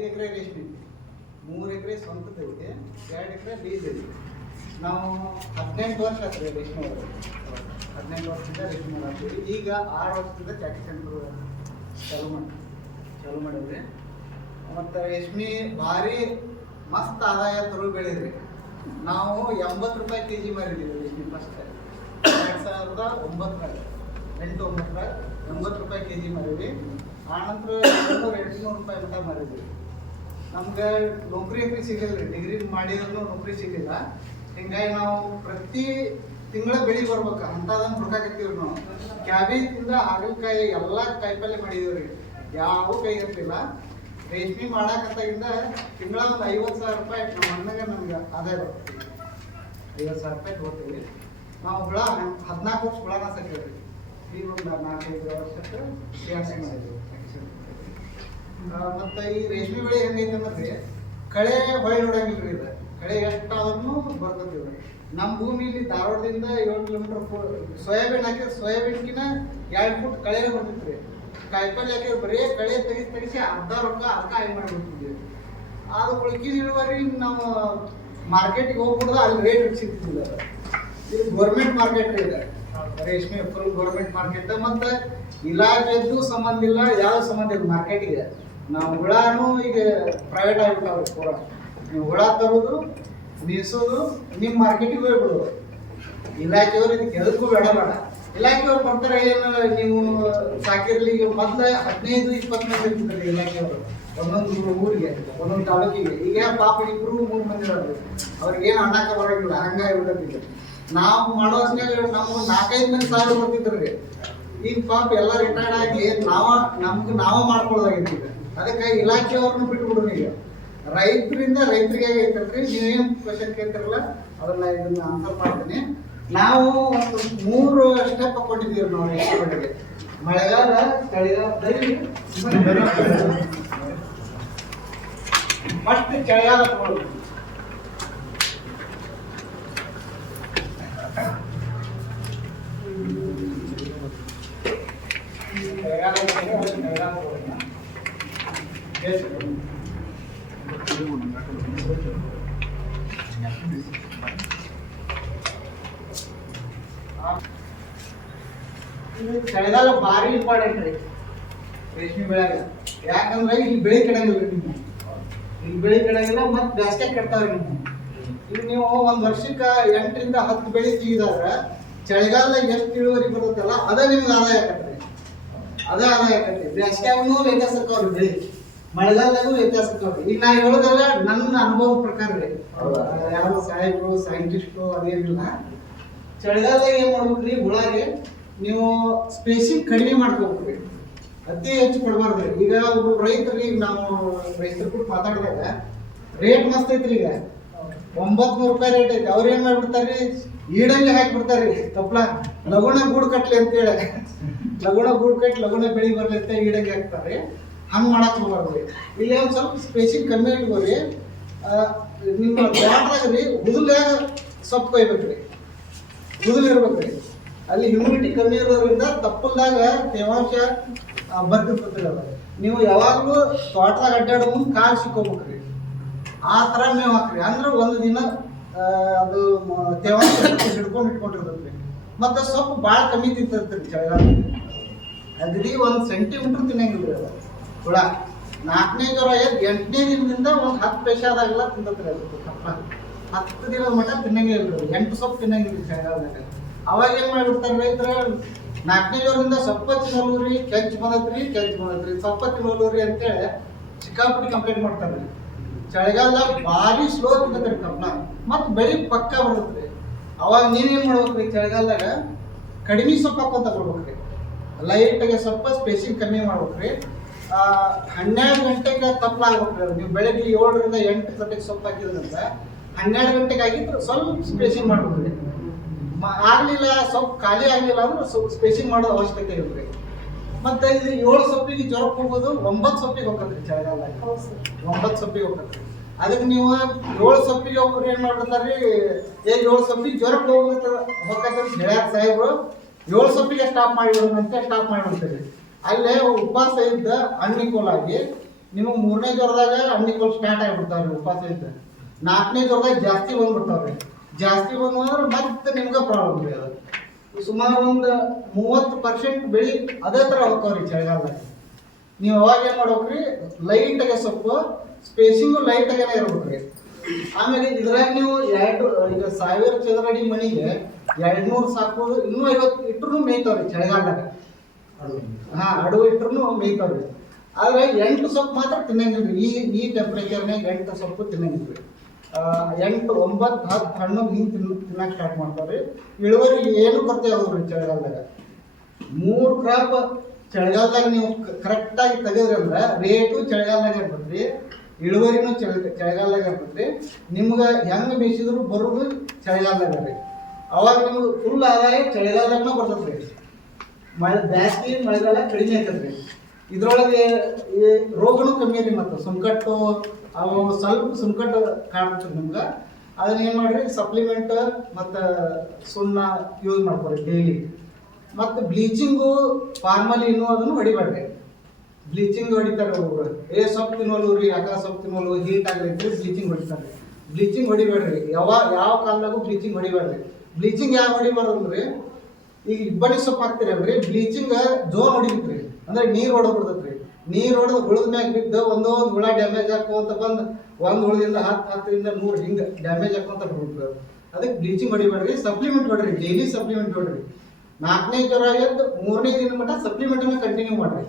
5 ಎಕರೆ ರೇಷ್ಮೆ ಐತಿ, 3 ಎಕರೆ ಸ್ವಂತದೈತಿ, 2 ಎಕರೆ ಲೀಸ್ ಐತಿ. ನಾವು 18 ವರ್ಷ ಆಗ್ತದೆ ರೇಷ್ಮೆ ಒಳಗೆ, 18 ವರ್ಷದಿಂದ ರೇಷ್ಮೆ ಮಾಡ್ತೀವಿ. ಈಗ 6 ವರ್ಷದಿಂದ ಚಾಕಿ ಸೆಂಟ್ರ್ ಚಾಲು ಮಾಡಿದ್ರಿ. ಮತ್ತು ರೇಷ್ಮೆ ಭಾರಿ ಮಸ್ತ್ ಆದಾಯ ತರು ಬೆಳೆದ್ರಿ. ನಾವು 80 ರೂಪಾಯಿ kg ಮಾರಿದ್ದೀವಿ ರೇಷ್ಮೆ ಫಸ್ಟ್ 2009 80 ರೂಪಾಯಿ kg ಮಾರಿದ್ವಿ. ಆನಂತರ 200 ರೂಪಾಯಿ ಮಟ್ಟ ಮಾರಿದ್ವಿ. ನಮ್ಗೆ ನೌಕರಿ ಸಿಗಲಿಲ್ಲ ರೀ, ಡಿಗ್ರಿ ಮಾಡಿದ್ರು ನೌಕರಿ ಸಿಗಲಿಲ್ಲ. ಹಿಂಗಾಗಿ ನಾವು ಪ್ರತಿ ತಿಂಗಳ ಬೆಳಿ ಬರ್ಬೇಕು ಅಂತದನ್ನು ಹುಡ್ಕಾಕತ್ತೀವಿ. ನಾವು ಕ್ಯಾಬೇಜಿಂದ ಹಾಗಲಕಾಯಿ ಎಲ್ಲ ಕಾಯಿಪಲ್ಲೆ ಮಾಡಿದೀವಿ ರೀ, ಯಾವ ಕೈ ಇರ್ತಿಲ್ಲ. ರೇಷ್ಮೆ ಮಾಡಾಕತ್ತಾಗಿಂದ ತಿಂಗಳ ಒಂದು 50,000 ರೂಪಾಯಿ ನಮ್ಮ ಅಣ್ಣಗೆ ನಮ್ಗೆ ಆದಾಯ ಬರ್ತದೆ. 50,000 ರೂಪಾಯಿ ತಗೋತೀವಿ ನಾವು. ಹುಳ 14 ವರ್ಷ ಹುಳನ ಸಾಕಿದ್ರಿ. ಈಗ ಒಂದು 4-5 ವರ್ಷಕ್ಕೆ ಸೇರ್ಸಿ ಮಾಡಿದ್ವಿ. ಮತ್ತು ಈ ರೇಷ್ಮೆ ಬೆಳೆ ಹೆಂಗೈತೆ ಅಂದ್ರೆ ಕಳೆ ಹೊಳೆ ನೋಡಂಗಿಲ್ಲ ರೀ. ಇದು ಕಳೆ ಎಷ್ಟಾದ್ರೂ ಬರ್ತದೆ. ನಮ್ಮ ಭೂಮಿಲಿ ಧಾರವಾಡದಿಂದ 7 ಕಿಲೋಮೀಟರ್ ಸೋಯಾಬೀನ್ ಹಾಕಿದ್ರೆ ಸೋಯಾಬೀನ್ಗಿನ 2 ಫುಟ್ ಕಳೆ ಬರ್ತಿತ್ತು ರೀ. ಕಾಯಿಪಲ್ಲೆ ಹಾಕಿದ್ರೆ ಬರೀ ಕಳೆ ತೆಗಿಸಿ ಅರ್ಧ ರೊಕ್ಕ ಅದಕ್ಕೆ ಆಯ್ಕೆ ಮಾಡಿಬಿಡ್ತಿದ್ವಿ. ಅದು ಉಳ್ಕಿದ ಇಳುವರಿ ನಾವು ಮಾರ್ಕೆಟಿಗೆ ಹೋಗ್ಬಿಡ್ದು ಅಲ್ಲಿ ರೇಟ್ ಸಿಗ್ತಿದ್ದಿಲ್ಲ. ಇದು ಗೌರ್ಮೆಂಟ್ ಮಾರ್ಕೆಟ್ ರೀ, ಇದೆ ರೇಷ್ಮೆ ಫುಲ್ ಗೌರ್ಮೆಂಟ್ ಮಾರ್ಕೆಟ್. ಮತ್ತು ಇಲಾಖೆದ್ದು ಸಂಬಂಧ ಇಲ್ಲ, ಯಾವ ಸಂಬಂಧ ಇಲ್ಲ ಮಾರ್ಕೆಟಿಗೆ. ನಾವು ಹುಳನೂ ಈಗ ಪ್ರೈವೇಟ್ ಆಗಿಬಿಟ್ಟಾವ್ರಿ ಪೂರ. ನೀವು ಹುಳ ತರೋದು ಬೀಸೋದು ನಿಮ್ಮ ಮಾರ್ಕೆಟಿಗೆ ಹೋಗ್ಬಿಡೋದು. ಇಲಾಖೆಯವ್ರು ಇದಕ್ಕೆ ಎದಕ್ಕೂ ಬೇಡ. ಇಲಾಖೆಯವ್ರು ಬರ್ತಾರೆ, ಏನು ನೀವು ಸಾಕಿರ್ಲಿ ಮೊದಲು 15-20 ಮಂದಿ ಇರ್ತಿದ್ರಿ ಇಲಾಖೆಯವರು ಒಂದೊಂದು ಊರಿಗೆ ಒಂದೊಂದು ತಾಲೂಕಿಗೆ. ಈಗ ಪಾಪ 2-3 ಮಂದಿ ಇರೋದು, ಅವ್ರಿಗೇನು ಅನ್ನಕ್ಕೆ ಬರೋಂಗಿಲ್ಲ, ಹಂಗಾಗಿ ನಾವು ಮಾಡೋ ಹೊತ್ನಾಗ ನಮ್ಗೆ 4-5 ಮಂದಿ ಸಾವಿರ ಬರ್ತಿದ್ರಿ. ಈಗ ಪಾಪ ಎಲ್ಲ ರಿಟೈರ್ಡ್ ಆಗಿ ನಾವು ಮಾಡ್ಕೊಳ್ಳೋದಾಗೈತಿ. ಈಗ ಅದಕ್ಕೆ ಇಲಾಖೆಯವ್ರನ್ನ ಬಿಟ್ಬಿಡೋಣ. ಈಗ ರೈತರಿಂದ ರೈತರಿಗೆ ಆಗೈತಲ್ರಿ. ನೀವೇನು ಕ್ವಶನ್ ಕೇಳ್ತಿರಲ್ಲ ಅದನ್ನ ಇದನ್ನ ಆನ್ಸರ್ ಮಾಡ್ತೀನಿ. ನಾವು ಒಂದು 3 ಸ್ಟೆಪ್ ಹಾಕೊಂಡಿದ್ದೀವಿ ನಾವು ರೇಷ್ಮೆ ಬೆಳೆಗೆ. ಮಳೆಗಾಲ, ಚಳಿಗಾಲದಲ್ಲಿ ಫಸ್ಟ್ ಚಳಿಗಾಲ ತಗೊಳ್ಳೋದು. ಚಳಿಗಾಲ ಭಾರಿ ಇಂಪಾರ್ಟೆಂಟ್ ರೀ ರೇಷ್ಮೆ ಬೆಳೆಗ. ಯಾಕಂದ್ರೆ ಇಲ್ಲಿ ಬೆಳೆ ಕೆಡಂಗಿಲ್ಲ, ಇಲ್ಲಿ ಬೆಳೆ ಕೆಡಂಗಿಲ್ಲ ಮತ್ತು ಬೇಸಿಗೆ ಕೆಡ್ತಾವ್ರಿ. ಈಗ ನೀವು ಒಂದು ವರ್ಷಕ್ಕೆ 8-10 ಬೆಳೆ ತೆಗಿದಾಗ ಚಳಿಗಾಲದಾಗ ಎಷ್ಟು ಇಳುವರಿ ಬರುತ್ತಲ್ಲ ಅದೇ ನಿಮ್ಗೆ ಆದಾಯ ಆಕತ್ರಿ. ಅದೇ ಆದಾಯ ಆಕತ್ರಿ. ಬೇಸಿಗೆಗೂ ವ್ಯತ್ಯಾಸ ಆಕವ್ರಿ, ಬೆಳೆ ಮಳೆಗಾಲದಾಗೂ ವ್ಯತ್ಯಾಸ ಆಕವ್ರಿ. ಈಗ ನಾ ಹೇಳೋದಲ್ಲ ನನ್ನ ಅನುಭವ ಪ್ರಕಾರ ರೀ, ಯಾರು ಸಾಹೇಬರು ಸೈಂಟಿಸ್ಟು ಅದೇನಿಲ್ಲ. ಚಳಿಗಾಲದಾಗ ಏನು ಮಾಡ್ಬೇಕ್ರಿ, ಹುಳಾರಿ ನೀವು ಸ್ಪೇಸಿಂಗ್ ಕಡಿಮೆ ಮಾಡ್ಕೋಬೇಕ್ರಿ, ಅತಿ ಹೆಚ್ಚು ಕೊಡಬಾರ್ದ್ರಿ. ಈಗ ಒಬ್ಬ ರೈತರಿಗೆ ನಾವು ರೈತರ ಕೂಡ ಮಾತಾಡಿದಾಗ ರೇಟ್ ಮಸ್ತ್ ಐತ್ರಿ. ಈಗ 900 ರೂಪಾಯಿ ರೇಟ್ ಐತಿ. ಅವ್ರು ಏನ್ ಮಾಡ್ಬಿಡ್ತಾರ್ರಿ, ಈಡಂಗೆ ಹಾಕಿಬಿಡ್ತಾರ್ರಿ ತಪ್ಪಲ, ಲಗುಣ ಗೂಡು ಕಟ್ಲಿ ಅಂತೇಳಿ. ಲಗುಣ ಗೂಡು ಕಟ್ಟಿ ಲಗುಣ ಬೆಳಿ ಬರ್ಲಿ ಅಂತ ಈಡಂಗೆ ಹಾಕ್ತಾರೆ. ಹಂಗೆ ಮಾಡಕ್ ಹೋಗ್ಬಾರ್ದ್ರಿ. ಇಲ್ಲಿ ಒಂದು ಸ್ವಲ್ಪ ಸ್ಪೇಸಿಂಗ್ ಕಮ್ಮಿ ಇಟ್ಕೋರಿ. ನಿಮ್ಮ ತೋಟದಾಗ ರೀ ಹುದುಲ್ಯಾಗ ಸೊಪ್ಪು ಕೊಯ್ಬೇಕ್ರಿ, ಹುದುಲ್ ಇರ್ಬೇಕ್ರಿ. ಅಲ್ಲಿ ಹ್ಯೂಮಿಡಿಟಿ ಕಮ್ಮಿ ಇರೋದ್ರಿಂದ ತಪ್ಪಲ್ದಾಗ ತೇವಾಂಶ ಬರ್ತಿರ್ತದೆ. ನೀವು ಯಾವಾಗಲೂ ತೋಟದಾಗ ಅಡ್ಡಾಡೋ ಮುಂದೆ ಕಾಲು ಸಿಕ್ಕೋಬೇಕ್ರಿ. ಆ ಥರ ಮೇವು ಹಾಕ್ರಿ. ಅಂದ್ರೆ ಒಂದು ದಿನ ಅದು ತೇವಾಂಶ ಇಟ್ಕೊಂಡಿರ್ತೈತ್ರಿ. ಮತ್ತು ಸೊಪ್ಪು ಭಾಳ ಕಮ್ಮಿ ತಿಂತಿರ್ತೀರಿ ಚಳಿಗಾಲದಲ್ಲಿ. ಅಗದಿ 1 ಸೆಂಟಿಮೀಟ್ರ್ ತಿನ್ನಂಗಿಲ್ರಿ ಅದು ಹುಳ. 4ನೇ ಜ್ವರ 8ನೇ ದಿನದಿಂದ ಒಂದು 10 ಪೈಸಾದಾಗೆಲ್ಲ ತಿಂತತ್ರಿ. ಅದು ತಪ್ಪ 10 ದಿನದ ಮಟ್ಟ ತಿನ್ನಂಗೇ ಇಲ್ರಿ, 8 ಸೊಪ್ಪು ತಿನ್ನಂಗಿಲ್ರಿ ಚಳಿಗಾಲದಾಗ. ಅವಾಗ ಏನು ಮಾಡಿಬಿಡ್ತಾರೆ ರೈತರು, 4ನೇ ಜ್ವರದಿಂದ ಸೊಪ್ಪ ತಿನ್ನೋಲ್ರಿ, ಕೆಂಚು ಬಂದತ್ರಿ ಸೊಪ್ಪ ತಿನ್ನೋಲ್ರಿ ಅಂತೇಳಿ ಸಿಕ್ಕಾಪಟ್ಟಿ ಕಂಪ್ಲೇಂಟ್ ಮಾಡ್ತಾರೆ. ಚಳಿಗಾಲದಾಗ ಭಾರಿ ಸ್ಲೋ ತಿನ್ನತ್ರಿ ಕಬ್ಬನ, ಮತ್ತು ಬೆಳಿ ಪಕ್ಕ ಬರ್ತೈತ್ರಿ. ಅವಾಗ ನೀವೇನು ಮಾಡ್ಬೇಕ್ರಿ, ಚಳಿಗಾಲದಾಗ ಕಡಿಮೆ ಸೊಪ್ಪು ಹಾಕೊಂತ ಕೊಡ್ಬೇಕ್ರಿ. ಲೈಟಾಗಿ ಸ್ವಲ್ಪ ಸ್ಪೇಸಿಂಗ್ ಕಮ್ಮಿ ಮಾಡ್ಬೇಕ್ರಿ. 12 ಗಂಟೆಗೆ ತಪ್ಪಲಾಗ್ಬೇಕ್ರಿ. ನೀವು ಬೆಳಗ್ಗೆ 7ರಿಂದ 8 ಗಂಟೆಗೆ ಸೊಪ್ಪು ಹಾಕಿದ್ರಂದ್ರೆ 12 ಗಂಟೆಗೆ ಆಗಿದ್ರೆ ಸ್ವಲ್ಪ ಸ್ಪೇಸಿಂಗ್ ಮಾಡ್ಬೇಕ್ರಿ. ಆಗಲಿಲ್ಲ ಸೊಪ್ಪು ಖಾಲಿ ಆಗಲಿಲ್ಲ ಅಂದ್ರೆ ಸ್ವಲ್ಪ ಸ್ಪೇಸಿಂಗ್ ಮಾಡೋ ಅವಶ್ಯಕತೆ ಇಲ್ರಿ. ಮತ್ತು ಇದು 7 ಸೊಪ್ಪಿಗೆ ಜ್ವರಕ್ಕೆ ಹೋಗೋದು 9 ಸೊಪ್ಪಿಗೆ ಹೋಗತ್ರಿ ಚಳಿಗಾಲದಾಗ. 9 ಸೊಪ್ಪಿಗೆ ಹೋಗತ್ರಿ. ಅದಕ್ಕೆ ನೀವು 7 ಸೊಪ್ಪಿಗೆ ಒಬ್ರು ಏನು ಮಾಡ್ಬಿಡ್ತಾರ್ರಿ, 7 ಸೊಪ್ಪಿಗೆ ಜ್ವರಕ್ಕೆ ಹೋಗತ್ತಂತ ಹೇಳ್ಯಾರ ಸಾಹೇಬ್ರು. 7 ಸೊಪ್ಪಿಗೆ ಸ್ಟಾಪ್ ಮಾಡಿಬಿಡೋಣ ಅಂತ ಸ್ಟಾಪ್ ಮಾಡಿಬಿಡ್ತೀರಿ. ಅಲ್ಲೇ ಉಪವಾಸ ಇದ್ದ ಅನುಕೂಲಾಗಿ ನಿಮಗೆ 3ನೇ ಜ್ವರದಾಗ ಅಂಡಿಗಳು ಸ್ಟಾರ್ಟ್ ಆಗಿಬಿಡ್ತಾವ್ರಿ ಉಪವಾಸ ಇದ್ದ. 4ನೇ ಜ್ವರದಾಗ ಜಾಸ್ತಿ ಬಂದ್ಬಿಡ್ತಾವ್ರಿ. ಜಾಸ್ತಿ ಬಂದ್ರೆ ಮತ್ತೆ ನಿಮ್ಗೆ ಪ್ರಾಬ್ಲಮ್ ರೀ. ಅದು ಸುಮಾರು ಒಂದು 30% ಬೆಳಿ ಅದೇ ಥರ ಹೋಗ್ತಾವ್ರಿ ಚಳಿಗಾಲದಾಗ. ನೀವು ಅವಾಗ ಏನು ಮಾಡ್ಬೇಕ್ರಿ, ಲೈಟಾಗೆ ಸ್ವಲ್ಪ ಸ್ಪೇಸಿಂಗು ಲೈಟಾಗೇ ಇರ್ಬೇಕ್ರಿ. ಆಮೇಲೆ ಇದ್ರಾಗ ನೀವು ಈಗ 1000 ಚದರ ಅಡಿ ಮನೆಗೆ 200 ಸಾಕೋದು, ಇನ್ನೂ 50 ಇಟ್ರು ಮೇಯ್ತಾವ್ರಿ ಚಳಿಗಾಲದಾಗ. ಅಡುಗೆ ಇಟ್ರು ಮೇಯ್ತಾವ್ರಿ. ಆದ್ರೆ 8 ಸೊಪ್ಪು ಮಾತ್ರ ತಿನ್ನಂಗಿಲ್ರಿ. ಈ ಟೆಂಪ್ರೇಚರ್ನಾಗ 8 ಸೊಪ್ಪು ತಿನ್ನಂಗಿಲ್ರಿ. 8, 9, 10 ಹಣ್ಣು ಹಿಂಗೆ ತಿನ್ನಕ್ಕೆ ಸ್ಟಾರ್ಟ್ ಮಾಡ್ತಾವ್ರಿ. ಇಳುವರಿ ಏನು ಕೊರತೆ ಆಗೋದ್ರಿ ಚಳಿಗಾಲದಾಗ. 3 ಕ್ರಾಪ್ ಚಳಿಗಾಲದಾಗ ನೀವು ಕರೆಕ್ಟಾಗಿ ತೆಗೆದ್ರಿ ಅಂದ್ರೆ ರೇಟು ಚಳಿಗಾಲದಾಗ ಇರ್ತೈತ್ರಿ, ಇಳುವರಿನೂ ಚಳಿಗಾಲದಾಗ ಇರ್ತೈತ್ರಿ. ನಿಮ್ಗೆ ಹೆಂಗೆ ಬೇಯಿಸಿದ್ರು ಬರೋದು ಚಳಿಗಾಲದಾಗ ರೀ. ಅವಾಗ ನಿಮ್ಗೆ ಫುಲ್ ಆದಾಯ ಚಳಿಗಾಲದಾಗನ ಬರ್ತೈತ್ರಿ. ಬ್ಯಾಸ್ಗಿ ಮಳೆಗಾಲ ಕಡಿಮೆ ಆಗ್ತೈತ್ರಿ. ಇದ್ರೊಳಗೆ ಈ ರೋಗನೂ ಕಮ್ಮಿ ಐತಿ. ಮತ್ತು ಸುಂಕಟ್ಟು ಅವು ಸ್ವಲ್ಪ ಸುಂಕಟ್ಟು ಕಾಣ್ತದೆ ನಿಮ್ಗೆ. ಅದನ್ನ ಏನು ಮಾಡ್ರಿ, ಸಪ್ಲಿಮೆಂಟ್ ಮತ್ತು ಸುಣ್ಣ ಯೂಸ್ ಮಾಡ್ಕೊರಿ ಡೈಲಿ. ಮತ್ತು ಬ್ಲೀಚಿಂಗು ಫಾರ್ಮಲಿನು ಅದನ್ನು ಹೊಡಿಬೇಡ್ರಿ. ಬ್ಲೀಚಿಂಗ್ ಹೊಡಿತಾರೆ ಒಬ್ಬರು, ಸೊಪ್ಪು ತಿನ್ನೋಲು ರೀ, ಸೊಪ್ಪು ತಿನ್ನೋಲು ಹೀಟ್ ಆಗೈತಿ ಬ್ಲೀಚಿಂಗ್ ಹೊಡಿತಾರೆ. ಬ್ಲೀಚಿಂಗ್ ಹೊಡಿಬೇಡ್ರಿ. ಯಾವ ಕಾಲದಾಗೂ ಬ್ಲೀಚಿಂಗ್ ಹೊಡಿಬೇಡ್ರಿ. ಬ್ಲೀಚಿಂಗ್ ಯಾವ ಹೊಡಿಬಾರ್ದು ಅಂದ್ರೆ, ಈಗ ಇಬ್ಬನಿ ಸೊಪ್ಪು ಹಾಕ್ತಿರಲ್ರಿ, ಬ್ಲೀಚಿಂಗ್ ಜೋನ್ ಹೊಡಿಬೇಕ್ರಿ. ಅಂದ್ರೆ ನೀರು ಹೊಡೆದ್ಬಿಡ್ತೈತ್ರಿ. ನೀರು ಹೊಡೆದು ಹುಳದ ಮ್ಯಾಗ ಬಿದ್ದು ಒಂದೊಂದು ಹುಳ ಡ್ಯಾಮೇಜ್ ಹಾಕೋಂತ ಬಂದು ಒಂದು ಹುಳದಿಂದ 10ರಿಂದ 100 ಹಿಂಗೆ ಡ್ಯಾಮೇಜ್ ಹಾಕೋಂತ ಬಿಡ್ಬಿಡ್ತದೆ. ಅದಕ್ಕೆ ಬ್ಲೀಚಿಂಗ್ ಹೊಡಿಬೇಡ್ರಿ. ಸಪ್ಲಿಮೆಂಟ್ ಹೊಡ್ರಿ, ಡೈಲಿ ಸಪ್ಲಿಮೆಂಟ್ ಹೊಡ್ರಿ. 4ನೇ ಜ್ವರ ಎದ್ದು 3ನೇ ದಿನ ಮಟ್ಟ ಸಪ್ಲಿಮೆಂಟನ್ನು ಕಂಟಿನ್ಯೂ ಮಾಡ್ರಿ.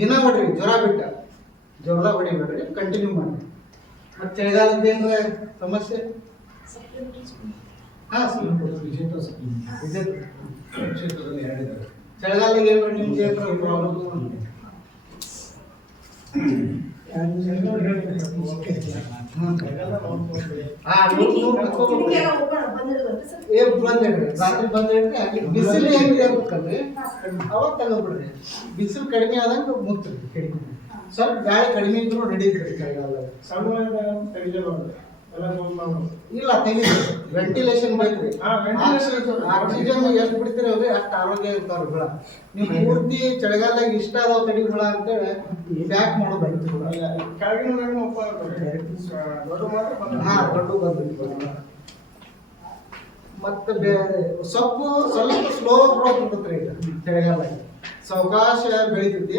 ದಿನ ಹೊಡ್ರಿ, ಜ್ವರ ಬಿಟ್ಟ. ಜ್ವರದಾಗ ಹೊಡಿಬೇಡ್ರಿ, ಕಂಟಿನ್ಯೂ ಮಾಡ್ರಿ. ಮತ್ತು ಚಳಿಗಾಲದ ಏನ್ರ ಸಮಸ್ಯೆ? ಚಳಿಗಾಲದಾಗ ಏನು ನಿಮ್ಗೆ ಪ್ರಾಬ್ಲಮ್? ರಾತ್ರಿ ಬಂದಿಡ್ರಿ. ಅಲ್ಲಿ ಬಿಸಿಲು ಹೆಂಗಿದೆ ಅಂತಂದ್ರೆ ಅವಾಗ ತಗೋಬಿಡ್ರಿ. ಬಿಸಿಲು ಕಡಿಮೆ ಆದಂಗೆ ಮುಗ್ತ್ರಿ. ಕಡಿಮೆ ಸ್ವಲ್ಪ ಗಾಳಿ ಕಡಿಮೆ ಇದ್ರು ರೆಡಿ ಇದ್ರಿ ಚಳಿಗಾಲದಾಗ. ಇಲ್ಲ ತೆಗಿರಿ, ವೆಂಟಿಲೇಷನ್ ಬೇಕ್ರಿ. ಆಕ್ಸಿಜನ್ ಎಷ್ಟು ಬಿಡ್ತಿರಲ್ರಿ ಅಷ್ಟು ಆರೋಗ್ಯ ಇರ್ತಾವ್ರಿ ಹುಳ. ನೀವು ಪೂರ್ತಿ ಚಳಿಗಾಲದಾಗ ಇಷ್ಟ ಅದಾವ ತಡಿ ಹುಳ ಅಂತೇಳಿ ಪ್ಯಾಕ್ ಮಾಡೋದು. ದೊಡ್ಡ ಬಂದ್ರಿ. ಮತ್ತೆ ಸೊಪ್ಪು ಸ್ವಲ್ಪ ಸ್ಲೋ ಗ್ರೋತ್ ಇರ್ತೈತ್ರಿ. ಈಗ ಚಳಿಗಾಲದಾಗ ಸಾವಕಾಶ ಬೆಳಿತೈತಿ.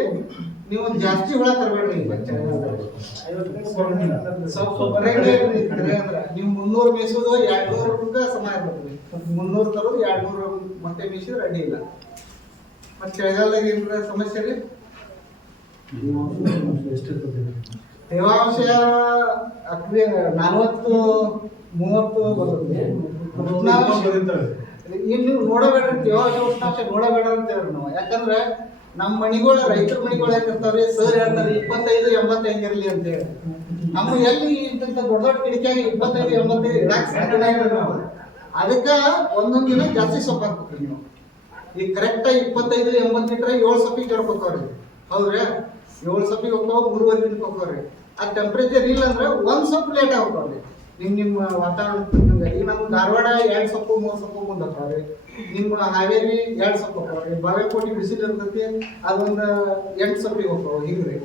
ನೀವು ಜಾಸ್ತಿ ಹುಳ ತರಬೇಡ್ರಿ. ಈಗ ಚಳಿಗಾಲದಾಗ ಸ್ವಲ್ಪ ಅಂದ್ರೆ ನೀವು 300 ಮೇಯಿಸೋದು 200 ಸಮ ಇರ್ತೈತಿ. 300 ತರೋದು 200 ಮತ್ತೆ ಮೇಯಿಸಿದ್ರೆ ಅಡ್ಡಿ ಇಲ್ಲ. ಮತ್ತೆ ಚಳಿಗಾಲದಾಗ ಏನ್ರ ಸಮಸ್ಯೆ ರೀ? ತೇವಾಂಶ 40-30 ಬರುತ್ತೆ. ನೀವು ನೋಡಬೇಡ್ರಿ, ತೇವಾಂಶ ಉಷ್ಣಾಂಶ ನೋಡಬೇಡ ಅಂತ ಹೇಳ್ರಿ ನಾವು. ಯಾಕಂದ್ರೆ ನಮ್ಮ ಮನಿಗಳ ರೈತರ ಮನಿಗಳು ಯಾಕಿರ್ತಾವ್ರಿ, ಸರ್ ಹೇಳ್ತಾರೆ 25-85 ಇರಲಿ ಅಂತ ಹೇಳಿ. ನಮ್ಮ ಎಲ್ಲಿ ಇಂಥ ದೊಡ್ಡ ದೊಡ್ಡ ಕಿಡಿಕಿಯಾಗ 25-85 ಇಡಾಕ್ ಸಾಧ್ಯನೇ ಇಲ್ಲ ನಾವು. ಅದಕ್ಕೆ ಒಂದೊಂದು ದಿನ ಜಾಸ್ತಿ ಸೊಪ್ಪು ಹಾಕ್ಬೇಕ್ರಿ ನೀವು. ಈಗ ಕರೆಕ್ಟಾಗಿ 25-80 ಇಟ್ರೆ 7 ಸೊಪ್ಪಿಗೆ ಜಡ್ಕೋತಾವ್ರಿ. ಹೌದ್ರಿ? 7 ಸೊಪ್ಪಿಗೆ ಹೋಗ್ತಾವ, 3 ದಿನಕ್ಕೆ ಹೋಗ್ತಾವ್ರಿ. ಆ ಟೆಂಪ್ರೇಚರ್ ಇಲ್ಲ ಅಂದ್ರೆ 1 ಸೊಪ್ಪು ಲೇಟ್ ಆಗ್ತಾವ್ರಿ. ನಿಮ್ಮ ವಾತಾವರಣ ಈಗ ನಮ್ಮ ಧಾರವಾಡ 2 ಸೊಪ್ಪು 3 ಸೊಪ್ಪು ಮುಂದೆ ಹಾಕ್ತಾವ್ರಿ. ನಿಮ್ಮ ಹಾವೇರಿ 2 ಸೊಪ್ಪು ಹಾಕ್ತಾವ್ರಿ. ಬಾಗಲಕೋಟೆ ಬಿಸಿಲು ಇರ್ತೈತಿ, ಅದೊಂದು 8 ಸೊಪ್ಪಿಗೆ ಹೋಗ್ತಾವ. ಹಿಂಗ್ರಿ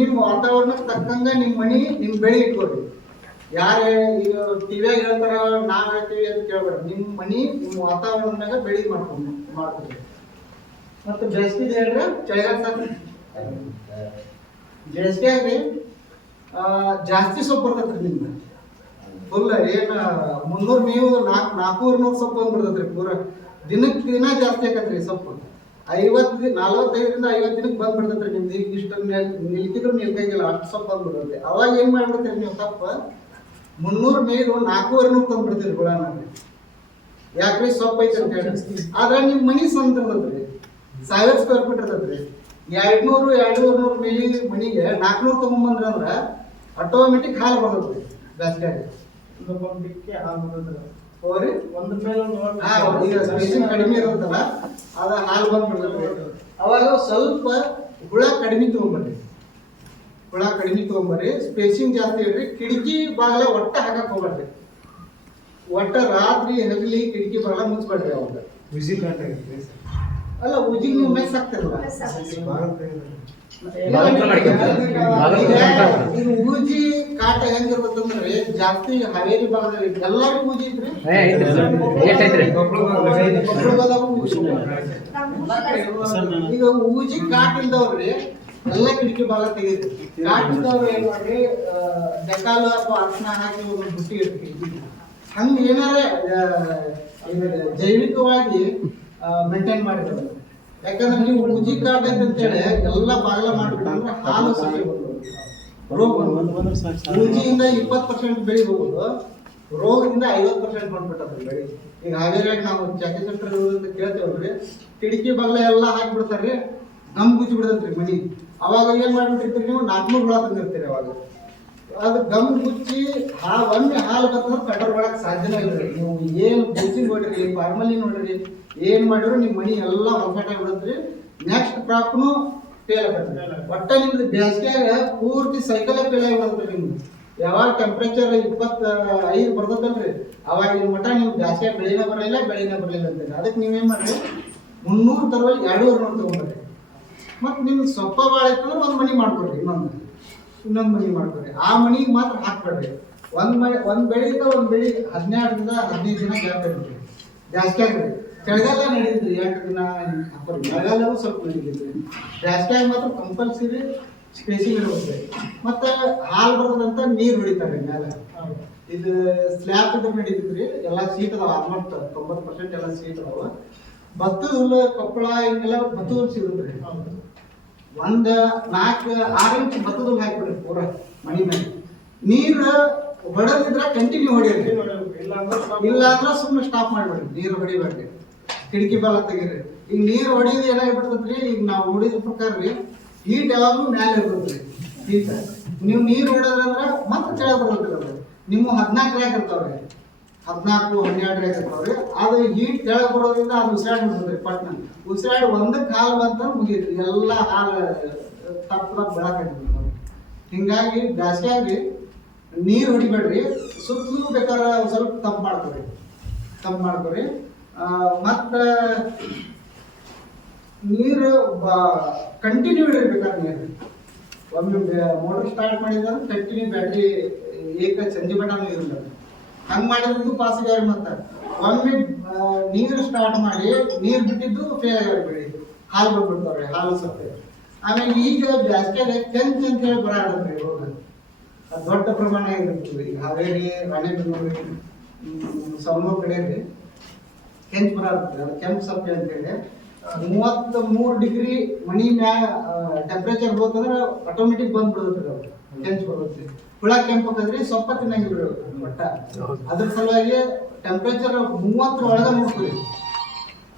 ನಿಮ್ಮ ವಾತಾವರಣಕ್ಕೆ ತಕ್ಕಂಗೆ ನಿಮ್ಮ ಮನಿ ನಿಮ್ಮ ಬೆಳೆ ಇಟ್ಕೊಳ್ರಿ. ಯಾರು ಈಗ ಟಿವಿಯಾಗ ಹೇಳ್ತಾರ ನಾವು ಹೇಳ್ತೀವಿ ಅಂತ ಕೇಳ್ಬೇಡ್ರಿ. ನಿಮ್ಮ ಮನಿ ನಿಮ್ಮ ವಾತಾವರಣದಾಗ ಬೆಳೆ ಮಾಡ್ತೀವಿ. ಮತ್ತು ಬೇಸಿಗೆ ಹೇಳ್ರಿ, ಚಳಿಗಾಲ ಸಾಕು. ಬೇಸಿಗೆಯಾಗ್ರಿ ಜಾಸ್ತಿ ಸೊಪ್ಪು ಬರ್ತೈತ್ರಿ. ನಿಮ್ಗೆ ಫುಲ್ ಏನು 300 ಮೇವು 400 ಸೊಪ್ಪು ಬಂದ್ಬಿಡ್ತೈತ್ರಿ. ಪೂರ ದಿನಕ್ಕೆ ದಿನ ಜಾಸ್ತಿ ಆಕತ್ರಿ ಸೊಪ್ಪು. 45-50 ದಿನಕ್ಕೆ ಬಂದ್ಬಿಡ್ತೈತ್ರಿ. ನಿಮ್ದು ಈಗ ಇಷ್ಟ ನಿಲ್ತಿದ್ರು ನಿಲ್ಕಂಗಿಲ್ಲ, ಅಷ್ಟು ಸೊಪ್ಪು ಬಂದ್ಬಿಡ್ತೈತಿ. ಅವಾಗ ಏನು ಮಾಡ್ಬಿಡ್ತೀರಿ ನೀವು? ಸೊಪ್ಪು 300 ಮೇವು 400 ತಂದ್ಬಿಡ್ತೀರಿ ಗುಳಾನ. ಯಾಕ್ರಿ? ಸೊಪ್ಪು ಐತೆ ಅಂತ ಹೇಳಿ. ಆದ್ರೆ ನಿಮ್ಮ ಮನಿ ಸ್ವಂತ ಇರ್ತೈತ್ರಿ, 1000 ಸ್ಕ್ವೇರ್ ಫೀಟ್ ಇರ್ತೈತ್ರಿ. 200-200 ಮೇಲಿ ಮನಿಗೆ 400 ತಗೊಂಬಂದ್ರ ಅಂದ್ರೆ ಆಟೋಮೆಟಿಕ್ ಹಾಲು ಬರ್ತೈತ್ರಿ ಬೇಸಿಗೆ. ಕಡಿಮೆ ಇರುತ್ತಲ್ಲ, ಅದ ಹಾಲು ಬಂದ್ಬಿಡ್ತೈತಿ. ಅವಾಗ ಸ್ವಲ್ಪ ಹುಳ ಕಡಿಮೆ ತಗೊಂಬರ್ರಿ. ಸ್ಪೇಸಿಂಗ್ ಜಾಸ್ತಿ ಇರ್ರಿ. ಕಿಟಕಿ ಬಾಗಲ ಒಟ್ಟ ಹಾಕಕ್ ಹೋಗ್ಬೇಡ್ರಿ. ಒಟ್ಟ ರಾತ್ರಿ ಹಗಲಿ ಕಿಟಕಿ ಬಾಗಲ ಮುಚ್ಬೇಡ್ರಿ. ಅವಾಗ ಅಲ್ಲ ಉಜಿಗ್ ನೀವು ಮೆಸ್ ಹಾಕ್ತಿರಲ್ಲ, ಇದು ಊಜಿ ಕಾಟ ಹೆಂಗಿರ್ತಂದ್ರೆ ಜಾಸ್ತಿ ಹಾವೇರಿ ಭಾಗದಲ್ಲಿ ಎಲ್ಲರೂ ಊಜಿ ಇದ್ರಿ ಈಗ ಊಜಿ ಕಾಟ ಇಲ್ದವ್ರಿ ಎಲ್ಲ ಕಿಟಕಿ ಭಾಗ ತೆಗೀರಿ. ಕಾಟ ಇಲ್ದವ್ರು ಏನ್ ಮಾಡ್ರಿ ಡೆಕಾಲು ಅಥವಾ ಅರ್ಶನ ಹಾಕಿ ಒಂದು ಬುಟ್ಟಿ ಇರ್ತೀವಿ. ಹಂಗ ಏನಾರ ಜೈವಿಕವಾಗಿ ಮೇಂಟೈನ್ ಮಾಡಿರೋದು. ಯಾಕಂದ್ರೆ ನೀವು ಊಜಿ ಕಾಟ ಅಂತೇಳಿ ಎಲ್ಲ ಬಾಗ್ಲ ಮಾಡ್ಬಿಟ್ಟಂದ್ರೆ ಹಾಲು ಸರಿ ರೋಗ ಊಜಿಯಿಂದ 20% ಬೆಳಿ ಹೋಗುದು, ರೋಗದಿಂದ 50% ಬಂದ್ಬಿಟ್ಟದ್ರಿ ಬೆಳಿ. ಈಗ ಹಾವೇರಿಯಾಗ ನಾವು ಚಾಕಿ ಸೆಂಟರ್ ಅಂತ ಕೇಳ್ತೇವಲ್ರಿ, ಕಿಟಕಿ ಬಾಗ್ಲ ಎಲ್ಲ ಹಾಕ್ಬಿಡ್ತಾರ್ರಿ, ಗಮ್ ಗುಚ್ಚಿ ಬಿಡತ್ರಿ ಮನಿ. ಅವಾಗ ಏನ್ ಮಾಡ್ಬಿಟ್ಟಿರ್ತೀರಿ ನೀವು 400 ಹುಳ ತಂದಿರ್ತೀರಿ. ಅವಾಗ ಅದು ಗಮ್ ಗುಚ್ಚಿ ಒಮ್ಮೆ ಹಾಲು ಬರ್ತಂದ್ರೆ ಕಂಟ್ರೋಲ್ ಮಾಡಕ್ ಸಾಧ್ಯನೇ ಇಲ್ರಿ. ನೀವು ಏನ್ ಬುಚ್ಚಿ ನೋಡ್ರಿ, ಫಾರ್ಮಲಿ ನೋಡ್ರಿ, ಏನ್ ಮಾಡಿದ್ರು ನಿಮ್ ಮನಿ ಎಲ್ಲ ಹೊರಗಡೆ ಬಿಡತ್ರಿ. ನೆಕ್ಸ್ಟ್ ಕ್ರಾಪ್ನು ಫೇಲ್ ಆಗತ್ತೆ. ಒಟ್ಟ ನಿಮ್ದು ಬೇಸಿಗೆಯಾಗ ಪೂರ್ತಿ ಸೈಕಲ್ ಫೇಲ್ ಆಗಿಬಿಡತ್ರಿ. ನಿಮ್ದು ಯಾವಾಗ ಟೆಂಪ್ರೇಚರ್ 25 ಬರ್ತದಲ್ರಿ, ಅವಾಗ ನಿಮ್ ಮಟ್ಟ ನೀವು ಬೇಸಿಗೆ ಬೆಳಿನ ಬರಲಿಲ್ಲ ಅಂತೀರಿ. ಅದಕ್ಕೆ ನೀವೇನ್ ಮಾಡ್ರಿ 300 ತರವಲ್ಲಿ 200 ನೋಡ್ ತಗೊಂಡ್ರಿ. ಮತ್ ನಿಮ್ಗೆ ಸೊಪ್ಪ ಬಾಳ ಇತ್ತಂದ್ರೆ ಒಂದ್ ಮನಿ ಮಾಡ್ಕೊಡ್ರಿ, ಇನ್ನೊಂದ್ ಮನಿ ಮಾಡ್ಕೊಡ್ರಿ. ಆ ಮನಿಗೆ ಮಾತ್ರ ಹಾಕ್ಬೇಡ್ರಿ. ಒಂದ್ ಬೆಳಿಯಿಂದ ಒಂದ್ ಬೆಳಿ 12ರಿಂದ 15 ದಿನ ಗ್ಯಾಪ್ ಇರ್ತೀರಿ. ಜಾಸ್ತಿ ಆಗ್ರಿ. ಚಳಿಗಾಲ ನಡೀತಿದ್ರಿ 8 ದಿನ ಹಾಕೋರಿ, ಮಳೆಗಾಲವೂ ಸ್ವಲ್ಪ ನಡೀತಿದ್ರಿ. ಜಾಸ್ತಿಯಾಗಿ ಮಾತ್ರ ಕಂಪಲ್ಸರಿ ಸ್ಪೇಸಿಂಗ್ ಇರುತ್ತೆ. ಮತ್ತೆ ಹಾಲು ಬರ್ತದಂತ ನೀರ್ ಹೊಡಿತಾರೆ ಮೇಲೆ. ಇದು ಸ್ಲ್ಯಾಬ್ ಇದ್ರೆ ನಡೀತಿದ್ರಿ. ಎಲ್ಲ ಸೀಟ್ ಅದಾವ, ಆಲ್ಮೋಸ್ಟ್ 90% ಎಲ್ಲ ಸೀಟ್ ಅದಾವ. ಭತ್ತದ ಹುಲ್ಲು ಕೊಪ್ಪಳ ಹಿಂಗೆಲ್ಲ ಭತ್ತದ ಹುಲ್ಲು ಸಿಗುತ್ರಿ. 4-6 ಇಂಚ್ ಭತ್ತದ ಹುಲ್ಲು ಹಾಕ್ಬಿಡ್ರಿ ಪೂರ ಮನಿ ಮೇಲೆ. ನೀರು ಹೊಡೆದಿದ್ರೆ ಕಂಟಿನ್ಯೂ ಹೊಡಿಯಲ್ರಿ, ಇಲ್ಲ ಅಂದ್ರೆ ಸುಮ್ಮನೆ ಸ್ಟಾಪ್ ಮಾಡ್ಬಿಡ್ರಿ. ನೀರು ಹೊಡಿಬೇಡ್ರಿ, ಕಿಟಕಿ ಬಾಲ ತೆಗೀರಿ. ಈಗ ನೀರು ಹೊಡಿಯೋದು ಏನಾಗ್ಬಿಡ್ತದ್ರಿ, ಈಗ ನಾವು ನೋಡಿದ ಪ್ರಕಾರ ರೀ ಹೀಟ್ ಯಾವಾಗಲೂ ಮ್ಯಾಲೆ ಇರ್ತದ್ರಿ. ಹೀಟ್ ನೀವು ನೀರು ಹೊಡೆದ್ರಂದ್ರೆ ಮತ್ತೆ ಕೆಳಗೆ ಬರ್ತದ್ರಿ. ಅದು ನಿಮ್ಮ 14 ರ್ಯಾಕ್ ಇರ್ತಾವ್ರಿ, 14-12 ರ್ಯಾಕ್ ಇರ್ತಾವ್ರಿ. ಅದು ಹೀಟ್ ಕೆಳಗೆ ಬರೋದ್ರಿಂದ ಅದು ಉಸಿರಾಡಿ ಬಿಡ್ತದ್ರಿ. ಪಟ್ನ ಉಸಿರಾಡಿ ಒಂದಕ್ಕೆ ಹಾಲು ಬಂತ ಮುಗಿದ್ರಿ, ಎಲ್ಲ ಹಾಲು ತಪ್ಪ ಬೆಳಕಾಗ್ತದೆ. ಹಿಂಗಾಗಿ ಜಾಸ್ತಿಯಾಗಿ ನೀರು ಹೊಡಿಬೇಡ್ರಿ. ಸುತ್ತಲೂ ಬೇಕಾದ್ರೆ ಸ್ವಲ್ಪ ತಂಪು ಮಾಡ್ಕೊರಿ. ಮತ್ತ ನೀರು ಕಂಟಿನ್ಯೂ ಇಡಬೇಕಾದ್ರೆ ನೀರು ಒಮ್ಮೆ ಮೋಟರ್ ಸ್ಟಾರ್ಟ್ ಮಾಡಿದ್ರೆ ಕಂಟಿನ್ಯೂ ಬ್ಯಾಟ್ರಿ ಸಂಜೆ ಬಟನ್ ಇರಲ್ಲ. ಹಂಗೆ ಮಾಡಿದ್ದು ಪಾಸ್ ಆಗ್ಯಾರ. ಮತ್ತೆ ಒಮ್ಮೆ ನೀರು ಸ್ಟಾರ್ಟ್ ಮಾಡಿ ನೀರು ಬಿಟ್ಟಿದ್ದು ಫೇಲ್ ಆಗ್ಯಾರ. ಬೆಳಿ ಹಾಲು ಬಂದ್ಬಿಡ್ತಾವ್ರಿ, ಹಾಲು ಸತ್ತೇ. ಆಮೇಲೆ ಈಗ ಬ್ಯಾಸ್ಗ್ಯಾಗ ಕೆಂಚ್ ಅಂತ ಹೇಳಿ ಬರಾಡ್ರಿ ರೋಗ, ದೊಡ್ಡ ಪ್ರಮಾಣ ಇರ್ತದೆ. ಈಗ ಹಾವೇರಿ, ರಾಣೆಬೆನ್ನೂರು, ಸವಣೂರು ಕಡೆ ರೀ ಕೆಂಚ್ ಬರಾಡ್ತದೆ. ಅದು ಕೆಂಪು ಸಪ್ಪೆ ಅಂತೇಳಿ 33 ಡಿಗ್ರಿ ಮನಿ ಮ್ಯಾಗ ಟೆಂಪ್ರೇಚರ್ ಹೋತಂದ್ರೆ ಆಟೋಮೆಟಿಕ್ ಬಂದ್ಬಿಡುತ್ತೆ. ಅದು ಕೆಂಚ್ ಬರುತ್ತೆ. ಹುಳ ಕೆಂಪಕ್ಕಂದ್ರಿ ಸೊಪ್ಪ ತಿನ್ನಂಗಿಲ್ಲ ಒಟ್ಟ. ಅದ್ರ ಸಲುವಾಗಿ ಟೆಂಪ್ರೇಚರ್ 30 ಒಳಗೆ ನೋಡ್ತೀವಿ.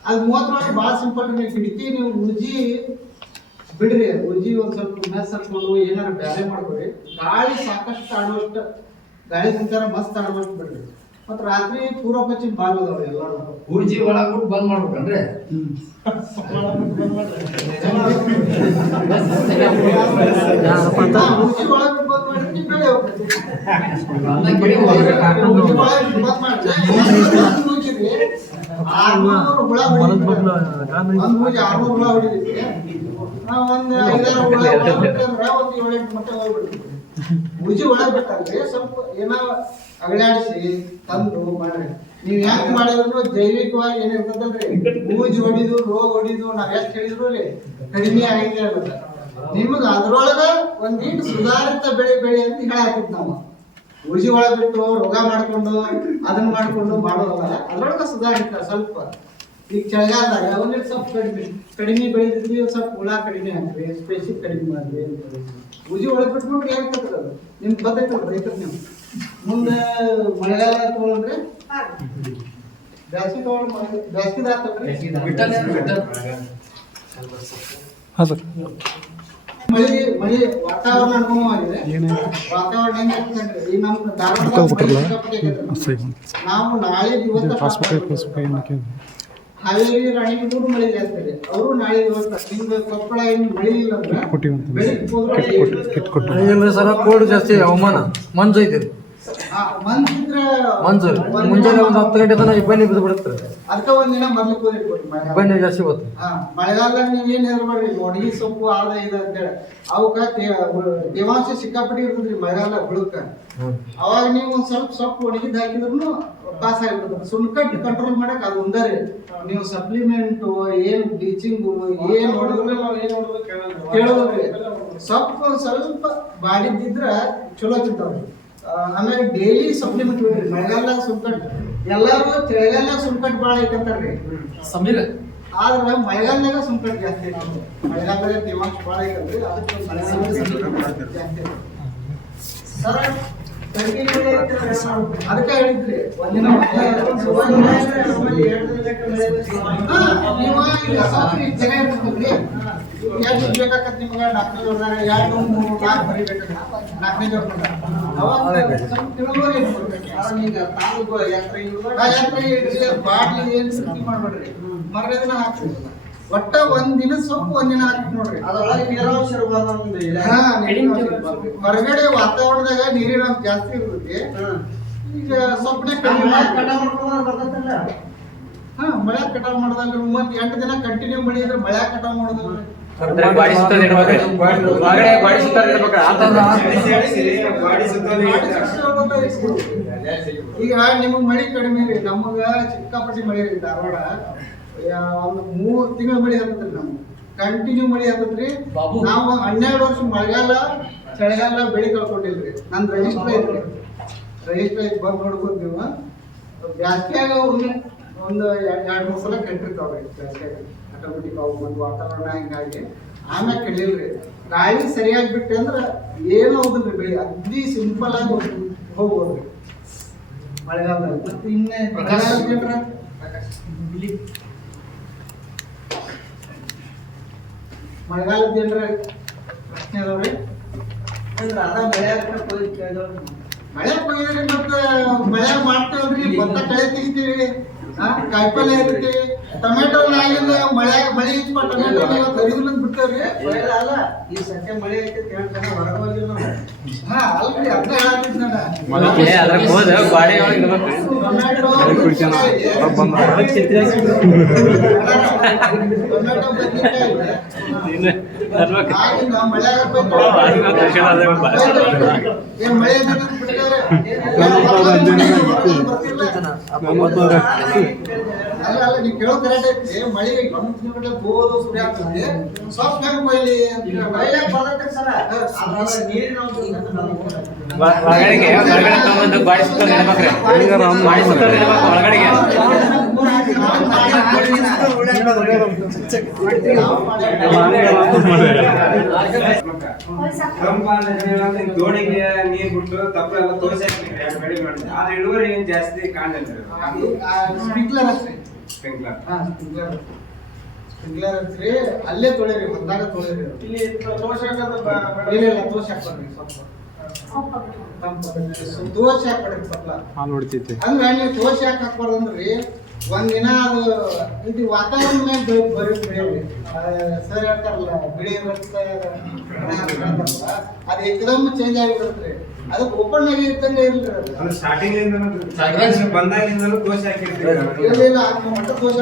ಅದು 30 ಒಳಗೆ ಭಾಳ ಸಿಂಪಲ್. ನೀವು ಕಿಟಕಿ ನೀವು ಉಜ್ಜಿ ಬಿಡ್ರಿ, ಉಜ್ಜಿ ಒಂದ್ ಸ್ವಲ್ಪ ಮೆಸ್ ಹಾಕೊಂಡು ಏನಾರ ಬ್ಯಾರೆ ಮಾಡ್ಕೊರಿ. ಗಾಳಿ ಸಾಕಷ್ಟು ಆಡುವಷ್ಟು, ಗಾಳಿ ಸಂಚಾರ ಮಸ್ತ್ ಆಡುವಷ್ಟು ಬಿಡ್ರಿ. ಮತ್ ರಾತ್ರಿ ಪೂರ್ವ ಪಶ್ಚಿಮ ಭಾಗ ಅದಾವ ಎಲ್ಲಾರು ಉಜ್ಜಿ ಒಳಗ್ಬಿಟ್ಟು ಬಂದ್ ಮಾಡ್ಬೇಕಂದ್ರೆ ಉಜ್ಜಿ ಒಳಗೆ ಬಂದ್ ಮಾಡಿ ಬೆಳೆ ಹೋಗ್ತದೆ. ಹುಳ ಹೊಡಿದೈತಿ. ಒಂದ್ 5-6 ಹುಳ ಬಿಟ್ಟಂದ್ರ ಒಂದ್ 7-8 ಮಟ್ಟ ಹೋಗ್ಬಿಡ್ತೀವಿ. ಉಜ್ಜಿ ಒಳಗ್ ಬಿಟ್ಟಂದ್ರೆ ಸ್ವಲ್ಪ ಏನೋ ಅಗಲಾಡಿಸಿ ತಂದು ಮಾಡ್ರಿ. ನೀವ್ ಹೆಂಗ್ ಮಾಡಿದ್ರು ಜೈವಿಕವಾಗಿ ಏನಿರ್ತದಲ್ರಿ, ಬೂಜಿ ಹೊಡಿದು ರೋಗ ಹೊಡಿದು ನಾವ್ ಎಷ್ಟು ಹೇಳಿದ್ರು ಕಡಿಮೆ ಆಗೈತೆ ಅಲ್ಲ. ನಿಮ್ಗೆ ಅದ್ರೊಳಗ ಒಂದೀಟ್ ಸುಧಾರಿತ ಬೆಳೆ ಅಂತ ಹೇಳಾಕಿದ್ ನಾವು. ಉಜ್ಜಿ ಒಳಗ್ ಬಿಟ್ಟು ರೋಗ ಮಾಡ್ಕೊಂಡು ಅದನ್ನ ಮಾಡ್ಕೊಂಡು ಮಾಡೋದಲ್ಲ, ಅದ್ರೊಳಗ ಸುಧಾರಿತ ಸ್ವಲ್ಪ. ಈಗ ಚಳಿಗಾಲದಾಗ ಒಂದಿಟ್ಟು ಸ್ವಲ್ಪ ಕಡಿಮೆ ಬೆಳೆದಿದ್ವಿ, ಸ್ವಲ್ಪ ಹುಳ ಕಡಿಮೆ ಹಾಕ್ರಿ, ಸ್ಪೇಸಿಗೆ ಕಡಿಮೆ ಮಾಡ್ರಿ. ಉಜ್ಜಿ ಒಳಗ್ ಬಿಟ್ಬಿಟ್ಟು ಏನ್ ತಗೋದು ನಿಮ್ಗೆ ಗೊತ್ತೈತಲ್ಲ ರೈತರು. ನೀವು ಮುಂದೆ ಮಳೆಗಾಲ ತಗೊಳ್ರಿ, ಬ್ಯಾಸ್ಗಿ ತಗೊಳ್ಳಿ, ಬ್ಯಾಸ್ಗಿದಾರ ತಗೊಳ್ರಿ. ಮಳಿ ವಾತಾವರಣ ಅನುಕೂಲವಾಗಿದೆ. ವಾತಾವರಣ ಹೆಂಗಾಗ್ತದೆ ಈ ನಮ್ಮ ಧಾರವಾಡ ನಾವು ನಾಳೆ ಇವತ್ತು ಹಾವೇರಿ, ರಾಣೆಬೆನ್ನೂರು ಮಳೆ ಜಾಸ್ತಿ ಇದೆ. ಅವರು ನಾಳೆ ಇವತ್ತು ನಿಮ್ಗೆ ಕೊಪ್ಪಳ ಏನು ಮಳೆ ಇಲ್ಲ ಅಂದ್ರೆ ಸರ ಕೋಲ್ಡ್ ಜಾಸ್ತಿ, ಹವಾಮಾನ ಮಂಜು ಐತೆ. ಮಂಜಿದ್ರೆ ಮಂಜೂರು ಒಂದ್ ಮುಂಜಾನೆ ದಿನ ಒಂದು 10 ಗಂಟೆ ತನಕ ಇಬ್ಬನಿ ಬಿದ್ದು ಬಿಡುತ್ತೆ. ಅದಕ್ಕೆ ಒಂದಿನ ಮೊದ್ಲು ಕೂದಿಟ್ಬಿಡ್ರಿ ಇಬ್ಬನಿ ಜಾಸ್ತಿ ಗೊತ್ತು. ಮಳೆಗಾಲದಾಗ ನೀವ್ ಏನ್ ಹೇಳ್ಬೇಡ್ರಿ ಒಣಗಿ ಸೊಪ್ಪು ಆದ ಇದು ಅಂತೇಳಿ ಅವಕ್ಕ ತೇವಾಂಶ ಸಿಕ್ಕಾಪಟ್ಟಿ ಇರ್ತದ್ರಿ ಮಳೆಗಾಲ ಹುಳುಕ್ಕ. ಅವಾಗ ನೀವು ಒಂದ್ ಸ್ವಲ್ಪ ಸೊಪ್ಪು ಒಣಗಿದ್ ಹಾಕಿದ್ರು ಪಾಸ್ ಆಗಿಬಿಡ್ತದೆ. ಸುಣ್ಕಟ್ಟು ಕಂಟ್ರೋಲ್ ಮಾಡಕ್ ಅದು ಒಂದರಿ. ನೀವು ಸಪ್ಲಿಮೆಂಟ್ ಏನ್ ಬ್ಲೀಚಿಂಗ್ ಏನ್ ಕೇಳೋದ್ರಿ. ಸೊಪ್ಪು ಸ್ವಲ್ಪ ಬಾಡಿದ್ದಿದ್ರ ಚಲೋ ತಿಂತಾವ್ರಿ. ಆಮೇಲೆ ಡೈಲಿ ಸಪ್ಲಿಮೆಂಟ್ ಬಿಡ್ರಿ. ಮಳೆಗಾಲದಾಗ ಸುಣ್ಕಟ್ಟು ಎಲ್ಲಾರು ಚಳಿಗಾಲದಾಗ ಸುಣ್ಕಟ್ಟು ಭಾಳ ಐತಂತಾರ್ರಿ ಸಮೀರ್ ಆದ್ರೆ ಮಳೆಗಾಲದಾಗ ಸುಣ್ಕಟ್ಟು ಜಾಸ್ತಿ ಐತಿ. ಮಳೆಗಾಲದಾಗ ತೇವಾಂಶ ಭಾಳ ಐತಲ್ರಿ ಅದಕ್ಕೆ ಮಳೆಗಾಲದಾಗ ಜಾಸ್ತಿ ಐತಿ. ಸರ್ ಅದಕ್ಕೆ ಹೇಳಿದ್ರಿ ಒಂದಿನ ಜನ ಇರ್ತದ್ರಿ. ಎಷ್ಟು ಬೇಕಾಕತ್ ನಿಮ್ಗೆ ಡಾಕ್ಟರ್ ಅವ್ರದಾಗ 2 3 4 ಬರಿಬೇಕಂದ್ರೆ 4ನೇ ಜೋರ್ ಅವಾಗ ಸ್ವಲ್ಪ ತಿಳುವಳಿ ಇಟ್ಕೊಳ್ಬೇಕು. ಈಗ ತಾಲೂಕು ಯಾತ್ರೆ ಬಾಟ್ಲಿ ಏನು ಸುದ್ದಿ ಮಾಡ್ಬೇಡ್ರಿ. ಮರನೇ ದಿನ ಹಾಕ್ರಿ. ಒಟ್ಟ ಒಂದಿನ ಸೊಪ್ಪು ಒಂದಿನ ಹಾಕಿ ನೋಡ್ರಿ. ಅದ್ರೊಳಗೆ ನೀರಾಂಶ ಹೊರಗಡೆ ವಾತಾವರಣದಾಗ ನೀರಿನ ಅಂಶ ಜಾಸ್ತಿ ಇರ್ತೈತಿ. ಈಗ ಸೊಪ್ಪನೇ ಮಳೆ ಕಟಾವ್ ಮಾಡಿದಾಗ ಮತ್ತೆ 8 ದಿನ ಕಂಟಿನ್ಯೂ ಮಳಿ ಇದ್ರೆ ಮಳೆ ಕಟಾವ್ ಮಾಡೋದು ಈಗ ನಿಮಗ್ ಮಳಿ ಕಡಿಮೆ ರೀ. ನಮಗ ಸಿಕ್ಕಾಪಟ್ಟಿ ಮಳಿ ರೀ ಧಾರವಾಡ. ಒಂದು 3 ತಿಂಗಳ ಮಳಿ ಹತ್ತದ್ರಿ. ನಮ್ಗೆ ಕಂಟಿನ್ಯೂ ಮಳಿ ಹತ್ತದ್ರಿ. ನಾವು 12 ವರ್ಷ ಮಳೆಗಾಲ ಚಳಿಗಾಲ ಬೆಳಿ ಕಳ್ಕೊಂಡಿಲ್ರಿ. ನನ್ ರಿಜಿಸ್ಟರ್ ಐತ್ರಿ. ರಿಜಿಸ್ಟರ್ ಐತಿ ಬಂದ್ ನೋಡ್ಬೋದು ನೀವು. ಬ್ಯಾಸ್ಗ್ಯಾಗ ಒಂದು 2-3 ಸಲ ಕೆಟ್ಟಿರ್ತಾವ್ರಿ. ಬ್ಯಾಸ್ಗ್ಯಾಗ ಆಟೋಮೆಟಿಕ್ ಅವು ಒಂದು ವಾತಾವರಣ ಹಿಂಗಾಗಿ ಆಮ್ಯಾಗ ಕೆಡಿಲ್ರಿ. ಗಾಳಿ ಸರಿಯಾಗಿ ಬಿಟ್ಟೆ ಅಂದ್ರ ಏನು ಹೌದ್ರಿ ಬೆಳಿ ಅಗ್ದಿ ಸಿಂಪಲ್ ಆಗಿ ಹೋಗ್ಬೋದ್ರಿ ಮಳೆಗಾಲದಲ್ಲಿ. ಮತ್ತೆ ಇನ್ನೇ ಮಳೆಗಾಲದ ಜನರ ಪ್ರಶ್ನೆ ಅದಾವ್ರಿ. ಮಳೆ ಕೊಯ್ದ್ರಿ ಮತ್ತೆ ಮಳೆ ಮಾಡ್ತೇವಲ್ರಿ. ಭತ್ತ ಕಳೆ ತೆಗಿತೀವಿ, ಕಾಯಿಪಲ್ಲೆ ಇರ್ತೀವಿ. ಟೊಮೆಟೊ ಆಗಿಂದ ಮಳೆ ಇತ್ತು ಟೊಮೆಟೊ ಕರಿದು ಬಿಡ್ತೇವ್ರಿ. ಅಲ್ಲ ಈ ಸದ್ಯ ಮಳೆ ಐತಿ ಹೊರಗೆ ಹೋಗಿಲ್ಲ. ಅಲ್ರಿ ಅದನ್ನ ಹೇಳತ್ತಿದ್ ನಾನು. ಟೊಮೆಟೊ ಬದ್ನಿಕಾಯಿ ಆಗಿಂದ ಮಳೆ ಅಲ್ಲ ನೀವು ಕೇಳೋ ಕರೆಕ್ಟ್ ಐತಿ. ಮಳೆ ಗಂಟೆ ಗೋದು ಸುರಿ ಆಗ್ತದೆ. ಸ್ವಲ್ಪ ಹೆಂಗ್ ಕೊಯ್ಲಿ ದೋಣಿಗೆ ನೀರ್ ಬಿಟ್ಟು ತಪ್ಪು ಎಲ್ಲ ತೋರಿಸಿ ಬೆಳೆ ಮಾಡಿದ್ರೆ ಆದ್ರೆ ಇಳುವರಿ ಏನ್ ಜಾಸ್ತಿ ಕಾಣಲಿಲ್ಲ. ಸ್ಪ್ರಿಂಕ್ಲರ್ ಹಚ್ರಿ. ಸ್ಪ್ರಿಂಕ್ಲರ್ ಹಚ್ರಿ. ಅಲ್ಲೇ ತೊಳಿರಿ, ಹೊಂದಾಗ ತೊಳಿರಿ. ಇಲ್ಲ ತೋರ್ಸಿ ಹಾಕ್ಬಾರ್ರಿ. ಸ್ವಲ್ಪ ತೋರ್ಸಿ ಹಾಕ್ಬೇಡ್ರಿ. ಸ್ವಲ್ಪ ಅಂದ್ರೆ ನೀವು ತೋರ್ಸಿ ಹಾಕ್ಬಾರ್ದಂದ್ರಿ. ಒಂದಿನ ಅದು ಇದು ವಾತಾವರಣ ಮೇಲೆ ಬರೀ ಬೆಳೆಯಲಿ. ಸರ್ ಹೇಳ್ತಾರಲ್ಲ ಬೆಳೆ ಅದು ಏಕದಮ್ ಚೇಂಜ್ ಆಗಿಬಿಡುತ್ತೆ. ಅದಕ್ಕೆ ಓಪನ್ ಆಗಿ ಇದ್ದಂಗೆ ಇರ್ಲಿ. ಅದು ಸ್ಟಾರ್ಟಿಂಗ್ ಬಂದಾಗಿಂದಲೂ ದೋಷ ಹಾಕಿರ್ತೀವಿ. ಇಲ್ಲ ಮಟ್ಟ ದೋಷ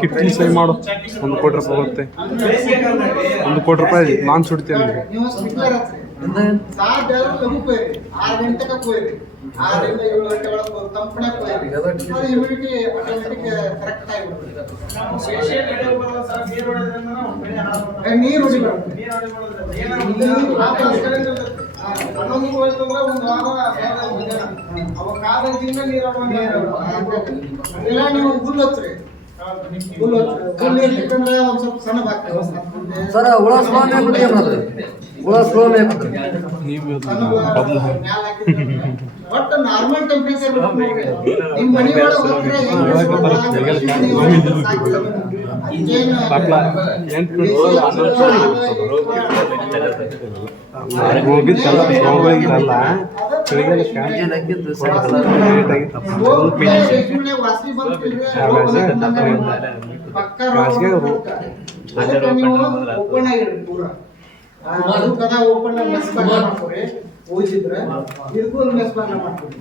ಕಿಟ್ಟಿ ಸೈ ಮಾಡು. 1 ಕೋಟಿ ರೂಪಾಯಿ ಹೋಗುತ್ತೆ. 1 ಕೋಟಿ ರೂಪಾಯಿ ನಾನು ಸುಡ್ತೇನೆ. ನೀವು ಸ್ಪ್ರಿಂಕ್ಲರ್ ಹಚ್ರಿ. ಸಾಧ್ಯ ಲಘು ಕೊಯ್ರಿ. 6 ಗಂಟೆ ತನಕ ಕೊಯ್ರಿ. 6 ರಿಂದ 7 ಗಂಟೆ ಒಳಗೆ ತಂಪನೆ ಕೊಯ್ರಿ. ಅದು ಹ್ಯೂಮಿಡಿಟಿ ಆಟೋಮೆಟಿಕ್ ಕರೆಕ್ಟ್ ಆಗಿಬಿಡುತ್ತೆ. ನೀರು ಹೊಡಿಬಾರ್ದು. ಹನ್ನೊಂದು ಹೋಯ್ತಂದ್ರೆ ಒಂದು ಅವಾಗ ಕಾಲೇಜಿಂದ ನೀರು ಇಲ್ಲ. ನೀವು ಹುಲ್ಲು ಹಚ್ರಿ. ಹುಲ್ಲು ಇರ್ಲಿಕ್ಕಂದ್ರೆ ಒಂದ್ ಸ್ವಲ್ಪ ಸಣ್ಣ ಆಗ್ತದೆ. ಸರ್ ಹುಳ ಸ್ಲೋನೇ ಬಿಡ್ತೀವಿ. ಹುಳ ಸ್ಲೋನೇ ಒಟ್ಟು ನಾರ್ಮಲ್ ಟೆಂಪರೇಚರ್ ನಿಮ್ಮ ಮನೆ ಒಳಗೆ ಓಪನ್ ಆಗಿರ್ರಿ. ಪೂರಾ ಓಪನ್ ಮಾಡ್ಕೊರಿ. ಹೋಗಿದ್ರೆ ಇದಕ್ಕೂ ಒಂದು ಮೆಸ್ ಬಾಗಿಲ ಮಾಡ್ತೀವಿ.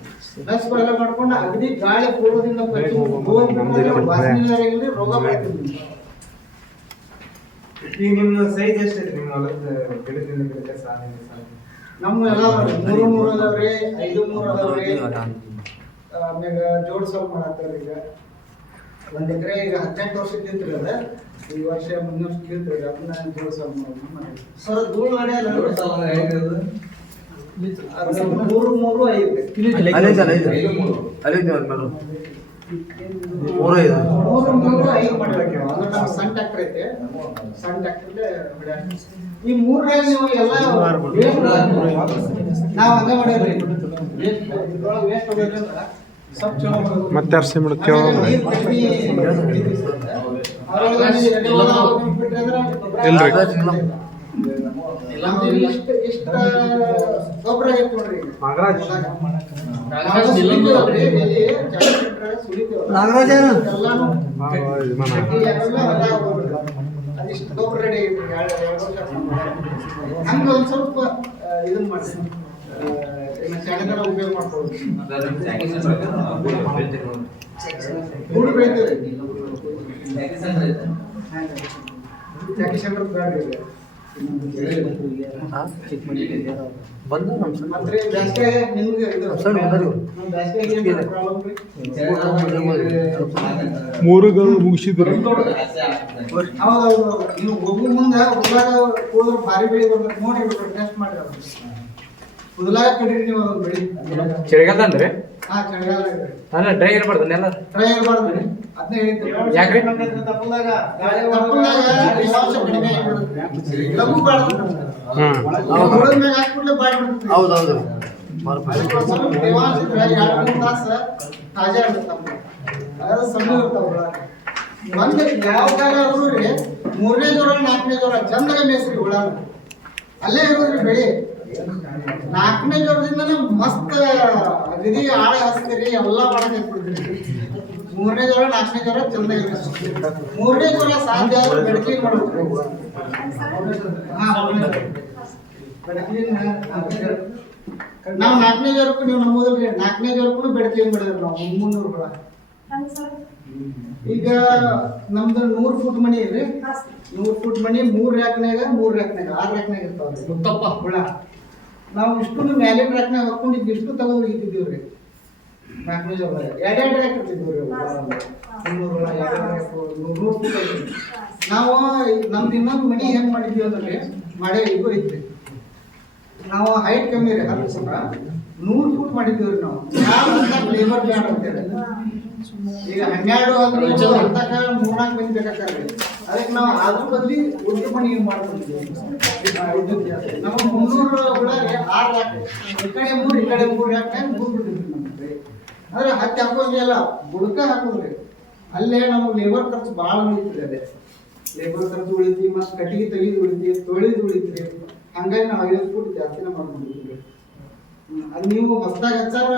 ಮೆಸ್ ಬಾಗಿಲ ಮಾಡ್ಕೊಂಡು ಅಗದಿ ಗಾಳಿ ಪೂರ್ವದಿಂದ ವಾಸನೆ ರೋಗ ಬರ್ತೀವಿ. ಈಗ ನಿಮ್ಮ ಸೈಜ್ ಎಷ್ಟೈತಿ ನಿಮ್ಮ ಹೊಲದ ಗಿಡದಿಂದ ಗಿಡಕ್ಕೆ ಸಾಲಿಗೆ ನಮ್ಮ ಎಲ್ಲ 3 ಅದಾವ್ರಿ, 5 ಅದಾವ್ರಿ. ಆಮ್ಯಾಗ ಜೋಡಿಸೋದು ಮಾಡತ್ತಾರ. ಈಗ 1 ಎಕರೆ ಈಗ 18 ವರ್ಷಕ್ಕಿಂತ ಅದ, ಈ ವರ್ಷ ಮುಂದಿನ ವರ್ಷ ಕಿಲ್ತದೆ, ಅದನ್ನ ಜೋಡಿಸೋದು ಮಾಡಿ ಸರ್. ಧೂಳು ನಡೆಯಲ್ಲ 3 5 ಮಾಡ್ಬೇಕು. ಅಂದ್ರೆ ನಮ್ಮ ಸಣ್ಣ ಟ್ರ್ಯಾಕ್ಟರ್ ಐತೆ, ಸಣ್ಣ ಟ್ರ್ಯಾಕ್ಟರ್ಲೆ ಈ 3 ನೀವು ಎಲ್ಲ ನಾವು ಹಂಗ ಮಾಡೇವ್ರಿ. ಇದ್ರೊಳಗೆ ವೇಸ್ಟ್ ಹೋಗೋದ್ರಿಂದ ಸ್ವಲ್ಪ ಚಲೋ ಬರೋದು. ಮತ್ತೆ ಅರ್ಸಿ ಮಾಡಕ್ಕೆ ಇಲ್ರಿ ಇಷ್ಟ ಗೊಬ್ಬರ ಆಗೈತೆ ನೋಡ್ರಿ. ನಾಗರಾಜ ಎಲ್ಲಾನು ಅದಿಷ್ಟು ಗೊಬ್ಬರ ರೆಡಿ ಆಗೈತೆ. 2 ವರ್ಷ ಹಂಗ ಒಂದ್ ಸ್ವಲ್ಪ ಇದನ್ನ ಮಾಡಿ ಚಾಣಕ್ಯನ ಉಪಯೋಗ ಮಾಡ್ಕೊಳ್ಳೋದು. ಗೂಡು ಬೆಳಿತೀವಿ ಜಾಕಿಶಂಕರ್ ಬ್ಯಾಡ್ರಿ. ಬಂದ ಮತ್ತೆ ಬ್ಯಾಸ್ಗೆ ನಿಮ್ಗೆ ಇದು ನಮ್ಮ ಬ್ಯಾಸ್ಗೆ ಏನು ಪ್ರಾಬ್ಲಮ್ ರೀ? 3 ಮುಗಿಸಿದ್ರಿ. ಹೌದೌದು. ನೀವು ಹೋಗು ಮುಂದೆ ಹುಲ್ಲಾಗ ಕೂದ್ರೆ ಭಾರಿ ಬೆಳಿ ಬರ್ಬೇಕು ನೋಡ್ರಿ, ಟೆಸ್ಟ್ ಮಾಡ್ರಿ. ಅದು ಹುಲ್ಲಾಗ ಕಡಿರಿ ನೀವು ಅದನ್ನ ಬೆಳಿ. ಚಳಿಗಾಲ ಅಂದ್ರೆ ಹಾ ಚಳಿಗಾಲ ಇದೆ. ಅಲ್ಲ ಡ್ರೈ ಇರಬಾರ್ದು ನೆಲ. ಟ್ರೈ ಇರಬಾರ್ದು. ಅದನ್ನ ಹೇಳ್ತೀನಿ. ಯಾಕ್ರಿ? ತಪ್ಪಲಾಗ ತೇವಾಂಶ ಕಡಿಮೆ ಆಗಿಬಿಡುತ್ತೆ. ಲಘು ಬಾಡ್ದು ಹುಳದ ಮ್ಯಾಗ ಹಾಕ್ಬಿಟ್ಲೆ ಬಾಡ್ಬಿಡುತ್ತೆ. ಹೌದೌದು. ಸ್ವಲ್ಪ ತೇವಾಂಶ ಇದ್ರೆ 2-3 ತಾಸು ತಾಜಾ ಇರುತ್ತೆ. ಅದು ಸಣ್ಣ ಇರ್ತಾವ ಹುಳ. ಒಂದು ಯಾವ ಕಾಲ ಆದ್ರೂ ರೀ 3ನೇ ಜ್ವರ 4ನೇ ಜ್ವರ ಚಂದಾಗ ಮೇಸ್ರಿ ಹುಳ ಅಲ್ಲೇ ಇರೋದ್ರಿ ಬೆಳಿ. 4ನೇ ಜ್ವರದಿಂದನೇ ಮಸ್ತ್ ಅಗದಿ ಆಳ ಹಸ್ತೀರಿ, ಎಲ್ಲ ಮಾಡಕ್ ಬಿಡ್ತೀರಿ. 3ನೇ ಜ್ವರ 4ನೇ ಜ್ವರ ಚಂದಾಗ ಮೇಸ್ರಿ. 3ನೇ ಜ್ವರ ಸಾಧ್ಯ ಆದ್ರೆ ಬೆಳಕಿಗೆ ಮಾಡ್ಬೇಕು. ನಾವು 4ನೇ ಜ್ವರಕ್ಕೂ ನೀವು ನಂಬೋದಿಲ್ರಿ, 4ನೇ ಜ್ವರಕ್ಕೂ ಬೆಳಕಿಗೆ ಮಾಡಿದ್ರಿ ನಾವು 300 ಹುಳ. ಈಗ ನಮ್ದು 100 ಫುಟ್ ಮನಿ ಇಲ್ರಿ, 100 ಫುಟ್ ಮನಿ 3 ರ್ಯಾಕ್ನಾಗ 6 ರ್ಯಾಕ್ನಾಗ ಇರ್ತಾವ್ರಿ ಹುಳ. ನಾವು ಇಷ್ಟು ಮ್ಯಾಲಿನ ರ್ಯಾಕ್ನಾಗ ಹಾಕೊಂಡಿದ್ದು ಇಷ್ಟು ತಗೊಂಡು ಇದ್ದಿದ್ದೀವ್ರಿ. 4ನೇ ಜ್ವರ 2 ರ್ಯಾಕ್ ಇರ್ತಿದ್ದೀವ್ರಿ. 300 ಹುಳ 2 ರ್ಯಾಕ್ 100 ಫುಟ್ ಐತಿ. ನಾವು ನಮ್ದು ಇನ್ನೊಂದು ಮನಿ ಹೆಂಗ್ ಮಾಡಿದ್ವಿ ಅಂದ್ರೆ ಮಾಡೇ ಇದು ಐತ್ರಿ. ನಾವು ಹೈಟ್ ಕಮ್ಮಿ ರೀ 10 100 ಫುಟ್ ಮಾಡಿದ್ದೀವ್ರಿ. ನಾವು ಯಾವ ಲೇಬರ್ ಬ್ಯಾಂಡ್ ಅಂತೇಳಿ ಈಗ 12 ಅಂದ್ರೆ ಅಂತಕ 3-4 ಮಂದಿ ಬೇಕಾಗ್ತಾರೆ. ಅದಕ್ಕೆ ನಾವು ಅದ್ರ ಬದಲಿ ಉರ್ದು ಮನಿ ಮಾಡ್ಕೊಂಡಿದ್ದೀವಿ. ನಮ್ಮ 300 ಹುಳ 6 ರ್ಯಾಕ್, ಈ ಕಡೆ 3 ಈ ಕಡೆ 3 ರ್ಯಾಕ್ನಾಗ 3 ಬಿಟ್ಟಿದ್ವಿ ನಮ್ಗೆ. ಅಂದ್ರೆ ಹತ್ತಿ ಹಾಕೋದಿಲ್ಲ, ಬುಡಕ ಹಾಕೋದ್ರಿ. ಅಲ್ಲೇ ನಮಗೆ ಲೇಬರ್ ಖರ್ಚು ಭಾಳ ಉಳಿತದೆ. ಅದೇ ಲೇಬರ್ ಖರ್ಚು ಉಳಿತಿ, ಮತ್ತು ಕಟ್ಟಿಗೆ ತೆಗಿದು ಉಳಿತಿ, ತೊಳಿದು ಉಳಿತ್ರಿ. ಹಂಗಾಗಿ ನಾವು 50 ಫುಟ್ ಜಾಸ್ತಿನ ಮಾಡ್ಕೊಂಡಿದ್ದೀವಿ. ಅದು ನೀವು ಹೊಸದಾಗಿ ಹಚ್ಚಾರ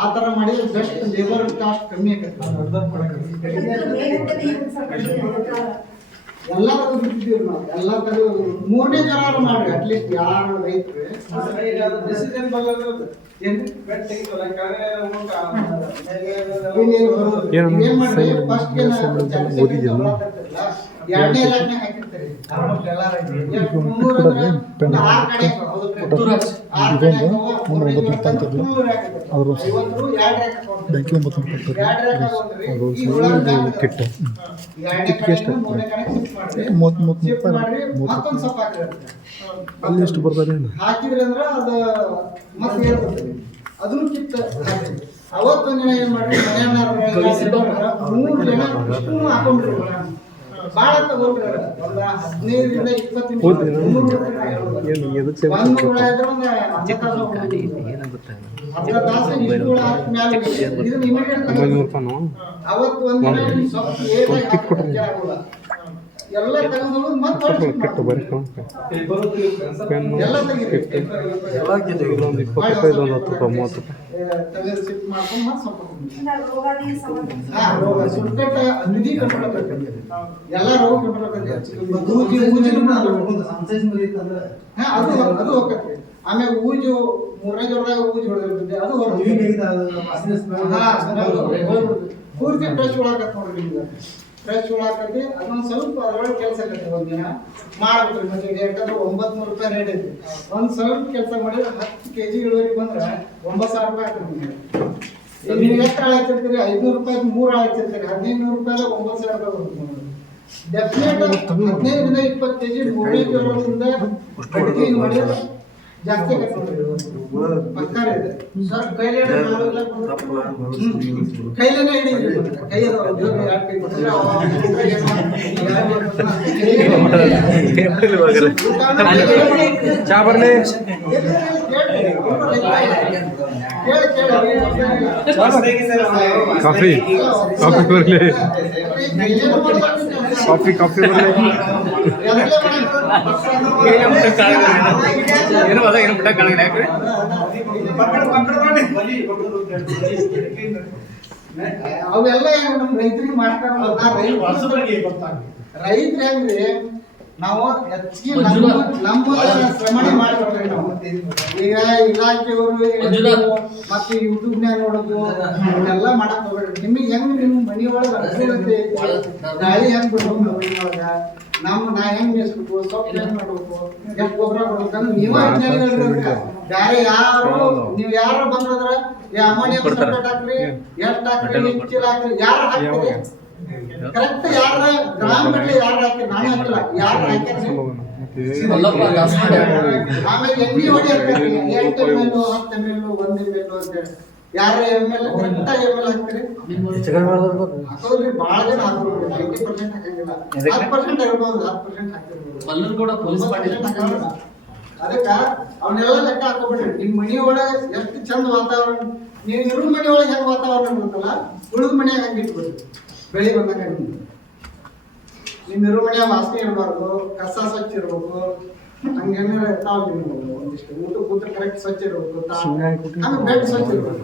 ಆ ಥರ ಮಾಡಿದ್ರೆ ಬೆಸ್ಟ್, ಲೇಬರ್ ಕಾಸ್ಟ್ ಕಮ್ಮಿ ಆಗತ್ತೆ. ಎಲ್ಲ ತಗೋ ಬಿಟ್ಟಿದ್ದೀವಿ ನಾವು. ಎಲ್ಲ ತಗೋ 3ನೇ ಜ್ವರ ಮಾಡ್ರಿ ಅಟ್ಲೀಸ್ಟ್ ಯಾರು ರೈತರು ಡಿಸಿಷನ್ ಬರೋದು ಏನ್ ಮಾಡ್ರಿ. ಫಸ್ಟ್ 2ನೇ ರ್ಯಾಕ್ನಾಗ ಹಾಕಿರ್ತಾರೆ ಎಲ್ಲ ರೈತರು. 300 ಅಂದ್ರೆ 6 ಕಡೆ ಅಲ್ಲಿ ಎಷ್ಟು ಬರ್ತಾರೆ ಹಾಕಿದ್ರಿ ಅಂದ್ರ ಅದು ಮತ್ತೆ ಹೇಳ್ತದೆ. ಅದನ್ನು ಕಿತ್ತ ಅವತ್ತೊಂದ್ ದಿನ ಏನ್ ಮಾಡ್ರಿ, 3 ಜನ ಹಾಕೊಂಡ್ರಿ. ಬಾಳ ತಗೊಂಡ್ರಿ, ಒಂದು 15ರಿಂದ 20 ನಿಮಿಷ ಅವತ್ತು ಒಂದ್ ದಿನ ಎಲ್ಲ ತೆಗೆದು ಮತ್ತೆ ಕೆಟ್ಟು ಬರೀ ಎಲ್ಲ ತೆಗೀರಿ. ಎಲ್ಲ ಹಾಕಿದ್ದೀವಿ. ಒಂದು 20 ರೂಪಾಯಿ ಇದೊಂದು 10 ರೂಪಾಯಿ 30 ರೂಪಾಯಿ ತೆಗೆದು ಸಿಟ್ ಮಾಡ್ಕೊಂಡು ಮತ್ತೆ ಸ್ವಲ್ಪ ರೋಗ ಸುಟ್ಟಟ್ಟ ನಿಧಿ ಕಟ್ಕೊಳಕತ್ತಿ ಎಲ್ಲ ರೋಗ ಕಟ್ಕೊಳಕತ್ತಿ ಅದು ಹೋಗತ್ರಿ. ಆಮೇಲೆ ಊಜು 3ನೇ ಜ್ವರದಾಗ ಊಜು ಹೊಡೆದಿರ್ತದೆ ಅದು ಪೂರ್ತಿ ಫ್ರೆಶ್ ಒಳಕತ್ ನೋಡ್ರಿ ನಿಮ್ಗೆ ಫ್ರೆಶ್ ಒಳಕತ್ತಿ ಅದೊಂದು ಸ್ವಲ್ಪ ಅದ್ರೊಳಗೆ ಕೆಲಸ ಆಗತ್ತೆ ಒಂದಿನ ಮಾಡ್ಬಿಟ್ರಿ ಮತ್ತೆ ಯಾಕಂದ್ರೆ 900 ರೂಪಾಯಿ ರೇಟ್ ಐತಿ ಒಂದ್ ಸ್ವಲ್ಪ ಕೆಲಸ ಮಾಡಿದ್ರೆ 10 kg ಇಳುವರಿ ಬಂದ್ರೆ 9,000 ರೂಪಾಯಿ ಆಗ್ತದೆ ನಿಮ್ಗೆ. ನೀವು ಎಷ್ಟು ಹಾಕಿರ್ತೀರಿ 500 ರೂಪಾಯಿ 3 ಹಾಕಿರ್ತೀರಿ 1500 ರೂಪಾಯಿ 9,000 ರೂಪಾಯಿ ಬರುತ್ತೆ ಡೆಫಿನೆಟ್ 15ರಿಂದ 20 kg 3ನೇ ಜ್ವರದಿಂದ ಅಡುಗೆ ಮಾಡಿದ್ರೆ ಜಾಸ್ತಿ ಪಕ್ಕಾರ ಇದೆ ಸರ್. ಕೈಲೇನೆ ಹಿಡಿದ್ರಿ ಕೈ ಚಾ ಬರ್ಲಿ ಕಾಫಿ ಕಾಫಿ ಬರ್ಲಿ ಕಾಫಿ ಬರ್ಲಿ ಏನು ಅದ ಏನು ಬಿಟ್ಟ ಕಾಣಂಗಿಲ್ಲ ಯಾಕ್ರಿ ಅವೆಲ್ಲ ನಮ್ ರೈತರಿಗೆ ಮಾಡ್ತಾರಲ್ಲ ರೈತರು ಹೆಂಗ್ರಿ ನಾವು ಹೆಚ್ಚಿಗೆ ನಮ್ಮ ಶ್ರಮಣೆ ಮಾಡ್ಬೇಕ್ರಿ ನಾವು. ಈಗ ಇಲಾಖೆಯವರು ಮತ್ತೆ ಯೂಟ್ಯೂಬ್ನ್ಯಾಗ ನೋಡೋದು ಅವನ್ನೆಲ್ಲ ಮಾಡಕ್ ಹೋಗ್ಬೇಡ್ರಿ. ನಿಮಗೆ ಹೆಂಗ್ ನಿಮ್ ಮನಿಯೊಳಗ ಅನುಕೂಲತೆ ಗಾಳಿ ಹೆಂಗ್ ಬಿಡ್ಬೇಕು ಮನಿಯೊಳಗ ನಾ ಹೆಂಗ್ ಮೇಯಿಸ್ಬೇಕು ಸೊಪ್ಪು ಹೆಂಗ್ ಮಾಡ್ಬೇಕು ಎಷ್ಟು ಗೊಬ್ಬರ ಕೊಡ್ಬೇಕಂದ್ರೆ ನೀವ ಬ್ಯಾರೆ ನೀವ್ ಯಾರು ಬಂದ್ರ ಅಮೋನಿಯಂ ಸಲ್ಫೇಟ್ ಹಾಕ್ರಿ ಎಷ್ಟು ಹಾಕ್ರಿ ಚೀಲ ಹಾಕ್ರಿ ಯಾರು ಹಾಕ್ತೀರಿ ಕರೆಕ್ಟ್ ಯಾರ ಗ್ರಾಮ್ ಗಟ್ಲೆ ಯಾರು ಹಾಕ್ತೀರಿ ನಾನು ಹಾಕಿಲ್ಲ ಯಾರು ಹಾಕ್ಯಾರ ಆಮೇಲೆ ಎಣ್ಣೆ ಹೊಡಿ ಹಾಕ್ತಾರೆ 8 ml 10 ml 1 ml ಅಂತ ಯಾರು ML ಕರೆಕ್ಟ್ ML ಹಾಕ್ತೀರಿ ಹಾಕೋದ್ರಿ ಭಾಳ ಜನ ಹಾಕೋದ್ರಿ 90% ಹಾಕಂಗಿಲ್ಲ 10% ಇರ್ಬೋದು 10% ಹಾಕ್ತಿರ್ಬೋದು ಅದಕ್ಕ ಅವನ್ನೆಲ್ಲ ಲೆಕ್ಕ ಹಾಕೋಬಿಡ್ರಿ. ನಿಮ್ ಮನಿ ಒಳಗೆ ಎಷ್ಟು ಚಂದ ವಾತಾವರಣ ನೀವು ಇರೋ ಮನಿ ಒಳಗೆ ಹೆಂಗ್ ವಾತಾವರಣ ಇರುತ್ತಲ್ಲ ಉಳಿದ ಮನ್ಯಾಗ ಹಂಗೆ ಇಟ್ಬಿಡ್ರಿ ಬೆಳಿ ಬಂದಾಗ ನಿಮ್ ಇರೋ ಮನ್ಯಾಗ ವಾಸನೆ ಇರಬಾರ್ದು ಕಸ ಸ್ವಚ್ಛ ಇರ್ಬೇಕು ಹಂಗೇನಾರ ಇರ್ತಾವ ಒಂದಿಷ್ಟು ಊಟ ಕೂತ ಕರೆಕ್ಟ್ ಸ್ವಚ್ಛ ಇರ್ಬೇಕು ಆಮೇಲೆ ಬೆಡ್ ಸ್ವಚ್ಛ ಇರ್ಬೇಕು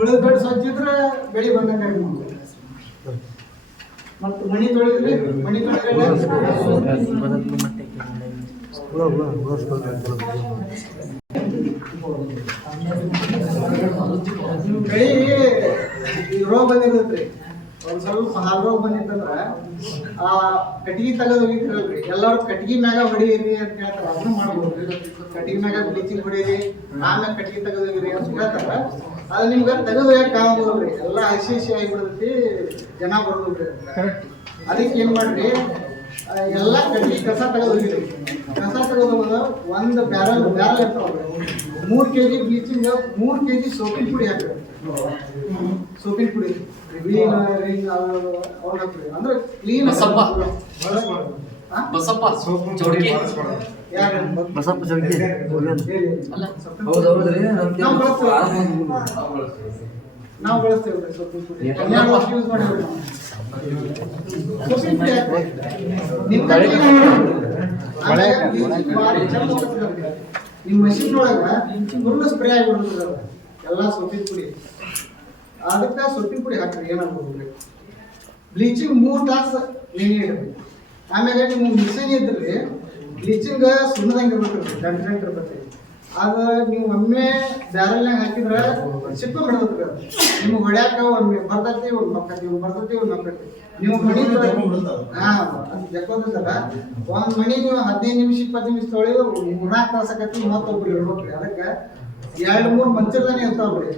ಉಳಿದ ಬೆಡ್ ಸ್ವಚ್ಛ ಇದ್ರೆ ಬೆಳಿ ಬಂದಾಗ ಮತ್ತೆ ಮನಿ ತೊಳಿದ್ರಿ ಮನಿ ಬೆಳಿ ರೋಗ ಬಂದಿರ್ತೈತ್ರಿ ಒಂದ್ ಸ್ವಲ್ಪ ಹಾಲ್ ರೋಗ ಬಂದಿತ್ತಂದ್ರ ಆ ಕಟ್ಟಿಗೆ ತೆಗೆದು ಹೋಗಿದ್ರಲ್ರಿ ಎಲ್ಲಾರು ಕಟ್ಟಿಗೆ ಮ್ಯಾಗ ಹೊಡೀರಿ ಅಂತ ಹೇಳ್ತಾರ ಅದನ್ನ ಮಾಡ್ಬೋದ್ರಿ. ಕಟ್ಟಿಗೆ ಮ್ಯಾಗ ಬ್ಲೀಚಿಂಗ್ ಹೊಡೀರಿ ಆಮ್ಯಾಗ ಕಟ್ಟಿಗೆ ತೆಗೆದು ಹೋಗಿರಿ ಅಂತ ಹೇಳ್ತಾರ ಅದ್ ನಿಮ್ಗ ತೆಗೆದು ಯಾಕೆ ಕಾಗೋದ್ರಿ ಎಲ್ಲಾ ಹಸಿ ಆಗಿಬಿಡ್ತೈತಿ ಜನ ಬರೋದ್ರಿ. ಅದಕ್ಕೆ ಏನ್ ಮಾಡ್ರಿ ಎಲ್ಲಾ ಕಟ್ಟಿಗೆ ಕಸ ತೆಗೆದು ಹೋಗಿರಿ ಕಸ ತೆಗೆದು ಒಂದು ಬ್ಯಾರಲ್ ಇರ್ತಾವ್ರಿ 3 kg ಬ್ಲೀಚಿಂಗ್ 3 kg ಸೋಪಿನ ಪುಡಿ ಹಾಕ್ರಿ ಸೋಪಿನ ಪುಡಿ ಅಂದ್ರೆ ಕ್ಲೀನ್ ಬಸಪ್ಪ ಚೌಡಿಕೆ ಬಸಪ್ಪ ಚೌಡಿಕೆ ಹೌದೌದ್ರಿ ನಾವು ಬಳಸ್ತೇವೆ ಸೋಪಿನ ಪುಡಿ ಯೂಸ್ ಮಾಡಿವ್ರಿ ಸೋಪಿನ ಪುಡಿ ನಿಮ್ಮ ಮಷೀನ್ ಒಳಗ ಫುಲ್ ಸ್ಪ್ರೇ ಆಗಿಬಿಡ್ತದ ಎಲ್ಲ ಸೋಪಿನ ಪುಡಿ. ಅದಕ್ಕೆ ಸೊಪ್ಪಿನ ಪುಡಿ ಹಾಕ್ರಿ ಏನಾಗ್ಬೋದು ಬ್ಲೀಚಿಂಗ್ 3 ತಾಸು ನೆನೆ ಇಡ್ರಿ. ಆಮೇಲೆ ನಿಮ್ಗೆ ಮಿಷನ್ ಇದ್ರಿ ಬ್ಲೀಚಿಂಗ್ ಸುಣ್ಣದಂಗೆ ಇರ್ಬೇಕು ಗಂಟೆ ಇರ್ತೈತಿ ಅದು ನೀವು ಒಮ್ಮೆ ಬ್ಯಾರಲ್ನಾಗ ಹಾಕಿದ್ರೆ ಸಿಪ್ಪೆ ಬಿಡ್ತೈತ್ರಿ ಅದು ನಿಮ್ಗೆ ಹೊಡ್ಯಾಕ ಒಮ್ಮೆ ಬರ್ತೈತಿ ಒಂದು ಮಕ್ಕತಿ ಬರ್ತೈತಿ ಒಂದು ಮಕ್ಕತಿ ನೀವು ಮಣಿ ಅದು ಜಕ್ಕೋದಿಲ್ಲ ಒಂದ್ ಮಣಿ ನೀವು 15 ನಿಮಿಷ 20 ನಿಮಿಷ ತೊಳೆದು 3-4 ತಾಸು ಆಕತಿ ಮತ್ತೊಬ್ರು ಇಡ್ಬೇಕ್ರಿ. ಅದಕ್ಕೆ 2-3 ಮಂಚರ್ದಾನೆ ಇರ್ತಾವ್ರಿ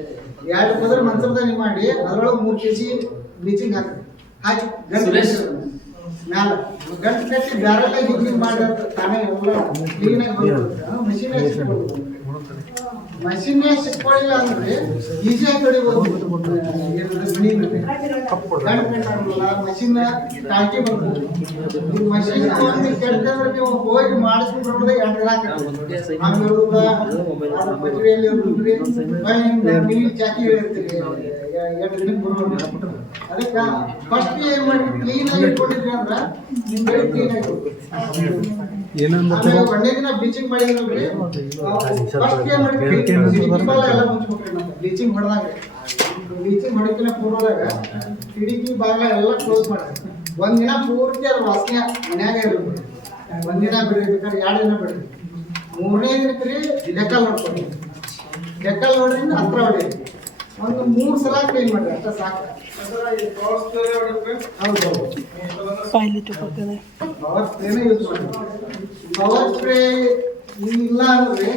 2 ಪದರ ಮಂಚರ್ದಾನಿ ಮಾಡಿ ಅದ್ರೊಳಗೆ 3 kg ಬ್ಲೀಚಿಂಗ್ ಹಾಕಿ ಮ್ಯಾಲ ಗಂಟು ಕಟ್ಟಿ ಬ್ಯಾರಲ್ ಹಿಂಗೆ ಮಾಡಿ ತಾನೇ ಎಲ್ಲ ಕ್ಲೀನಾಗಿ ಮಷೀನ್ ಸಿಕ್ಕೊಳ್ಳಿಲ್ಲ ಅಂದ್ರೆ ಈಸಿಯಾಗಿ ತೊಳಿಬೋದು. ಮಷೀನ್ ಟಾಕಿ ಬರ್ತದೆ ಮಷೀನ್ ಕೆಟ್ಟಂದ್ರೆ ನೀವು ಹೋಗಿ ಮಾಡಿಸ್ಕೊಂಡು ಬರೋದೇ 2 ದಿನ ಆಮೇಲೆ ಚಾಕಿ ಹೇಳಿರ್ತೀರಿ 8 ದಿನಕ್ಕೆ ಬರ್ಬೋದು. ಅದಕ್ಕೆ ಫಸ್ಟ್ ಏನ್ ಮಾಡಿ ಕ್ಲೀನ್ ಆಗಿ ಇಟ್ಕೊಂಡಿದ್ರಿ ಅಂದ್ರ ನಿಮ್ ಬೆಳೆ ಕ್ಲೀನ್ ಆಗಿ ಆಮೇಲೆ ಒಂದೇ ದಿನ ಬ್ಲೀಚಿಂಗ್ ಮಾಡಿದ್ರಿ ಫಸ್ಟ್ ಏನ್ ಮಾಡಿ ಬಾಲ ಎಲ್ಲ ಮುಚ್ಬೇಕ್ರಿ. ಮತ್ತೆ ಬ್ಲೀಚಿಂಗ್ ಹೊಡೆದಾಗ ಬ್ಲೀಚಿಂಗ್ ಹೊಡಕಿನ ಪೂರ್ವದಾಗ ಕಿಟಕಿ ಬಾಲ ಎಲ್ಲ ಕ್ಲೋಸ್ ಮಾಡ್ರಿ. ಒಂದಿನ ಪೂರ್ತಿ ಅದು ವಾಸನೆ ಮನ್ಯಾಗ ಇರ್ಬೇಕು. ಒಂದಿನ ಬಿಡ್ರಿ, ಬೇಕಾದ್ರೆ 2 ದಿನ ಬಿಡ್ರಿ. 3ನೇ ದಿನಕ್ಕೆ ರೀ ಡೆಕ್ಕಲ್ ಹೊಡ್ಕೊಡಿ. ಡೆಕ್ಕಲ್ ಹೊಡ್ರಿಂದ ಹತ್ರ ಹೊಡೀರಿ. ಒಂದು 3 ಸಲ ಕ್ಲೀನ್ ಮಾಡ್ರಿ, ಅಷ್ಟ ಸಾಕು. ಹೌದು ಪವರ್ ಸ್ಪ್ರೇನೇ ಯೂಸ್ ಮಾಡಿ. ಪವರ್ ಸ್ಪ್ರೇ ಇಲ್ಲ ಅಂದ್ರೆ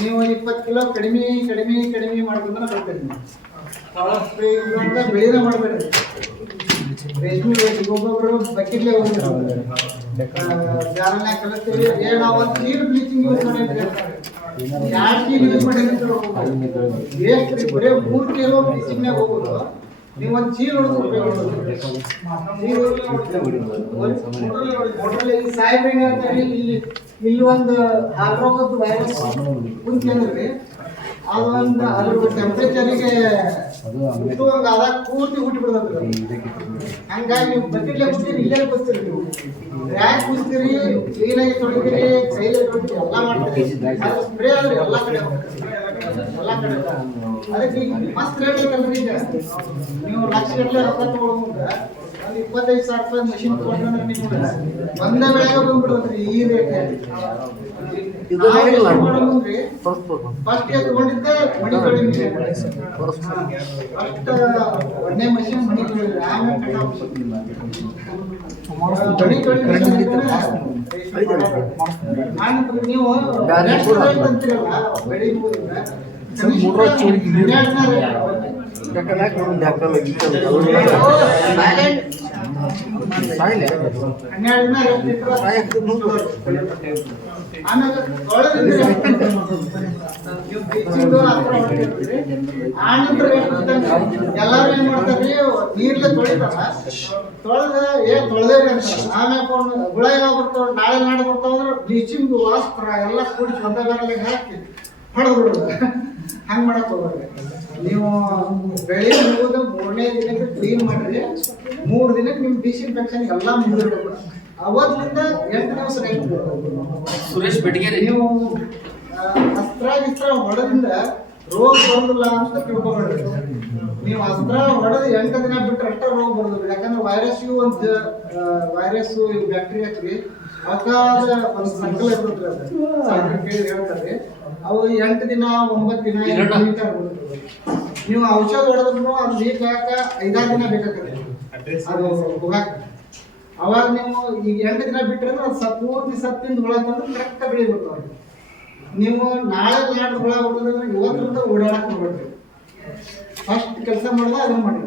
ನೀವು 20 ಕಿಲೋ ಕಡಿಮೆ ಕಡಿಮೆ ಕಡಿಮೆ ಮಾಡ್ಕೊಂಡ್ರೆ ಬರ್ತದೆ. ಪವರ್ ಸ್ಪ್ರೇ ಇಲ್ಲ ಬೆಳೆನ ಮಾಡಬೇಡ್ರಿ. ರೇಷ್ಮೆ ಒಬ್ಬೊಬ್ರು ಬಕೆಟ್ಲೆ ಹೋಗ್ತಾರೆ, ಜಾರನ್ಯಾಗ ಕಲಿಸ್ತೀವಿ. ನಾವು ಒಂದು ನೀರು ಬ್ಲೀಚಿಂಗ್ ಯೂಸ್ ಮಾಡಿದ್ರೆ 2 ಕೀಲ್ ಯೂಸ್ ಮಾಡಿದ್ರೆ ವೇಸ್ಟ್ ರೀ. ಬರೀ 3 ಕಿಲೋ ಬ್ಲೀಚಿಂಗ್ನಾಗ ಹೋಗೋದು ನೀವು ಒಂದು ಚೀಲ ಹೊಡೆದು ಸಾಹೇಬ್ರ ಏನ್ ಹೇಳ್ತಾರೆ, ಇಲ್ಲಿ ಒಂದು ಹಾರ್ಟ್ ವೈರಸ್ ಕುಂತ್ರಿ ಅದೊಂದು ಅದ್ರ ಟೆಂಪ್ರೇಚರಿಗೆ ಹುಟ್ಟುವಂಗ ಅದಾಗ ಪೂರ್ತಿ ಹುಟ್ಟಿ ಬಿಡ್ತದ್ರಿ. ಹಂಗಾಗಿ ನೀವು ಬಕೆಟ್ಲೆ ಕುಸ್ತೀರಿ, ಇಲ್ಲೇ ಕುಸ್ತೀರಿ. ನೀವು ಯಾಕೆ ಕುಸ್ತೀರಿ, ಕ್ಲೀನಾಗಿ ತೊಳಿತೀರಿ, ಕೈಲೇ ತೊಳಿತೀರಿ, ಎಲ್ಲ ಮಾಡ್ತೀರಿ. ಅದು ಸ್ಪ್ರೇ ಆದ್ರೆ ಎಲ್ಲ ಕಡೆ ಎಲ್ಲ ಕಡೆ. ಅದಕ್ಕೆ ಈಗ ಮಸ್ತ್ ರೇಟ್ ಐತಲ್ರಿ. ಈಗ ನೀವು ಲಕ್ಷಗಟ್ಟಲೆ ರೊಕ್ಕ ತಗೊಳ್ಳೋ ಮುಂದೆ ಒಂದು 25,000 ರೂಪಾಯಿ ಮಷಿನ್ ತಗೊಂಡ್ರೆ ನಿಮ್ಗೆ ಒಂದೇ ಬೆಳೆಗೆ ಬಂದ್ಬಿಡ್ತದ್ರಿ ಈ ರೇಟ್. ಫಸ್ಟ್ ತಗೊಂಡಿದ್ದೆ ಮಣಿ ತೊಳಿ ಮಿಷನ್. ಫಸ್ಟ್ ಒಂದೇ ಮಷಿನ್ ಮಣಿ ತೊಳಿದ್ರಿ, ಆಮೇಲೆ ಕಟಾವ್ ಮಷಿನ್. ಮಣಿ ತೊಳಿ ಮಿಷನ್ ನೀವು ಅಂತೀರಲ್ಲ ಬೆಳಿ ಎಲ್ಲಾರು ಏನ್ ಮಾಡ್ತಾರ್ರಿ, ನೀರ್ಲೆ ತೊಳಿತಾರ. ತೊಳೆದ ತೊಳೆದೇವ್ರಿ ಅಂತ ಆಮ್ಯಾಗ ಹುಳ ಯಾವಾಗ ಬರ್ತಾವ, ನಾಳೆ ನಾಳೆ ಬರ್ತಾವ ಅಂದ್ರೆ ಬ್ಲೀಚಿಂಗ್ ವಾಸ್ತ್ರ ಎಲ್ಲ ಕೂಡಿಸಿ ಒಂದೇ ಬೇರೆ ಹಾಕಿ ಹೊಡೆದು ಬಿಡೋದು. ಹಂಗ್ ಮಾಡಕ್ ಹೋಗ್ರಿ ನೀವು. ಬೆಳೆ ಮುಗಿದ 3ನೇ ದಿನಕ್ಕೆ ಕ್ಲೀನ್ ಮಾಡ್ರಿ. 3 ದಿನಕ್ಕೆ ನಿಮ್ ಡಿಸ್ಇನ್ಫೆಕ್ಷನ್ ಎಲ್ಲ ಮುಗಿದಿರ್ಬೇಕು. ಅವತ್ತಿಂದ 8 ದಿವಸ ರೆಸ್ಟ್. ಸುರೇಶ್ ಬೆಟಗೇರಿ ನೀವು ಅಸ್ತ್ರ ಹೊಡೆದಿಂದ ರೋಗ ಬರೋದಿಲ್ಲ ಅಂತ ತಿಳ್ಕೊಬೇಡ್ರಿ. ನೀವು ಅಸ್ತ್ರ ಹೊಡೆದು 8 ದಿನ ಬಿಟ್ಟರೆ ಅಷ್ಟೇ ರೋಗ ಬರೋದಿಲ್ಲ. ಯಾಕಂದ್ರೆ ವೈರಸ್ಗೂ ಒಂದು ವೈರಸ್ ಬ್ಯಾಕ್ಟೀರಿಯಾಕ್ರಿ ಅಗಾಧ ಒಂದು ಸಂಕಲ ಇರ್ತದೆ. ಅದು ಕೇಳಿ ಹೇಳ್ತಾರೆ. ಅವು 8 ದಿನ 9 ದಿನ ನೀವು ಔಷಧ ಹೊಡೆದ್ರು ಅದು ಲೀಕ್ ಆಗ 5-6 ದಿನ ಬೇಕಾಗ್ತದೆ ಅದು ಹೋಗಾಕ. ಅವಾಗ ನೀವು ಈಗ 8 ದಿನ ಬಿಟ್ಟರೆ ಅದು ಪೂರ್ತಿ ಸತ್ತಿಂದ ಹುಳ ತಂದು ಕರೆಕ್ಟ್ ಬೆಳಿ ಬರ್ತಾವೆ. ನೀವು ನಾಳೆ ನಾಡ್ದು ಹುಳ ಬರ್ತದಂದ್ರೆ ಇವತ್ತಿಂದ ಓಡಾಡಕ್ ಹೋಗ್ಬೇಡ್ರಿ. ಫಸ್ಟ್ ಕೆಲಸ ಮಾಡಿದ್ರೆ ಅದನ್ನ ಮಾಡಿ.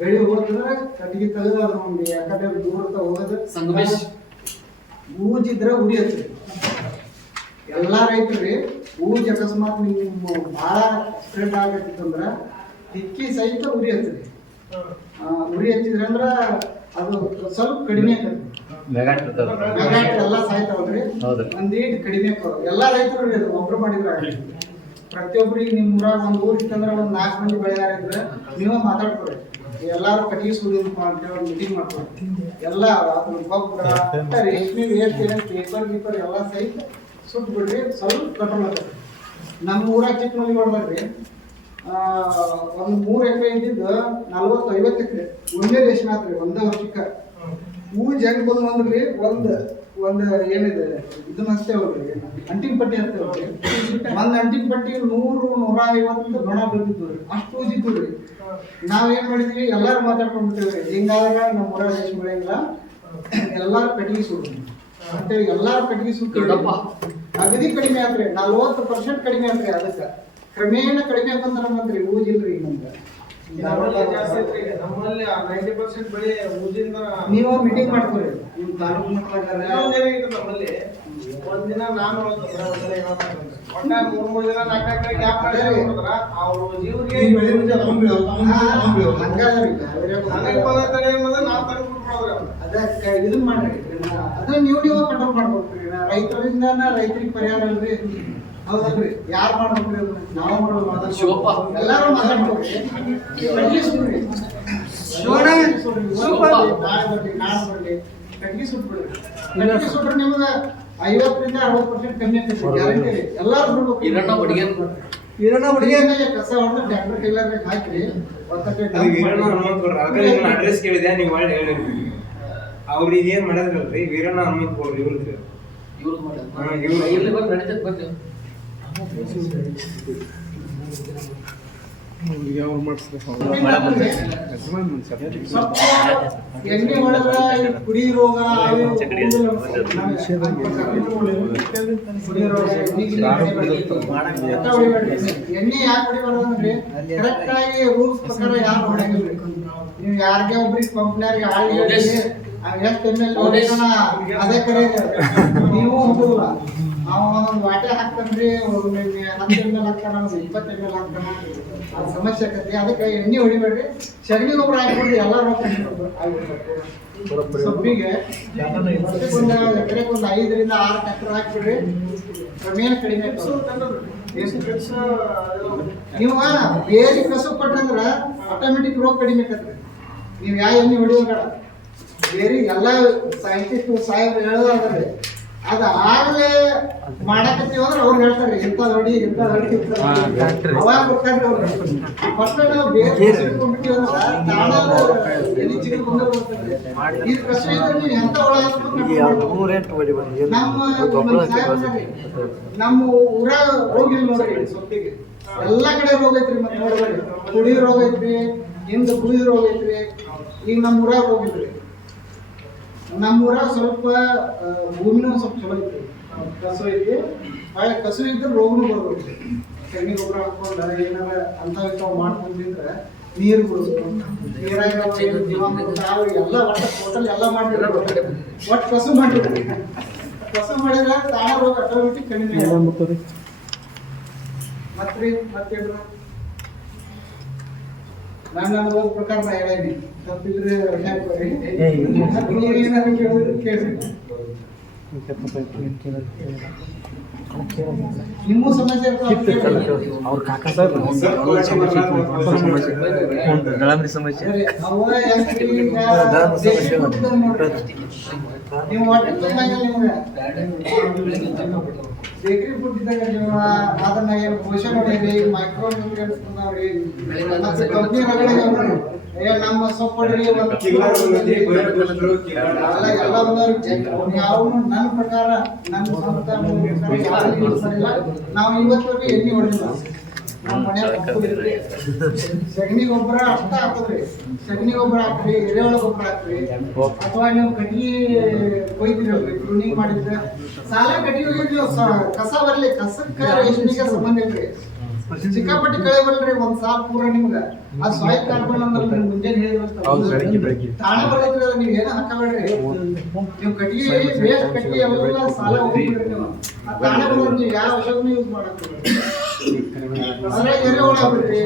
ಬೆಳಿ ಹೋಗ್ತಂದ್ರೆ ಕಟ್ಟಿಗೆ ತೆಗೆದು ಅದ್ರ ಒಂದು ಯಾಕಂದ್ರೆ ದೂರ ಹೋಗೋದು. ಊಜಿದ್ರೆ ಉರಿ ಹಚ್ಚಿರಿ. ಎಲ್ಲಾ ರೈತರಿ ಊಜ್ ಅಕಸ್ಮಾತ್ ನಿಮ್ಮ ಭಾಳ ಸ್ಪ್ರೆಡ್ ಆಗತ್ತಿತ್ತಂದ್ರೆ ತಿಕ್ಕಿ ಸಹಿತ ಉರಿ ಹಚ್ಚಿರಿ. ಉರಿ ಹಚ್ಚಿದ್ರಿ ಅಂದ್ರೆ ಅದು ಸ್ವಲ್ಪ ಕಡಿಮೆ ಆಕತಿ. ಎಲ್ಲ ಸಾಯ್ತಾವಲ್ರಿ, ಒಂದೀಟ್ ಕಡಿಮೆ ಆಕವ. ಎಲ್ಲಾ ರೈತರು ಇದು ಒಬ್ರು ಮಾಡಿದ್ರ ಪ್ರತಿಯೊಬ್ಬರಿಗೆ ನಿಮ್ಮ ಊರಾಗ ಒಂದು ಊರ್ ಇತ್ತಂದ್ರೆ ಒಂದು 4 ಮಂದಿ ಬೆಳೆಯಾರಿದ್ರೆ ನೀವು ಮಾತಾಡ್ಕೊರಿ. ಎಲ್ಲಾರು ಕಟ್ಟಿಗೆ ಸುಳಿದಪ್ಪ ಅಂತೇಳಿ ಒಂದು ಮೀಟಿಂಗ್ ಮಾಡ್ಕೊರಿ. ಎಲ್ಲ ಅದನ್ನ ಗೊಬ್ಬರ ರೇಷ್ಮೆ ಪೇಪರ್ ಗೀಪರ್ ಎಲ್ಲ ಸಹಿತ ಸುಟ್ಟು ಬಿಡ್ರಿ. ಸ್ವಲ್ಪ ಕಂಟ್ರೋಲ್ ಆಗ್ತದೆ. ನಮ್ಮ ಊರಾಗ ಚಿಕ್ಕಮಲ್ಲಿ ಹೊಡೆದ್ರಿ ಒಂದು 3 ಎಕರೆ ಇದ್ದಿದ್ದು 40-50 ಎಕರೆ ಒಂದೇ ರೇಷ್ಮೆ ಆತ್ರಿ ಒಂದೇ ವರ್ಷಕ್ಕೆ. ಊಜ್ ಹೆಂಗ್ ಬಂದು ಅಂದ್ರಿ ಒಂದು ಏನಿದೆ ಇದನ್ನಷ್ಟೇ ಹೋಗ್ರಿ, ಅಂಟಿನ ಪಟ್ಟಿ ಅಂತ ಹೋಗ್ರಿ. ಒಂದು ಅಂಟಿನ ಪಟ್ಟಿ 100-150 ನೊಣ ಬೀಳ್ತಿದ್ವು ರೀ. ಅಷ್ಟು ಊಜಿತ್ತು ರೀ. ನಾವೇನ್ ಮಾಡಿದ್ವಿ, ಎಲ್ಲಾರು ಮಾತಾಡ್ಕೊಂಡ್ಬಿಟ್ಟಿವ್ರಿ. ಹಿಂಗಾದ್ರೆ ನಮ್ಮ ಊರಾಗ ರೇಷ್ಮೆ ಬೆಳೆಯಂಗಿಲ್ಲ, ಎಲ್ಲಾರು ಕಟ್ಟಿಗೆ ಸುಡ್ರಿ ಅಂತೇಳಿ ಎಲ್ಲಾರು ಕಟ್ಟಿಗೆ ಸುಟ್ಟು ಅಗದಿ ಕಡಿಮೆ ಆತ್ರಿ. 40% ಕಡಿಮೆ ಆತ್ರಿ. ಅದಕ್ಕೆ ಕ್ರಮೇಣ ಕಡಿಮೆ ಬಂದ್ರೆ ಮಂತ್ರಿ ಊಜಿಲ್ರಿ. ನಮ್ಗೆ ನಮ್ಮಲ್ಲಿ 90% ಬೆಳೆ ಊಜಿಂದ ನೀವು ಮೀಟಿಂಗ್ ಮಾಡ್ಕೊರಿ ನಿಮ್ ತಾಲೂಕು ಮಟ್ಟದಾಗ. ನಮ್ಮಲ್ಲಿ ಒಂದಿನ ನಾನು ಒಟ್ಟ 3 ದಿನ 4 ಎಕರೆ ಗ್ಯಾಪ್ ಮಾಡಿದ್ರೆ ಅವ್ರು ಜೀವರಿಗೆ ಅದಕ್ಕೆ ಇದನ್ನ ಮಾಡ್ರಿ. ಅದನ್ನ ನೀವು ಕಂಟ್ರೋಲ್ ಮಾಡ್ಕೊಡ್ತೀರಿ. ರೈತರಿಗೆ ಪರಿಹಾರ ಅಲ್ರಿ, ಹೌದಲ್ರಿ? ಯಾರು ಮಾಡ್ಬೇಕ್ರಿ ಅದನ್ನ? ನಾವು ಮಾಡೋದು ಶಿವಪ್ಪ. ಎಲ್ಲಾರು ಮಾತಾಡ್ಬೇಕ್ರಿ. ಕಡ್ಲಿ ಸುಡ್ರಿ. ನಾಳೆ ಬರ್ಲಿ ಕಡ್ಲಿ ಸುಟ್ಬಿಡ್ರಿ. ಕಡ್ಲಿ ಸುಟ್ರೆ ನಿಮ್ಗೆ 50% 60% ಕಮ್ಮಿ ಆಗ್ತೈತಿ, ಗ್ಯಾರಂಟಿ ರೀ. ಎಲ್ಲಾರು ಬಿಡ್ಬೇಕು. ಹಿರಣ್ಣ ಬಡಿಗೇರಿ. ಹಿರಣ್ಣ ಬಡಿಗೇರಿ ಕಸ ಹೊಡೆದು ಟ್ರ್ಯಾಕ್ಟರ್ ಟೈಲರ್ಗೆ ಹಾಕ್ರಿ. ಅಡ್ರೆಸ್ ಕೇಳಿದೆ, ನೀವು ಮಾಡಿ ಹೇಳಿ. ಅವ್ರಿಗೆ ಏನ್ ಮಾಡಿದ್ರಲ್ರಿ, ವೀರಣ್ಣ ಹನುಮಂತ ಗೌಡ್ರು ಇವ್ರದ್ರಿ. ಇವ್ರದ್ದು ಮಾಡ್ಯಾರ. ಹಾ, ಇವ್ರು. ಇಲ್ಲಿ ಬಂದು ನಡೀತೈತೆ ಬರ್ತೀವಿ. ಅವ್ರು ಮಾಡಿಸ್ತಾರೆ ಸ್ವಲ್ಪ ಎಣ್ಣೆ ಹೊಡೆದ್ರ ಈ ಕುಡಿ ರೋಗ ಎಣ್ಣೆ ಯಾಕೆ ಹೊಡಿಬಾರ್ದು ಅಂದ್ರೆ ಕರೆಕ್ಟ್ ಆಗಿ ರೂಲ್ಸ್ ಪ್ರಕಾರ ಯಾರು ಹೊಡೆಯಂಗಿಲ್ರಿ. ನೀವು ಯಾರಿಗೆ ಒಬ್ರಿಗೆ ಕಂಪ್ನಿಯವ್ರಿಗೆ ಎಷ್ಟು ML ಅದೇ ಕಡೆ ನೀವು ಹೋಗುದಿಲ್ಲ. ನಾವು ಒಂದೊಂದು ವಾಟೆ ಹಾಕ್ತಾನ್ರಿ, 10 ML ಹಾಕ್ತಾನ, 20 ML ಹಾಕ್ತಾನ, ಅದು ಸಮಸ್ಯೆ ಆಕತಿ. ಅದಕ್ಕೆ ಎಣ್ಣೆ ಹೊಡಿಬೇಡ್ರಿ, ಸಗಣಿ ಗೊಬ್ಬರ ಹಾಕ್ಬಿಡ್ರಿ. ಎಲ್ಲ ಸೊಪ್ಪಿಗೆ ಒಂದು ಎಕರೆಗೆ ಒಂದು 5 ರಿಂದ 6 ಟ್ರ್ಯಾಕ್ಟರ್ ಹಾಕ್ಬಿಡ್ರಿ, ಕ್ರಮೇಣ ಕಡಿಮೆ ನೀವು ಬೇರೆ ಕಸು ಕೊಟ್ರಂದ್ರ ಆಟೋಮೆಟಿಕ್ ರೋಗ ಕಡಿಮೆ ಆಕತ್ರಿ. ನೀವು ಯಾವ ಎಣ್ಣೆ ಹೊಡಿಯೋಬೇಡ. ಬೇರೆ ಎಲ್ಲ ಸೈಂಟಿಸ್ಟ್ ಸಾಹೇಬ್ರು ಹೇಳೋದಾದ್ರೆ ಅದು ಆಗ್ಲೇ ಮಾಡಕತ್ತೀವಿ ಅಂದ್ರೆ ಅವ್ರು ಹೇಳ್ತಾರೆ ಇಂಥದ್ದು ಹೊಡಿ ಇಂಥದ್ದು ಹೊಡಿ ಅವಾಗ ಗೊತ್ತಾಗ್ರಿ ಅವ್ರು. ಫಸ್ಟ್ ನಾವು ಬೇರೆ ಕೊಂಡ್ಬಿಟ್ಟಿವಿ ಅಂದ್ರೆ ಎಲ್ಲಿ ಚಿಗುರ್ಕೊಂಡೇ ಬರ್ತದೆ. ಇದು ಕಷ್ಟ ಇದ್ರೆ ನೀವು ಎಂತ ನಮ್ಮ ಊರಾಗ ರೋಗ ಇಲ್ಲ ನೋಡ್ರಿ. ಸೊಪ್ಪಿಗೆ ಎಲ್ಲಾ ಕಡೆ ರೋಗ ಐತ್ರಿ. ಮತ್ತೆ ನೋಡ್ಬೇಡಿ, ಕುಡಿ ರೋಗ ಐತ್ರಿ, ಹಿಂದ ಕುಡಿ ರೋಗ ಐತ್ರಿ. ಈಗ ನಮ್ಮ ಊರಾಗ ರೋಗ ಐತ್ರಿ. ನಮ್ಮ ಊರಾಗ ಸ್ವಲ್ಪ ಭೂಮಿನೂ ಸ್ವಲ್ಪ ಚಲೋ ಐತಿ, ಕಸು ಐತಿ. ಕಸು ಇದ್ರೆ ರೋಗನೂ ಬರ್ಬೇಕು. ಸಗಣಿ ಗೊಬ್ಬರ ಹಾಕೊಂಡ ಏನಾರ ಅಂಥವು ಮಾಡ್ಕೊಂಡಿದ್ರೆ ನೀರು ಬಿಡೋದು, ನೀರಾಗ ಎಲ್ಲ ಒಟ್ಟು ಟೋಟಲ್ ಎಲ್ಲ ಮಾಡಿದ್ರೆ ಒಟ್ಟು ಕಸು ಮಾಡಿದ್ರಿ. ಕಸು ಮಾಡಿದ್ರೆ ತಾಣ ರೋಗ ಆಟೋಮೆಟಿಕ್ ಕಡಿಮೆ. ಮತ್ರಿ ಮತ್ತೇನ್ರ ನಾನು ಅನುಭವದ ಪ್ರಕಾರ ನಾ ಹೇಳೀನಿ. ತಪ್ಪಿದ್ರೆ ನೀವೇನಾದ್ರು ಕೇಳಿದ್ರೆ ಕೇಳಿ. ನಿಮ್ಮೂ ಸಮಸ್ಯೆ ಅವ್ರ ಕಾಕ ಸಮಸ್ಯೆ ನೀವು ಬೇಕರಿ ಫುಡ್ ಇದ್ದಾಗ ನೀವು ಅದನ್ನ ಏನು ಪೋಷಣೆ ಹೊಡೆಯಿರಿ, ಮೈಕ್ರೋ ನ್ಯೂಟ್ರಿಯೆಂಟ್ಸ್ ಬಂದಾವ್ರಿ, ಮತ್ತೆ ಕಂಪ್ನಿ ಒಳಗಡೆ ನಮ್ಮ ಸೊಪ್ಪು ಹೊಡ್ರಿ ಎಲ್ಲ ಬಂದವ್ರಿ. ಯಾವ ನನ್ನ ಪ್ರಕಾರ ನನ್ನ ಸ್ವಂತ ನಾವು ಇವತ್ತವರೆಗೆ ಎಣ್ಣೆ ಹೊಡೆದಿಲ್ಲ. ನಮ್ಮ ಮನೆ ಸಗಣಿ ಗೊಬ್ಬರ ಅಷ್ಟ ಹಾಕೋದ್ರಿ. ಸಗಣಿ ಗೊಬ್ಬರ ಹಾಕ್ರಿ, ಎರೆಹುಳ ಗೊಬ್ಬರ ಹಾಕ್ರಿ, ಅಥವಾ ನೀವು ಕಟ್ಟಿಗೆ ಕೊಯ್ತೀರಿ, ಪ್ರೂನಿಂಗ್ ಮಾಡಿದ್ರೆ ಸಾಲ ಕಟ್ಟಿಗೆ ಹೋಗಿದ್ವಿ. ಕಸ ಬರ್ಲಿ, ಕಸಕ್ಕೆ ರೇಷ್ಮೆಗೆ ಸಂಬಂಧ ಇಲ್ರಿ. ಸಿಕ್ಕಾಪಟ್ಟಿ ಕಳೆ ಬರಲ್ರಿ ಒಂದ್ ಸಾಲ ಪೂರ. ನಿಮ್ಗ ಅದು ಸಾಯಿಲ್ ಕಾರ್ಬನ್ ಅಂದ್ರೆ ಮುಂಜಾನೆ ಹೇಳಿದ್ರೆ ತಾಣ ಬರ್ತೈತ್ರಿ. ಅದು ನೀವ್ ಏನ ಹಾಕಬೇಡ್ರಿ. ನೀವು ಕಟ್ಟಿಗೆ ವೇಸ್ಟ್ ಕಟ್ಟಿಗೆ ಎಲ್ಲ ಸಾಲ ಹೋಗ್ಬಿಡ್ರಿ. ನೀವು ಆ ತಾಣ ಬರೋದು ನೀವು ಯಾವ ಔಷಧನೂ ಯೂಸ್ ಮಾಡಕ್ರಿ. ಅದ್ರಾಗ ಎರೆಹುಳ ಬಿಡ್ರಿ.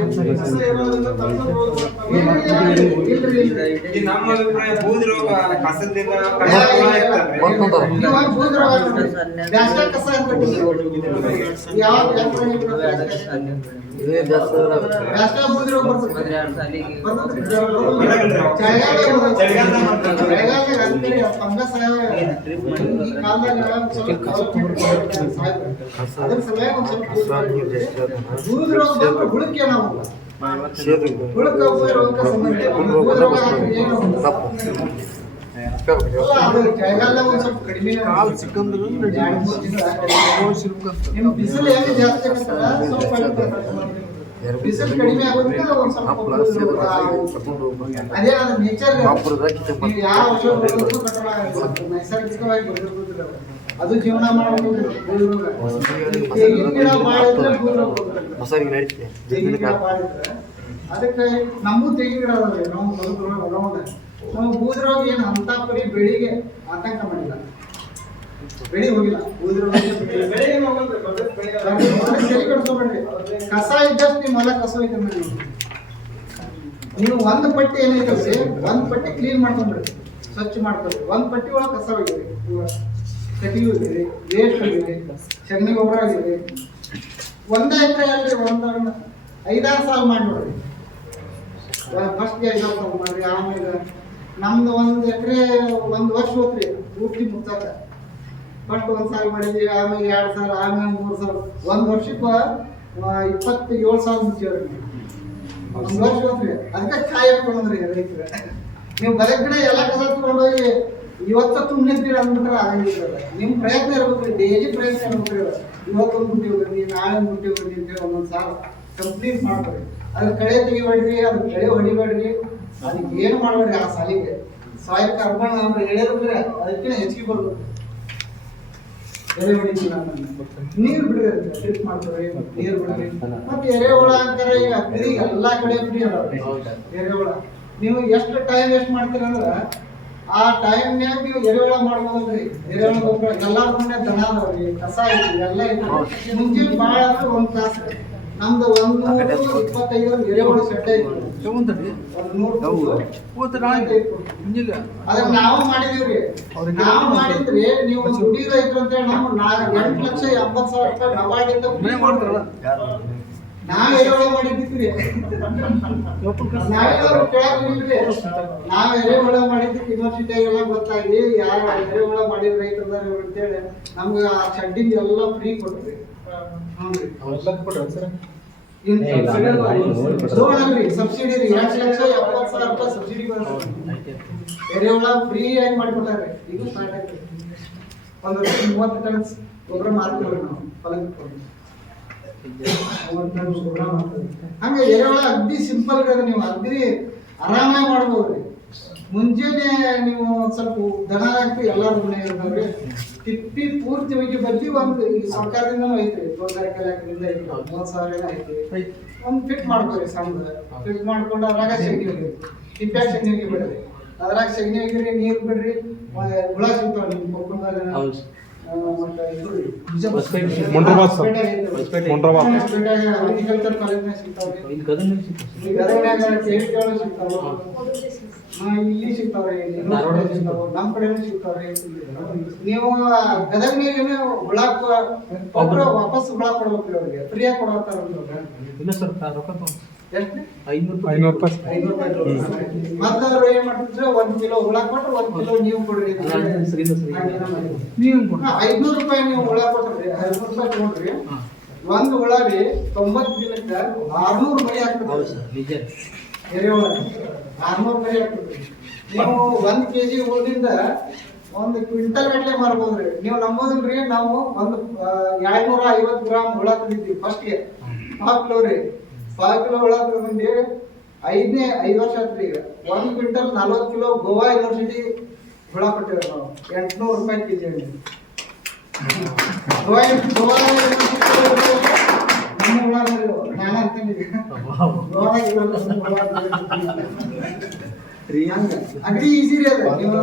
ಈ ನಮ್ಮ ಅಭಿಪ್ರಾಯ ಬೂದಿ ರೋಗ ಕಸದಿಂದ ಬೂದಿ ರೋಗ ಬ್ಯಾಸ್ಗ್ಯಾಗ ಕಸ ಯಾವ ಬ್ಯಾಸ್ಗ್ಯಾಗ ಬೂದಿ ರೋಗ ಬರ್ತದೆ. ಫಂಗಸ್ ಅದ್ರ ಸಲುವಾಗಿ ಒಂದ್ ಸ್ವಲ್ಪ ಬೂದಿ ರೋಗ ಬಂದ್ರೆ ಹುಳುಕ್ಕೆ ನಾವು ಹುಳುಕ ರೋಗಕ್ಕೆ ಸಂಬಂಧ ಬೂದಿ ರೋಗ ಏನು ಚಳಿಗಾಲ ಒಂದ್ ಸ್ವಲ್ಪ ಕಡಿಮೆ. ನಿಮ್ ಬಿಸಿಲು ಹೆಂಗೆ ಜಾಸ್ತಿ ಆಗತ್ತಲ್ಲ ಸ್ವಲ್ಪ ಬಿಸಿಲು ಕಡಿಮೆ ಆಗೋದ್ರಿಂದ ಒಂದ್ ಸ್ವಲ್ಪ ಅದೇ ಅದು ನೇಚರ್. ನೀವು ಯಾವ ಔಷಧ ಕಂಟ್ರೋಲ್ ಆಗಲ್ಲ, ನೈಸರ್ಗಿಕವಾಗಿ ಬಂದಿರೋದಿಲ್ಲ. ಅದು ಜೀವನ ಮಾಡೋದು ತೆಂಗಿನ ಗಿಡ ಮಾಡಿದ್ರೆ ಅದಕ್ಕೆ ನಮ್ಮೂ ತೆಂಗಿನ ಗಿಡ ಅದಾವೆ. ನಾವು ಬೂದಿ ರೋಗ ಏನು ಅಂತ ಪರಿ ಬೆಳಿಗ್ಗೆ ಆತಂಕ ಮಾಡಿಲ್ಲ. ಬೆಳಿ ಹೋಗಿಲ್ಲ ಬೂದಿ ರೋಗ. ಕಸ ಇದ್ದಷ್ಟು ನಿಮ್ಮ ಹೊಲ ಕಸ ಐತೆ ನೋಡಿ. ನೀವು ಒಂದು ಪಟ್ಟಿ ಏನೈತಲ್ರಿ, ಒಂದ್ ಪಟ್ಟಿ ಕ್ಲೀನ್ ಮಾಡ್ಕೊಂಡ್ಬಿಡ್ರಿ, ಸ್ವಚ್ಛ ಮಾಡ್ಕೊಳ್ರಿ. ಒಂದ್ ಪಟ್ಟಿ ಒಳಗೆ ಕಸ ಹೋಗಿರಿ. ಕಟ್ಟಿಗೆ ಹೋಗಿದೆ, ವೇಸ್ಟ್ ಹೋಗಿದೆ, ಸಗಣಿ ಗೊಬ್ಬರ ಆಗಿದೆ. ಒಂದೇ ಎಕರೆ ಅಲ್ರಿ, ಒಂದು 5-6 ಸಾಲ ಮಾಡಿ ನೋಡ್ರಿ. ಫಸ್ಟ್ 5 ಸಾಲ ಮಾಡ್ರಿ, ಆಮೇಲೆ ನಮ್ದು 1 ಎಕರೆ 1 ವರ್ಷ ಹೋತ್ರಿ ಪೂರ್ತಿ ಮುಗ್ಸಾಕ. ಫಸ್ಟ್ 1 ಸಾಲ ಮಾಡಿದ್ವಿ, ಆಮೇಲೆ 2 ಸಾಲ, ಆಮೇಲೆ 3 ಸಾಲ. 1 ವರ್ಷಕ್ಕೆ 27 ಸಾಲ ಮುಚ್ಚಿವ್ರಿ. 1 ವರ್ಷ ಹೋತ್ರಿ. ಅದಕ್ಕೆ ಕಾಯಿ ಹಾಕೊಂಡ್ರಿ ರೈತರ. ನೀವು ಬದಕಡೆ ಎಲ್ಲ ಕಸ ತಗೊಂಡೋಗಿ ಇವತ್ತು ತುಂಬಿದ್ರಿ ಅಂದ್ಬಿಟ್ರೆ ಆಗಂಗಿಲ್ಲ. ನಿಮ್ಮ ಪ್ರಯತ್ನ ಇರ್ಬೇಕ್ರಿ, ಡೈಲಿ ಪ್ರಯತ್ನ ಇರ್ಬೇಕ್ರಿ. ಇವತ್ತೊಂದು ಗುಂಟಿ ಹೋಗ್ರಿ, ನಾಳೆ ಒಂದು ಗುಂಟಿ ಹೋಗ್ರಿ ಅಂತೇಳಿ ಒಂದೊಂದು ಸಾಲ ಕಂಪ್ಲೀಟ್ ಮಾಡ್ಬೇಡಿ. ಅದ್ರ ಕಳೆ ತೆಗಿಬೇಡ್ರಿ, ಅದ್ರ ಕಳೆ ಹೊಡಿಬೇಡ್ರಿ, ಅದಕ್ಕೆ ಏನು ಮಾಡಬೇಡ್ರಿ. ಆ ಸಾಲಿಗೆ ಸಾಯಿಲ್ ಕಾರ್ಬನ್ ಅಂದ್ರೆ ಹೇಳಿದ್ರೆ ಅದಕ್ಕಿಂತ ಹೆಚ್ಚಿಗೆ ಬರ್ಬೇಕು. ಎರೆ ಹೊಡಿತೀವಿ ನೀರು ಬಿಡ್ರಿ, ಟ್ರಿಪ್ ಮಾಡ್ತಾರೆ, ನೀರು ಬಿಡ್ರಿ. ಮತ್ತೆ ಎರೆಹುಳ ಅಂತಾರೆ ಈಗ ಫ್ರೀ, ಎಲ್ಲಾ ಕಡೆ ಫ್ರೀ ಅದಾವ್ರಿ ಎರೆಹುಳ. ನೀವು ಎಷ್ಟು ಟೈಮ್ ವೇಸ್ಟ್ ಮಾಡ್ತೀರ ಅಂದ್ರೆ ಆ ಟೈಮ್ನ್ಯಾಗ ನೀವು ಎರೆಹುಳ ಮಾಡ್ಬೋದ್ರಿ. ಎರೆಹುಳ ಗೊಬ್ಬರ ಎಲ್ಲಾ ಮನೆ ದನ ಅದಾವ್ರಿ, ಕಸ ಐತಿ, ಎಲ್ಲ ಐತಿ. ಮುಂಜಾನೆ ಭಾಳ ಅಂದ್ರೆ 1 ತಾಸು. ನಮ್ದು 125 ಎರೆಹುಳ ಸೆಟ್ ಐತಿ. ಅದನ್ನ ನಾವು ಮಾಡಿದೀವ್ರಿ. ನಾವು ಮಾಡಿದ್ರಿ, ನೀವು ದುಡಿ ರೈತರು ಅಂತ ಹೇಳಿ ನಮ್ಮ 8,80,000 ರೂಪಾಯಿ ನವಾಡಿಂದ ಮಾಡ್ತಾರಲ್ಲ, ನಾವ್ ಎರೆಹುಳ ಮಾಡಿದ್ವಿ. ನಾವೇನಾದ್ರು ಕೇಳಕ್ ಹೋಗಿದ್ರಿ, ನಾವ್ ಎರೆಹುಳ ಮಾಡಿದ್ದಕ್ಕೆ ಯೂನಿವರ್ಸಿಟಿಯಾಗೆಲ್ಲ ಗೊತ್ತಾಗಿ ಯಾರು ಎರೆಹುಳ ಮಾಡಿದ ರೈತರು ಅಂತೇಳಿ ನಮ್ಗೆ ಆ ಚಡ್ಡಿಂಗ್ ಎಲ್ಲ ಫ್ರೀ ಕೊಟ್ರಿ. ಸಬ್ಸಿಡಿ ರೀ, 2,70,000 ರೂಪಾಯಿ ಸಬ್ಸಿಡಿ ಬರ್ತದೆ. ಎರೆಹುಳ ಫ್ರೀ ಆಗಿ ಮಾಡಿಕೊಟ್ಟಾರೆ. ಇದು ಸ್ಟಾರ್ಟ್ ಆಯ್ತು. 30 ಟನ್ ಗೊಬ್ಬರ ಮಾರ್ತೀವಿ ನಾವು ಹೊಲಕ್ಕೆ. ಹಂಗೆ ಎರೆಹುಳ ಅಗ್ದಿ ಸಿಂಪಲ್ ರೀ. ಅದು ನೀವು ಅಗ್ದಿ ಆರಾಮಾಗಿ ಮಾಡ್ಬೋದ್ರಿ. ಮುಂಜಾನೆ ನೀವು ಸ್ವಲ್ಪ ದನ ಹಾಕಿ ಎಲ್ಲಾರು ಮನೆ ಇರ್ತಾವ್ರಿ, ತಿಪ್ಪಿ ಪೂರ್ತಿ ಹೋಗಿ ಬದ್ಲಿ ಒಂದು ಈ ಸರ್ಕಾರದಿಂದನೂ ಐತ್ರಿ, ತೋಟಗಾರಿಕೆ ಇಲಾಖೆಯಿಂದ ಐತಿ, 30,000 ಐತಿ. ಒಂದು ಫಿಟ್ ಮಾಡ್ಕೋರಿ, ಸಣ್ಣ ಫಿಟ್ ಮಾಡ್ಕೊಂಡು ಅದ್ರಾಗ ಸಗಣಿ ಹೋಗಿರಿ, ತಿಪ್ಪ್ಯಾಗ ಸಗಣಿ ಹೋಗಿ ಬಿಡ್ರಿ. ಅದ್ರಾಗ ಸಗಣಿ ಹೋಗಿರಿ, ನೀರು ಬಿಡ್ರಿ, ಹುಳ ಸಿಗ್ತಾವ ನಿಮ್ಮ ಪಕ್ಕದಾಗ. ಅಗ್ರಿಕಲ್ಚರ್ ಕಾಲೇಜ್ನಾಗ ಸಿಗ್ತಾವ್ರಿ, ಗದಗ್ನಾಗ KVK ಸಿಗ್ತಾವ, ಇಲ್ಲಿ ಸಿಗ್ತಾವ್ರಿ, ನಮ್ಮ ಕಡೆನೂ ಸಿಗ್ತಾವ್ರಿ. ನೀವು ಗದಗ್ನಾಗ ಹುಳ ಗೊಬ್ಬರ ವಾಪಸ್ ಹುಳ ಕೊಡ್ಬೇಕ್ರಿ ಅವ್ರಿಗೆ, ಫ್ರೀಯಾಗಿ ಕೊಡತ್ತಾರ. ಎಷ್ಟು? 500 ರೂಪಾಯಿ. 500 ರೂಪಾಯಿ. ಮೊದಲು ಏನ್ ಮಾಡ್ತಿದ್ರು, 1 ಕಿಲೋ ಹುಳ ಕೊಟ್ರೆ 1 ಕಿಲೋ ನೀವು ಕೊಡ್ರಿ. 500 ರೂಪಾಯಿ ನೀವು ಹುಳ ಕೊಟ್ರಿ, 500 ರೂಪಾಯಿ ತಗೊಂಡ್ರಿ. ಒಂದು ಹುಳ ರೀ 90 ದಿನಕ್ಕೆ 600 ಮರಿ ಆಗ್ತದೆ. ಎರೆಹುಳ 600 ಮರಿ ಆಗ್ತದೆ. ನೀವು 1 kg ಹುಳದಿಂದ 1 ಕ್ವಿಂಟಲ್ ಗಟ್ಟಲೆ ಮಾರ್ಬೋದ್ರಿ. ನೀವು ನಂಬೋದಿಲ್ರಿ, ನಾವು ಒಂದು 250 ಗ್ರಾಮ್ ಹುಳ ತಂದಿದ್ವಿ ಫಸ್ಟ್ಗೆ. 5 ಕಿಲೋ ರೀ, 5 ಕಿಲೋ ಹುಳ ತಗೊಂಡು 5 ವರ್ಷ ಆತ್ರಿ. ಈಗ 1 ಕ್ವಿಂಟಲ್ 40 ಕಿಲೋ ಗೋವಾ ಯೂನಿವರ್ಸಿಟಿ ಹುಳ ಕೊಟ್ಟಿವ್ರಿ ನಾವು, 800 ರೂಪಾಯಿ kg. ಗೋವಾ ನಮ್ಮ ಹುಳ ನಾನು ಅಂತಂದಿದ್ದೆ. ಅಗ್ರಿ ಈಸಿ ರೀ ಅದು. ನೀವು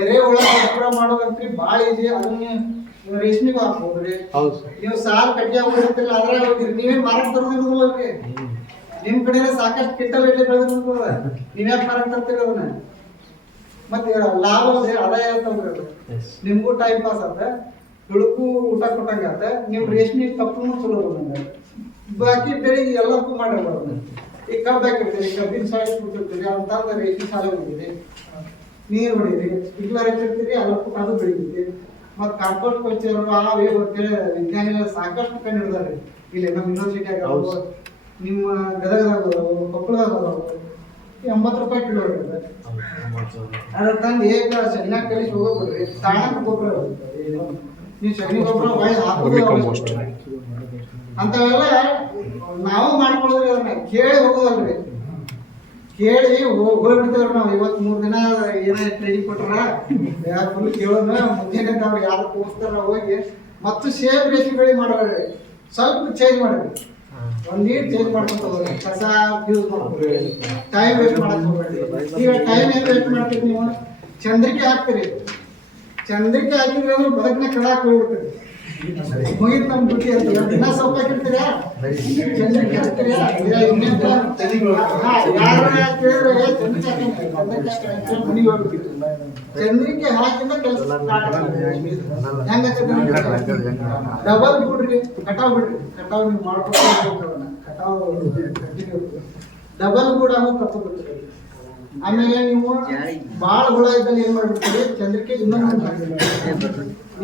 ಎರೆಹುಳ ಗೊಬ್ಬರ ಮಾಡೋದಂತ್ರಿ ಭಾಳ ಈಸಿ. ಅದನ್ನ ನೀವು ರೇಷ್ಮೆಗೂ ಹಾಕ್ಬೋದ್ರಿ. ನೀವು ಸಾಲ್ ಕಟ್ಟಿ ಹೋಗಿರ್ತಿಲ್ಲ, ಅದ್ರಾಗ ಹೋಗಿರಿ. ನೀವೇನ್ ಮಾರಾಟ ತರೋದಿಲ್ರಿ, ನಿಮ್ ಕಡೆ ಸಾಕಷ್ಟು ಕ್ವಿಂಟಲ್ ಗಟ್ಟಲೆ ಬೆಳೆದಿರ್ತದ. ನೀವ್ಯಾಕೆ ಮಾರಾಟ ತರ್ತೀರಿ ಅದನ್ನ? ಮತ್ತೆ ಲಾಭ ಆದಾಯ ಇರ್ತಲ್ರಿ ಅದು. ನಿಮ್ಗೂ ಟೈಮ್ ಪಾಸ್ ಆತ, ತುಳುಕು ಊಟ ಕೊಟ್ಟಂಗ ಆತ, ನಿಮ್ ರೇಷ್ಮೆ ಕಪ್ಪು ಚಲೋ ಬಂದಂಗ. ಬಾಕಿ ಬೆಳಿಗ್ಗೆ ಎಲ್ಲಕ್ಕೂ ಮಾಡಿರ್ಬಾರ್ದು. ಈಗ ಕಬ್ಬು ಹಾಕಿರ್ತೀರಿ, ಕಬ್ಬಿನ ಸಾಲ ಬಿಟ್ಟಿರ್ತೀರಿ, ಅಂತಂದ್ರೆ ರೇಷ್ಮೆ ಸಾಲ ಹೋಗಿರಿ, ನೀರು ಹೊಡೀರಿ, ಸ್ಪ್ರಿಂಕ್ಲರ್ ಹಚ್ಚಿರ್ತೀರಿ, ಎಲ್ಲಕ್ಕೂ ಅದು ಬೆಳಿತೈತಿ. ಮತ್ತು ಕಾಂಪೋಸ್ಟ್ ಕಲ್ಚರ್ ಅವೇ ಗೊತ್ತಿಲ್ಲ, ವಿಜ್ಞಾನಿಗಳು ಸಾಕಷ್ಟು ಕಂಡು ಹಿಡಿದಾರೆ. ಇಲ್ಲಿ ನಮ್ಮ ಯೂನಿವರ್ಸಿಟಿಯಾಗ ನಿಮ್ಮ ಗದಗದಾಗ ಅದಾವು, ಕೊಪ್ಪಳದಾಗ ಅದಾವು. 80 ರೂಪಾಯಿ ಕಿಲೋ ಇರ್ತದೆ. ಅದ್ರ ತಂದು ಚೆನ್ನಾಗಿ ಕಲಿಸಿ ಹೋಗ್ಬಿಡ್ರಿ. ತಾಣಕ್ಕೆ ಗೊಬ್ಬರ ನೀವು ಸಗಣಿ ಗೊಬ್ಬರ ಹಾಕೋದು ಅಂತವೆಲ್ಲ ನಾವು ಮಾಡ್ಕೊಳ್ಳೋದ್ರಿ. ಅದನ್ನ ಕೇಳಿ ಹೋಗೋದಲ್ರಿ, ಕೇಳಿ ಹೋಗ್ಬಿಡ್ತೇವ್ರಿ ನಾವು. 3 ದಿನ ಏನಾರ ಟ್ರೈನಿಂಗ್ ಕೊಟ್ಟಾರ ಯಾರು ಫುಲ್ ಕೇಳೋದು, ಮುಂಜಾನೆ ಅವ್ರು ಯಾರು ತೋರಿಸ್ತಾರ ಹೋಗಿ ಮತ್ತು ಸೇಮ್ ರೆಸಿಪಿಗಳಿಗೆ ಮಾಡಬೇಡ್ರಿ, ಸ್ವಲ್ಪ ಚೇಂಜ್ ಮಾಡ್ರಿ. ಒಂದು ನೀರು ಚೇಂಜ್ ಮಾಡ್ಕೊಂಡು ಹೋಗ್ರಿ, ಕಸ ಯೂಸ್ ಮಾಡ್ಕೊಡ್ರಿ, ಟೈಮ್ ವೇಸ್ಟ್ ಮಾಡಕ್ ಹೋಗ್ಬೇಡ್ರಿ. ಈಗ ಟೈಮ್ ಏನು ವೇಸ್ಟ್ ಮಾಡ್ತೀರಿ ನೀವು? ಚಂದ್ರಿಕೆ ಹಾಕ್ತೀರಿ, ಚಂದ್ರಿಕೆ ಹಾಕಿದ್ರೆ ಅಂದ್ರೆ ಬದಕ್ನೆ ಕಡಾಕ್ ಹೋಗ್ಬಿಡ್ತೀರಿ, ಮುಗಿದ್ ನಮ್ ದುಡ್ಡಿ ಅಂತ. ದಿನ ಸೊಪ್ಪು ಹಾಕಿರ್ತೀರಾ, ಚಂದ್ರಿಕೆ ಹಾಕ್ತೀರಿ? ಇನ್ನೇನು? ಹಾ, ಯಾರು ಕೇಳಿದ್ರೆ ಚಂದ್ರಿಕೆ ಹಾಕಂತಾರೆ. ಮನೆಗೆ ಹೋಗ್ಬಿಟ್ಟಿದ್ರು. ಚಂದ್ರಿಕೆ ಹಾಕಿಂದ ಕೆಲಸ ಹೆಂಗ ಡಬಲ್ ಬಿಡ್ರಿ, ಕಟಾವ್ ಬಿಡ್ರಿ, ಕಟಾವ್ ನೀವು ಮಾಡ್ಕೊಂಡು ಕಟಾವ್ ಡಬಲ್ ಕೂಡ ಕಪ್ಪು. ಆಮೇಲೆ ನೀವು ಬಾಳ ಹುಳ ಇದ್ದಲ್ಲಿ ಏನ್ ಮಾಡ್ಬಿಡ್ತೀರಿ, ಚಂದ್ರಿಕೆ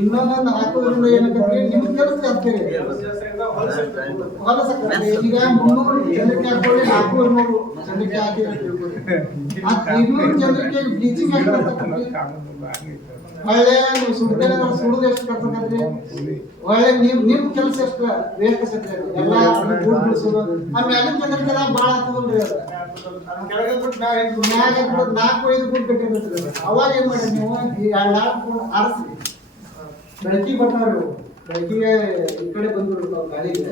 ಇನ್ನೊಂದೊಂದು ಹಾಕೋದ್ರಿಂದ ಏನಾಗತ್ರಿ, ನಿಮ್ ಕೆಲಸ ಆಗ್ತೀರಿ ಹೊಲಸಕ್ಕೆ. ಈಗ 300 ಚಂದ್ರಿಕೆ ಹಾಕೊಳ್ಳಿ, 400 ಚಂದ್ರಿಕೆ ಹಾಕಿ 200 ಚಂದ್ರಿಕೆ ಬ್ಲೀಚಿಂಗ್ ಹಾಕಿ ಬರ್ತಕ್ಕಂಥದ್ದು. ಒಳ್ಳೆ ನೀವು ಸುಡ್ತೇನೆ ಸುಡುದು ಎಷ್ಟು ಬರ್ತಕ್ಕಂಥದ್ರಿ, ಒಳ್ಳೆ ನಿಮ್ ಕೆಲಸ ಎಷ್ಟು ವೇಸ್ಟ್ ಆಗ್ತದೆ ಎಲ್ಲ ಗೂಡ್ ಬಿಡಿಸೋದು. ಆಮೇಲೆ ಚಂದ್ರಿಕೆ ಬಾಳ ಆಗ್ತದಲ್ರಿ, ಅದು ಮ್ಯಾಗ 4-5 ಗೂಡ್ ಕಟ್ಟಿರ್ತದೆ. ಅವಾಗ ಏನ್ ಮಾಡಿ ನೀವು ಈ 2 ಆರಿಸ್ರಿ, ಬೆಳಕಿಗೆ ಬರ್ತಾವ್ರಿ, ಬೆಳಕಿಗೆ ಈ ಕಡೆ ಬಂದ್ಬಿಡ್ತಾವ ಗಾಳಿಗೆ.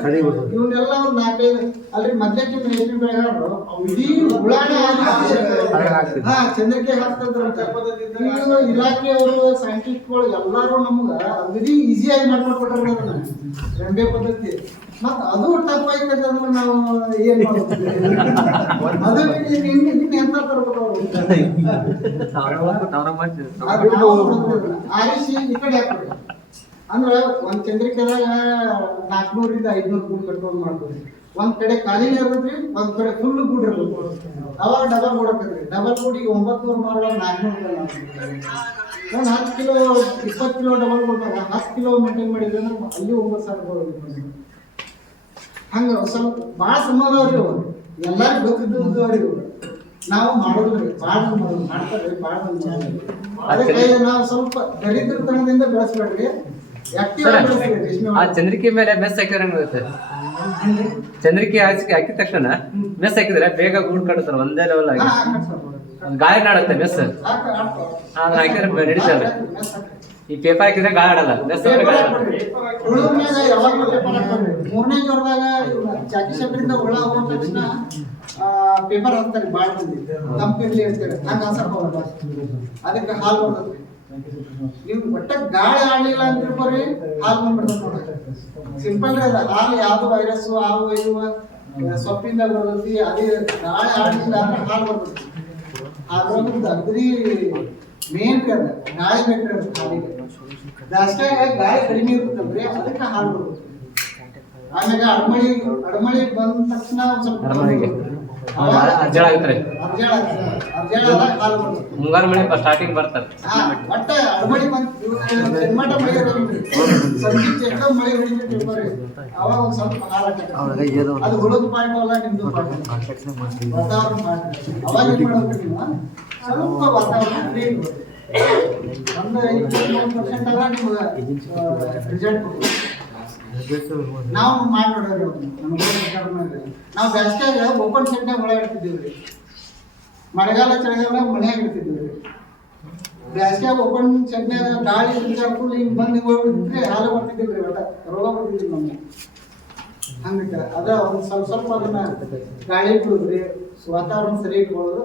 ಇವನ್ನೆಲ್ಲ ಒಂದು 4-5 ಅಲ್ರಿ ಮೊದ್ಲಕ್ಕೆ ರೇಷ್ಮೆ ಬೆಳೆಗಾರರು ಇಡೀ ಹುಳಾನೇ ಚಂದ್ರಿಕೆ ಹಾಕ್ತಿದ್ರಂತೆ. ಇಲಾಖೆಯವರು ಸೈಂಟಿಸ್ಟ್ಗಳು ಎಲ್ಲಾರು ನಮ್ಗ ಅಗದಿ ಈಸಿಯಾಗಿ ಮಾಡ್ಕೊಟ್ಬಿಟ್ಟಾರ ಅದನ್ನ ರೆಂಬೆ ಪದ್ಧತಿ. ಮತ್ತ ಅದು ಟಫ್ ಐತಂದ್ರೆ ನಾವು ಏನ್ ಮಾಡ್ತೀವಿ, ಅದು ಎಂತ ತರ್ಬೇಕು ಆರಿಸಿ ಈ ಕಡೆ ಹಾಕ್ಬೇಕು. ಅಂದ್ರೆ ಒಂದ್ ಚಂದ್ರಿಕೆದಾಗ 400 500 ಗೂಡ್ ಕಟ್ಕೊಂಡು ಮಾಡ್ತೀವಿ. ಒಂದ್ ಕಡೆ ಖಾಲಿನೇ ಇರ್ತದ್ರಿ, ಒಂದ್ ಕಡೆ ಫುಲ್ ಗೂಡ್ ಇರ್ತದೆ. ಅವಾಗ ಡಬಲ್ ಗೂಡ್ ಹಾಕದ್ರಿ. ಡಬಲ್ ಗೂಡಿಗೆ 900 ಮಾರುವಾಗ 400 ಒಂದು 10 ಕಿಲೋ 20 ಕಿಲೋ ಡಬಲ್ ಗೂಡ್ 10 ಕಿಲೋ ಮೇಂಟೈನ್ ಮಾಡಿದ್ರೆ ಅಲ್ಲಿ 9,000 ಹಂಗ ಸ್ವಲ್ಪ ಬಾಳ ಸಮಾಧಾನ ಎಲ್ಲಾರು ಗೊತ್ತಿದ್ದು ಅವ್ರಿಗೆ ನಾವು ಮಾಡೋದ್ರಿ, ಮಾಡ್ತಾರ್ರಿ, ಅದಕ್ಕೆ ನಾವು ಸ್ವಲ್ಪ ದರಿದ್ರತನದಿಂದ ಬೆಳೆಸ್ಬೇಡ್ರಿ. ಆ ಚಂದ್ರಿಕೆ ಮೇಲೆ ಮೆಸ್ ಹಾಕಿದ್ರೆ ಚಂದ್ರಿಕೆ ಹಾಕಿದ ತಕ್ಷಣ ಮೆಸ್ ಹಾಕಿದ್ರೆ ಬೇಗ ಗೂಡ್ ಕಟ್ಟುತ್ತಾರೆ ಒಂದೇ ಲೆವೆಲ್ ಆಗಿ. ಗಾಳಿ ನಾಡುತ್ತೆ ಮೆಸ್ ಹಾಕಿದ್ರೆ ನಡೀತಾರೆ. ಈ ಪೇಪರ್ ಹಾಕಿದ್ರೆ ಗಾಳಿ ಆಡಲ್ಲ, ಮೆಸ್ ಮೂರನೇ ಜ್ವರದಾಗ ಚಾಕಿ ಶಬ್ದದಿಂದ ಹುಳ ಹೋದ ತಕ್ಷಣ ಪೇಪರ್ ಹಾಕ್ತಾರೆ ಬಾಳ ಮಂದಿ, ತಂಪಿರ್ಲಿ ಅಂತೇಳಿ. ಹಂಗ ಅನ್ಸಕ್ ಅದಕ್ಕೆ ಹಾಲು ಬರ್ತದ್ರಿ. ನೀವು ಒಟ್ಟ ಗಾಳಿ ಆಡ್ಲಿಲ್ಲ ಅಂತ ತಿಳ್ಕೊರಿ, ಹಾಲು ಬಂದ್ಬಿಡ್ತದೆ. ಸಿಂಪಲ್ ರೀ ಅದ. ಹಾಲು ಯಾವ್ದು ವೈರಸ್ ಅವು ಇವು ಸೊಪ್ಪಿಂದ ಬರ್ತೈತಿ, ಅದೇ ಗಾಳಿ ಆಡ್ಲಿಲ್ಲ ಅಂದ್ರೆ ಹಾಲು ಬರ್ತೈತಿ. ಅದ್ರೊಂದು ಅಗ್ರಿ ಮೇನ್ ರೀ ಅದ, ಗಾಳಿ ಬೇಕ್ರಿ ಅದು ಹಾಲಿಗೆ. ಜಾಸ್ತಿ ಗಾಳಿ ಕಡಿಮೆ ಇರುತ್ತಲ್ರಿ, ಅದಕ್ಕೆ ಹಾಲು ಬರ್ತೈತಿ. ಆಮ್ಯಾಗ ಅಡಮಳಿ ಬಂದ ತಕ್ಷಣ ಸ್ವಲ್ಪ ಅರ್ಜೆಂಟ್ ಆಗುತ್ತೆ, ಮುಂಗಾರು ಮಳೆ ಸ್ಟಾರ್ಟಿಂಗ್ ಬರ್ತಾರೆ. ಒಟ್ಟ ಅಡಮಳಿ ಮಳೆ ಸಂಜೆ ಚೆಕ್ಕ ಮಳೆ ಹೊಡಿತಿರ್ತಾರೆ, ಅವಾಗ ಒಂದ್ ಸ್ವಲ್ಪ ಅದು ಹುಡುಗ ಪಾಯಿಂಟ್ ಅಲ್ಲ, ನಿಮ್ದು ವಾತಾವರಣ ಮಾಡ್ತಾರೆ. ಅವಾಗ ಏನ್ ಮಾಡ್ಬೇಕು ನೀವು, ಸ್ವಲ್ಪ ವಾತಾವರಣ ಕ್ಲೀನ್ ಒಂದು 23% ಅಲ್ಲ ನಿಮ್ಗೆ ರಿಸಲ್ಟ್ ನಾವು ಮಾಡಿ ನೋಡ್ರಿ. ನಾವು ಬೇಸಿಗೆಯಾಗ ಓಪನ್ ಸೆಟ್ನಾಗ ಹುಳ ಇಡ್ತಿದ್ದೀವಿ, ಮಳೆಗಾಲ ಚಳಿಗಾಲ ಮನೆಯಾಗ ಇಡ್ತಿದ್ದೀವಿ. ಬೇಸಿಗೆಯಾಗ ಓಪನ್ ಸೆಟ್ನಾಗ ಗಾಳಿ ಫುಲ್ ಹಿಂಗ್ ಬಂದು ಹೋಗ್ಬಿಟ್ಟಿದ್ರೆ ಹಾಲು ಬರ್ತಿದ್ದೀವಿ, ಒಟ್ಟ ರೋಗ ಬರ್ತಿದ್ದೀವಿ ನಮ್ಗೆ. ಹಂಗ ಅದ ಒಂದು ಸ್ವಲ್ಪ ಅದನ್ನ ಗಾಳಿ ಬಿಡುದ್ರಿ, ವಾತಾವರಣ ಸರಿ ಇಟ್ಕೊಳ್ಳೋದು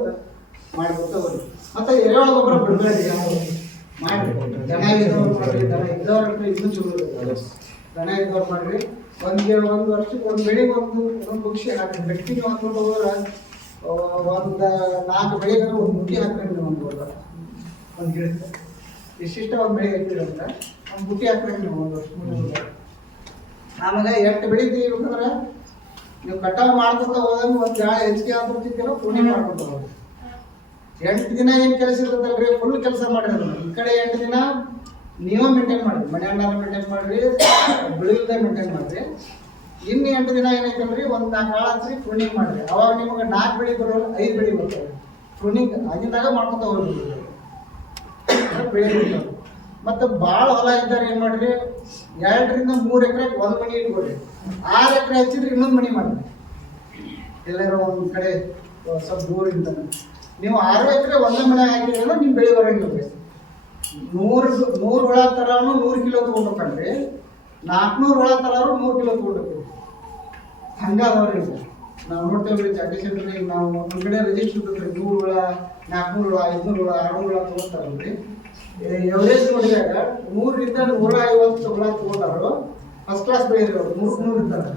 ಮಾಡ್ಕೊತ ಹೋಗ್ರಿ. ಮತ್ತೆ ಎರೆಹುಳ ಗೊಬ್ಬರ ಬಿಡಬೇಡಿ, ಮಾಡ್ರಿ. ದನ ಇದ್ದವ್ರು ಮಾಡ್ರಿ, ದನ ಇದ್ದವ್ರ ಇನ್ನೂ ಚಲೋ ದನ ಇದ್ದವ್ರು ಮಾಡ್ರಿ. ಒಂದು ವರ್ಷಕ್ಕೆ ಒಂದು ಬೆಳಿಗ್ಗೆ ಒಂದು ಬುಕ್ಷಿ ಹಾಕಿ ಬೆಟ್ಟಿಗೆ ಹಾಕೊಂಡು ಹೋದ್ರೆ ಒಂದು 4 ಬೆಳಿಗ್ಗೆ ಒಂದು ಮುಟ್ಟಿ ಹಾಕ್ರಿ. ಒಂದು ಗಿಡಕ್ಕೆ ಇಷ್ಟಿಷ್ಟ ಒಂದು ಬೆಳಿಗ್ಗೆ ಹಾಕಿರಂದ್ರೆ ಒಂದು ಬುಟ್ಟಿ ಹಾಕ್ರಿ ನೀವು ಒಂದು ವರ್ಷ. ಆಮೇಲೆ 8 ಬೆಳಿಗ್ಗೆ ಬೇಕಂದ್ರೆ ನೀವು ಕಟಾವು ಮಾಡ್ಕೊತ ಹೋದಾಗ ಒಂದು ಗಾಳಿ ಹೆಚ್ಚಿಗೆ ಆಗ್ಬಿಡ್ತಿದ್ದೀರೋ ಪುಣ್ಯ ಮಾಡ್ಕೊತ ಹೋಗಿ. 8 ದಿನ ಏನು ಕೆಲಸ ಇರ್ತದಲ್ರಿ, ಫುಲ್ ಕೆಲಸ ಮಾಡಿರೋದು. ಈ ಕಡೆ 8 ದಿನ ನೀವೇ ಮೇಂಟೈನ್ ಮಾಡಿರಿ, ಮನೆಯನ್ನಾರು ಮೇಂಟೈನ್ ಮಾಡಿರಿ, ಬೆಳಿಗ್ಗೆ ಮೇಂಟೈನ್ ಮಾಡಿರಿ. ಇನ್ನು 8 ದಿನ ಏನೈತಲ್ರಿ, ಒಂದು 4 ಕಾಳು ಹಚ್ಚಿರಿ, ಪ್ರೂನಿಂಗ್ ಮಾಡಿರಿ. ಅವಾಗ ನಿಮಗೆ 4 ಬೆಳೆ ಬರೋಲ್ಲ, 5 ಬೆಳೆ ಬರ್ತವೆ. ಪ್ರೂನಿಂಗ್ ಆಗಿದ್ದಾಗ ಮಾಡ್ಕೊತ ಹೋಗ್ರಿ, ಬೆಳೆ ಬರ್ತವೆ. ಮತ್ತು ಭಾಳ ಹೊಲ ಇದ್ದಾರೆ ಏನು ಮಾಡಿರಿ, 2 ರಿಂದ 3 ಎಕರೆಗೆ ಒಂದು ಮನೆ ಇಟ್ಕೊಡ್ರಿ. 6 ಎಕರೆ ಹಚ್ಚಿದ್ರೆ ಇನ್ನೊಂದು ಮನೆ ಮಾಡಿರಿ. ಎಲ್ಲರೂ ಒಂದು ಕಡೆ ಸ್ವಲ್ಪ ದೂರ ಇರ್ತಾನೆ. ನೀವು 6 ಎಕರೆ ಒಂದೇ ಮನೆ ಹಾಕಿದ್ರೆ ನಿಮ್ಮ ಬೆಳೆ ಬರೋಂಗಿಲ್ಲ. 100 ಹುಳ ತರಾನು 100 ಕಿಲೋ ತೊಗೊಂಡ್ರಿ, 400 ಹುಳ ತರಾರು 100 ಕಿಲೋ ತೊಗೊಂಡ್ರಿ. ಹಂಗಾದವ್ರಿ ನಾವು ನೋಡ್ತೇವ್ರಿ ಜಾಗೇಶ್ವರಿ. ನಾವು ಒಂದು ಕಡೆ ರಿಜಿಸ್ಟರ್ ಇರ್ತದ್ರಿ, 100 ಹುಳ 400 ಹುಳ 500 ಹುಳ 600 ಹುಳ ತೊಗೊತಾರಲ್ರಿ. ಎವರೇಜ್ ನೋಡಿದಾಗ 100 ರಿಂದ 150 ಹುಳ ತೊಗೊಂಡಾರು ಫಸ್ಟ್ ಕ್ಲಾಸ್ ಬೆಳೆಯರಿ. ಅವ್ರು 100 ಇರ್ತಾರೆ.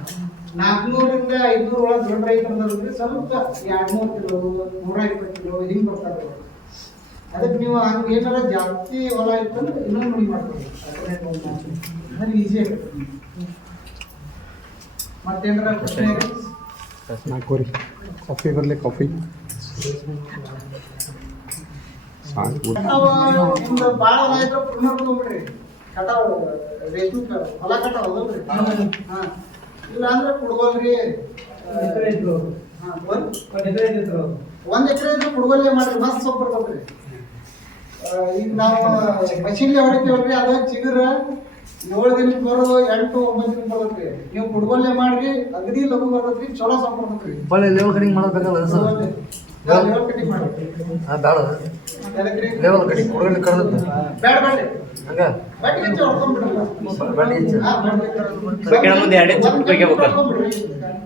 400ರಿಂದ 500 ಒಳಗೆ ದೊಡ್ಡ ರೈತರದವ್ರಿಗೆ ಸ್ವಲ್ಪ 200 ಕಿಲೋ 120 ಕಿಲೋ ಹಿಂಗ್ ಬರ್ತಾರೆ. ಅದಕ್ಕೆ ನೀವು ಹಂಗೆ ಏನಾರ ಜಾಸ್ತಿ ಹೊಲ ಇತ್ತಂದ್ರೆ ಇನ್ನೊಂದು ನೋಡಿ ಮಾಡ್ಬೋದು. ಅದು ಈಸಿ ಆಗುತ್ತೆ. ಮತ್ತೇನಾರ ಪ್ರಶ್ನೆ ಇದೆ? ಕಾಫಿ ಬರಲಿ ಕಾಫಿ ನಿಮ್ದು ಭಾಳ ಹೊಲ ಇದ್ರೆ ಪುನರ್ ತಗೊಂಡ್ಬಿಡ್ರಿ. ಕಟಾವ್ ರೇಷ್ಮೆ ಹೊಲ ಕಟಾವ್ ಹೋಗಲ್ರಿ. ಹಾ ಇಲ್ಲ ಅಂದ್ರೆ ಕುಡ್ಗೋಲ್ರಿ. 1 ಎಕರೆ ಇದ್ರೆ ಕುಡ್ಗೋಲೆ ಮಾಡ್ರಿ, ಮಸ್ತ್ ಸೊಪ್ಪು ಬರ್ತದ್ರಿ. ಈಗ ನಾವು ಮಷಿನ್ಲೆ ಹೊಡಿತೀವಲ್ರಿ, ಅದು ಚಿಗುರ 7 ದಿನಕ್ಕೆ ಬರೋದು 8-9 ದಿನಕ್ಕೆ ಬರ್ತದ್ರಿ. ನೀವು ಕುಡ್ಗೋಲೆ ಮಾಡ್ರಿ, ಅಗದಿ ಲಘು ಬರ್ತದ್ರಿ, ಚಲೋ ಸೊಪ್ಪು ಬರ್ತದ್ರಿ. ಒಳ್ಳೆ ಲೆವೆಲ್ ಕಟಿಂಗ್ ಮಾಡೋದಾಗಲ್ಲ ಸರ್. ಲೆವೆಲ್ ಕಟಿಂಗ್ ಮಾಡ್ರಿ. ಬೇಡ ಲೆವೆಲ್ ಕಟಿಂಗ್ ಕೊಡೋದು ಕರೆದದ್ದು ಬ್ಯಾಡ ಬ್ಯಾಡ್ರಿ. ಹಂಗ ಬಟ್ಟಿ ಹಚ್ಚಿ ಹೊಡ್ಕೊಂಡ್ಬಿಡ್ರಲ್ಲ. ಬಡ್ಡಿ ಹೆಚ್ಚು ಹಾ, ಬಟ್ಟಿ ಕಟ್ಕೊಂಡು ಬಕೆಟ್ ಮುಂದೆ 2 ಇಂಚ್ ಬಿಟ್ಟು ಕೊಯ್ಕೊಬೇಕು.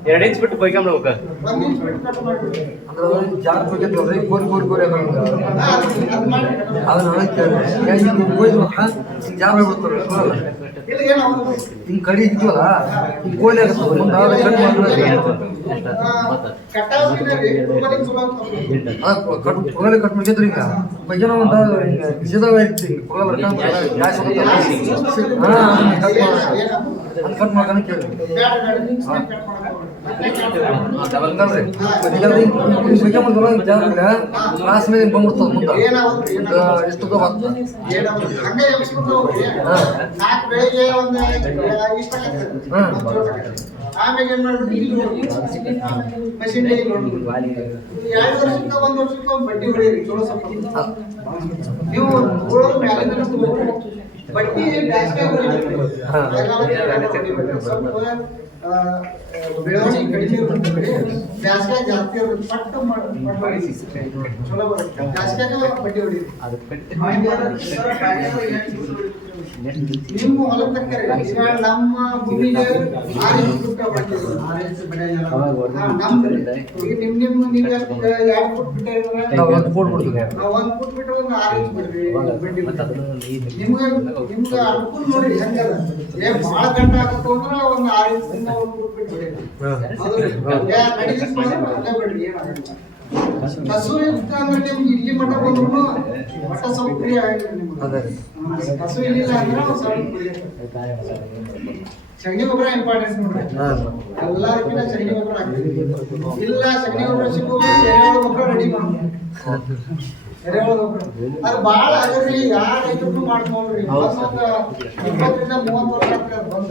2 ಇಂಚ್ ಬಿಟ್ಟು ಕೊಯ್ಕೊಂಡ್ಬಿಡ್ಬೇಕು. 1 ಇಂಚ್ ಬಿಟ್ಟು ಕಟ್ ಮಾಡ್ಬಿಡ್ರಿ. ಅಂದ್ರೆ ಜಾರ್ ಕೊಯ್ಕೊಂಡ್ರಿ ಕೋರಿ ಹಾಕೋದು ಹಾ, ಅದು ಮಾಡಿ ಅದನ್ನ ಕೊಯ್ದು ಜಾರ್ ಬಿಡ್ತಾರೆ ಇಲ್ಲ ಏನು ಆಗೋದಿಲ್ಲ. ಹಿಂಗ್ ಕಡಿ ಇದ್ವಲ್ಲ ಹಿಂಗ್ ಕೋಲಿ ಆಗುತ್ತೆ ಮುಂದೆ ಕಟ್ ಮಾಡ್ತಾರೆ. ಕಟಾವಿನ ರೀ ಕುಡ್ಗೋಲಿಗೆ ಚಲೋ ಅಂತ ಕೊಡಲೆ ಕಟ್ ಮಾಡಿದ್ರೆ ಈಗ ಬೈಜನ ಒಂದು ಬಿಸಿದಾಗ ಇರ್ತಿ ಕೊಡಲೆ ಗ್ಯಾಸ್ ಹೋಗುತ್ತೆ. ಕಟ್ ಮಾಡ್ಕೊಂಡು ಕೇಳಿ ಕ್ಲಾಸ್ ಮೇಲೆ ಬಂದ್ಬಿಡ್ತದ ಮುಂದೆ ಎಷ್ಟು ಬರ್ತದೆ. ಹಂಗೆ ಎಬ್ಸ್ಕೊಂಡು ಹೋಗ್ರಿ. 4 ಬೆಳಿಗ್ಗೆ ಒಂದು ಇಷ್ಟ ಆಮೇಲೆ ಏನ್ ಮಾಡ್ಬಿಟ್ಟು ಮಷಿನ್ 2 ವರ್ಷಕ್ಕೆ 1 ವರ್ಷಕ್ಕೆ ಬಡ್ಡಿ ಹೊಡೀರಿ, ಚಲೋ ಸ್ವಲ್ಪ ನೀವು ಉಳೋದು ಮ್ಯಾಲಿಂದ ಬಡ್ಡಿ ಬ್ಯಾಸ್ಗೆ ಸ್ವಲ್ಪ ಬೆಳವಣಿಗೆ ಕಡಿಮೆ ಇರುತ್ತೆ, ಬ್ಯಾಸ್ಗೆ ಜಾಸ್ತಿ ಇರುತ್ತೆ. ಪಟ್ಟು ಮಾಡಿ ಚಲೋ ಬರುತ್ತೆ. ಬ್ಯಾಸ್ಗ್ಯಾಗ ಬಡ್ಡಿ ಹೊಡೀರಿ. ನಿಮ್ಮ ಹೊಲ ತಕ್ಕರೆ ಈಗ ನಮ್ಮ ಭೂಮಿಗೆ 6 ಇಂಚ್ ಬಿಟ್ಟು ಬಡ್ಡಿ ಇದೆ. 6 ಇಂಚ್ ಬೆಳೆಯಲ್ಲ. ಈಗ ನಿಮ್ಮ ನೀವು 2 ಫುಟ್ ಬಿಟ್ಟಿದ್ರೆ ನಾವು 1 ಫುಟ್ ಬಿಡ್ತೀವಿ. ನಾವು 1 ಫುಟ್ ಬಿಟ್ಟರೆ ಒಂದು 6 ಇಂಚ್ ಬಿಡ್ರಿ ಬಡ್ಡಿ. ನಿಮ್ಗೆ ಅನುಕೂಲ ನೋಡಿ ಹೆಂಗದ. ಭಾಳ ಗಂಟ ಆಗುತ್ತೆ ಅಂದ್ರೆ ಒಂದು 6 ಇಂಚಿಂದ 1 ಫುಟ್ ಬಿಟ್ಟು ಬಿಡ್ರಿ. ಅಲ್ಲೇ ಬಿಡ್ರಿ, ಏನಾಗಲ್ಲ. ಕಸು ಇತ್ತ ಅಂದ್ರೆ ನಿಮ್ಗೆ ಇಲ್ಲಿ ಮಟ್ಟ ಬಂದ್ರು ಮಟ್ಟ ಸ್ವಲ್ಪ ಫ್ರೀ ಆಗಿಲ್ಲ ನಿಮ್ಗೆ. ಕಸು ಇಲ್ಲಿಲ್ಲ ಅಂದ್ರೆ ಸ್ವಲ್ಪ ಸಗಣಿ ಗೊಬ್ಬರ ಇಂಪಾರ್ಟೆನ್ಸ್ ನೋಡ್ರಿ. ಎಲ್ಲರಿಗಿಂತ ಸಗಣಿ ಗೊಬ್ಬರ ಹಾಕ್ತೀವಿ. ಇಲ್ಲ ಸಗಣಿ ಗೊಬ್ಬರ ಸಿಗೋದು ಎರೆಹುಳ ಗೊಬ್ಬರ ರೆಡಿ ಮಾಡ್ತೀವಿ. ಎರೆಹುಳ ಗೊಬ್ಬರ ಅದು ಭಾಳ ಆಗದ್ರಿ. ಯಾರು ರೈತರು ಮಾಡ್ಕೊಂಡ್ರಿ 20ರಿಂದ 30 ವರ್ಷ ಆಗ್ತದೆ ಅದು ಬಂದ.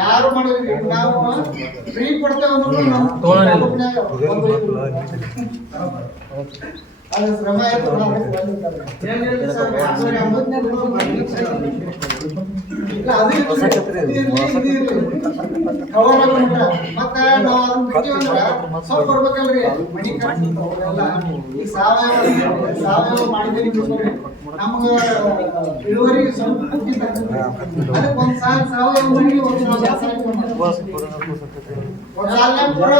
ಯಾರು ಮಾಡಿದ್ರಿ. ನಾವು ಫ್ರೀ ಕೊಡ್ತೇವೆ ಅಂದ್ರೆ ಅದು ಶ್ರಮ ಮತ್ತೆ ನಾವು ಅದನ್ನ ಬಿಟ್ಟಿವಂದ್ರ ಸ್ವಲ್ಪ ಕೊಡ್ಬೇಕಲ್ರಿ. ಮನಿ ಖರ್ಚು ಈ ಸಾವಯವ ಮಾಡಿದ್ರೆ ನಮ್ಗ ಇಳುವರಿ ಸ್ವಲ್ಪ ಕುಂಠಿತ ಆಗ್ತದೆ. ಅದಕ್ಕೆ ಒಂದ್ ಸಾಲ ಸಾವಯವ ಮಾಡಿ ಒಂದ್ ಸಾಲ ರಾಸಾಯನಿಕ ಮಾಡಿ. ಒಂದ್ ಸಾಲ ಪೂರ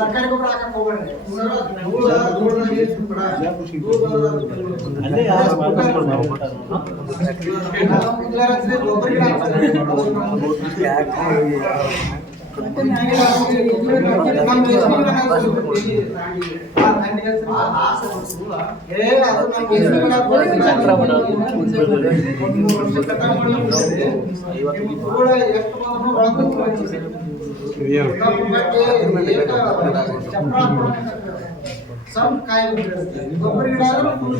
ಸರ್ಕಾರಿ ಗೊಬ್ಬರ ಹಾಕಕ್ ಹೋಗ್ಬೇಡ್ರಿ. ಸ್ವಲ್ಪ ಕಾಯಿ ಗೊಬ್ಬರ ಗಿಡ ಆದ್ರೆ ಫುಲ್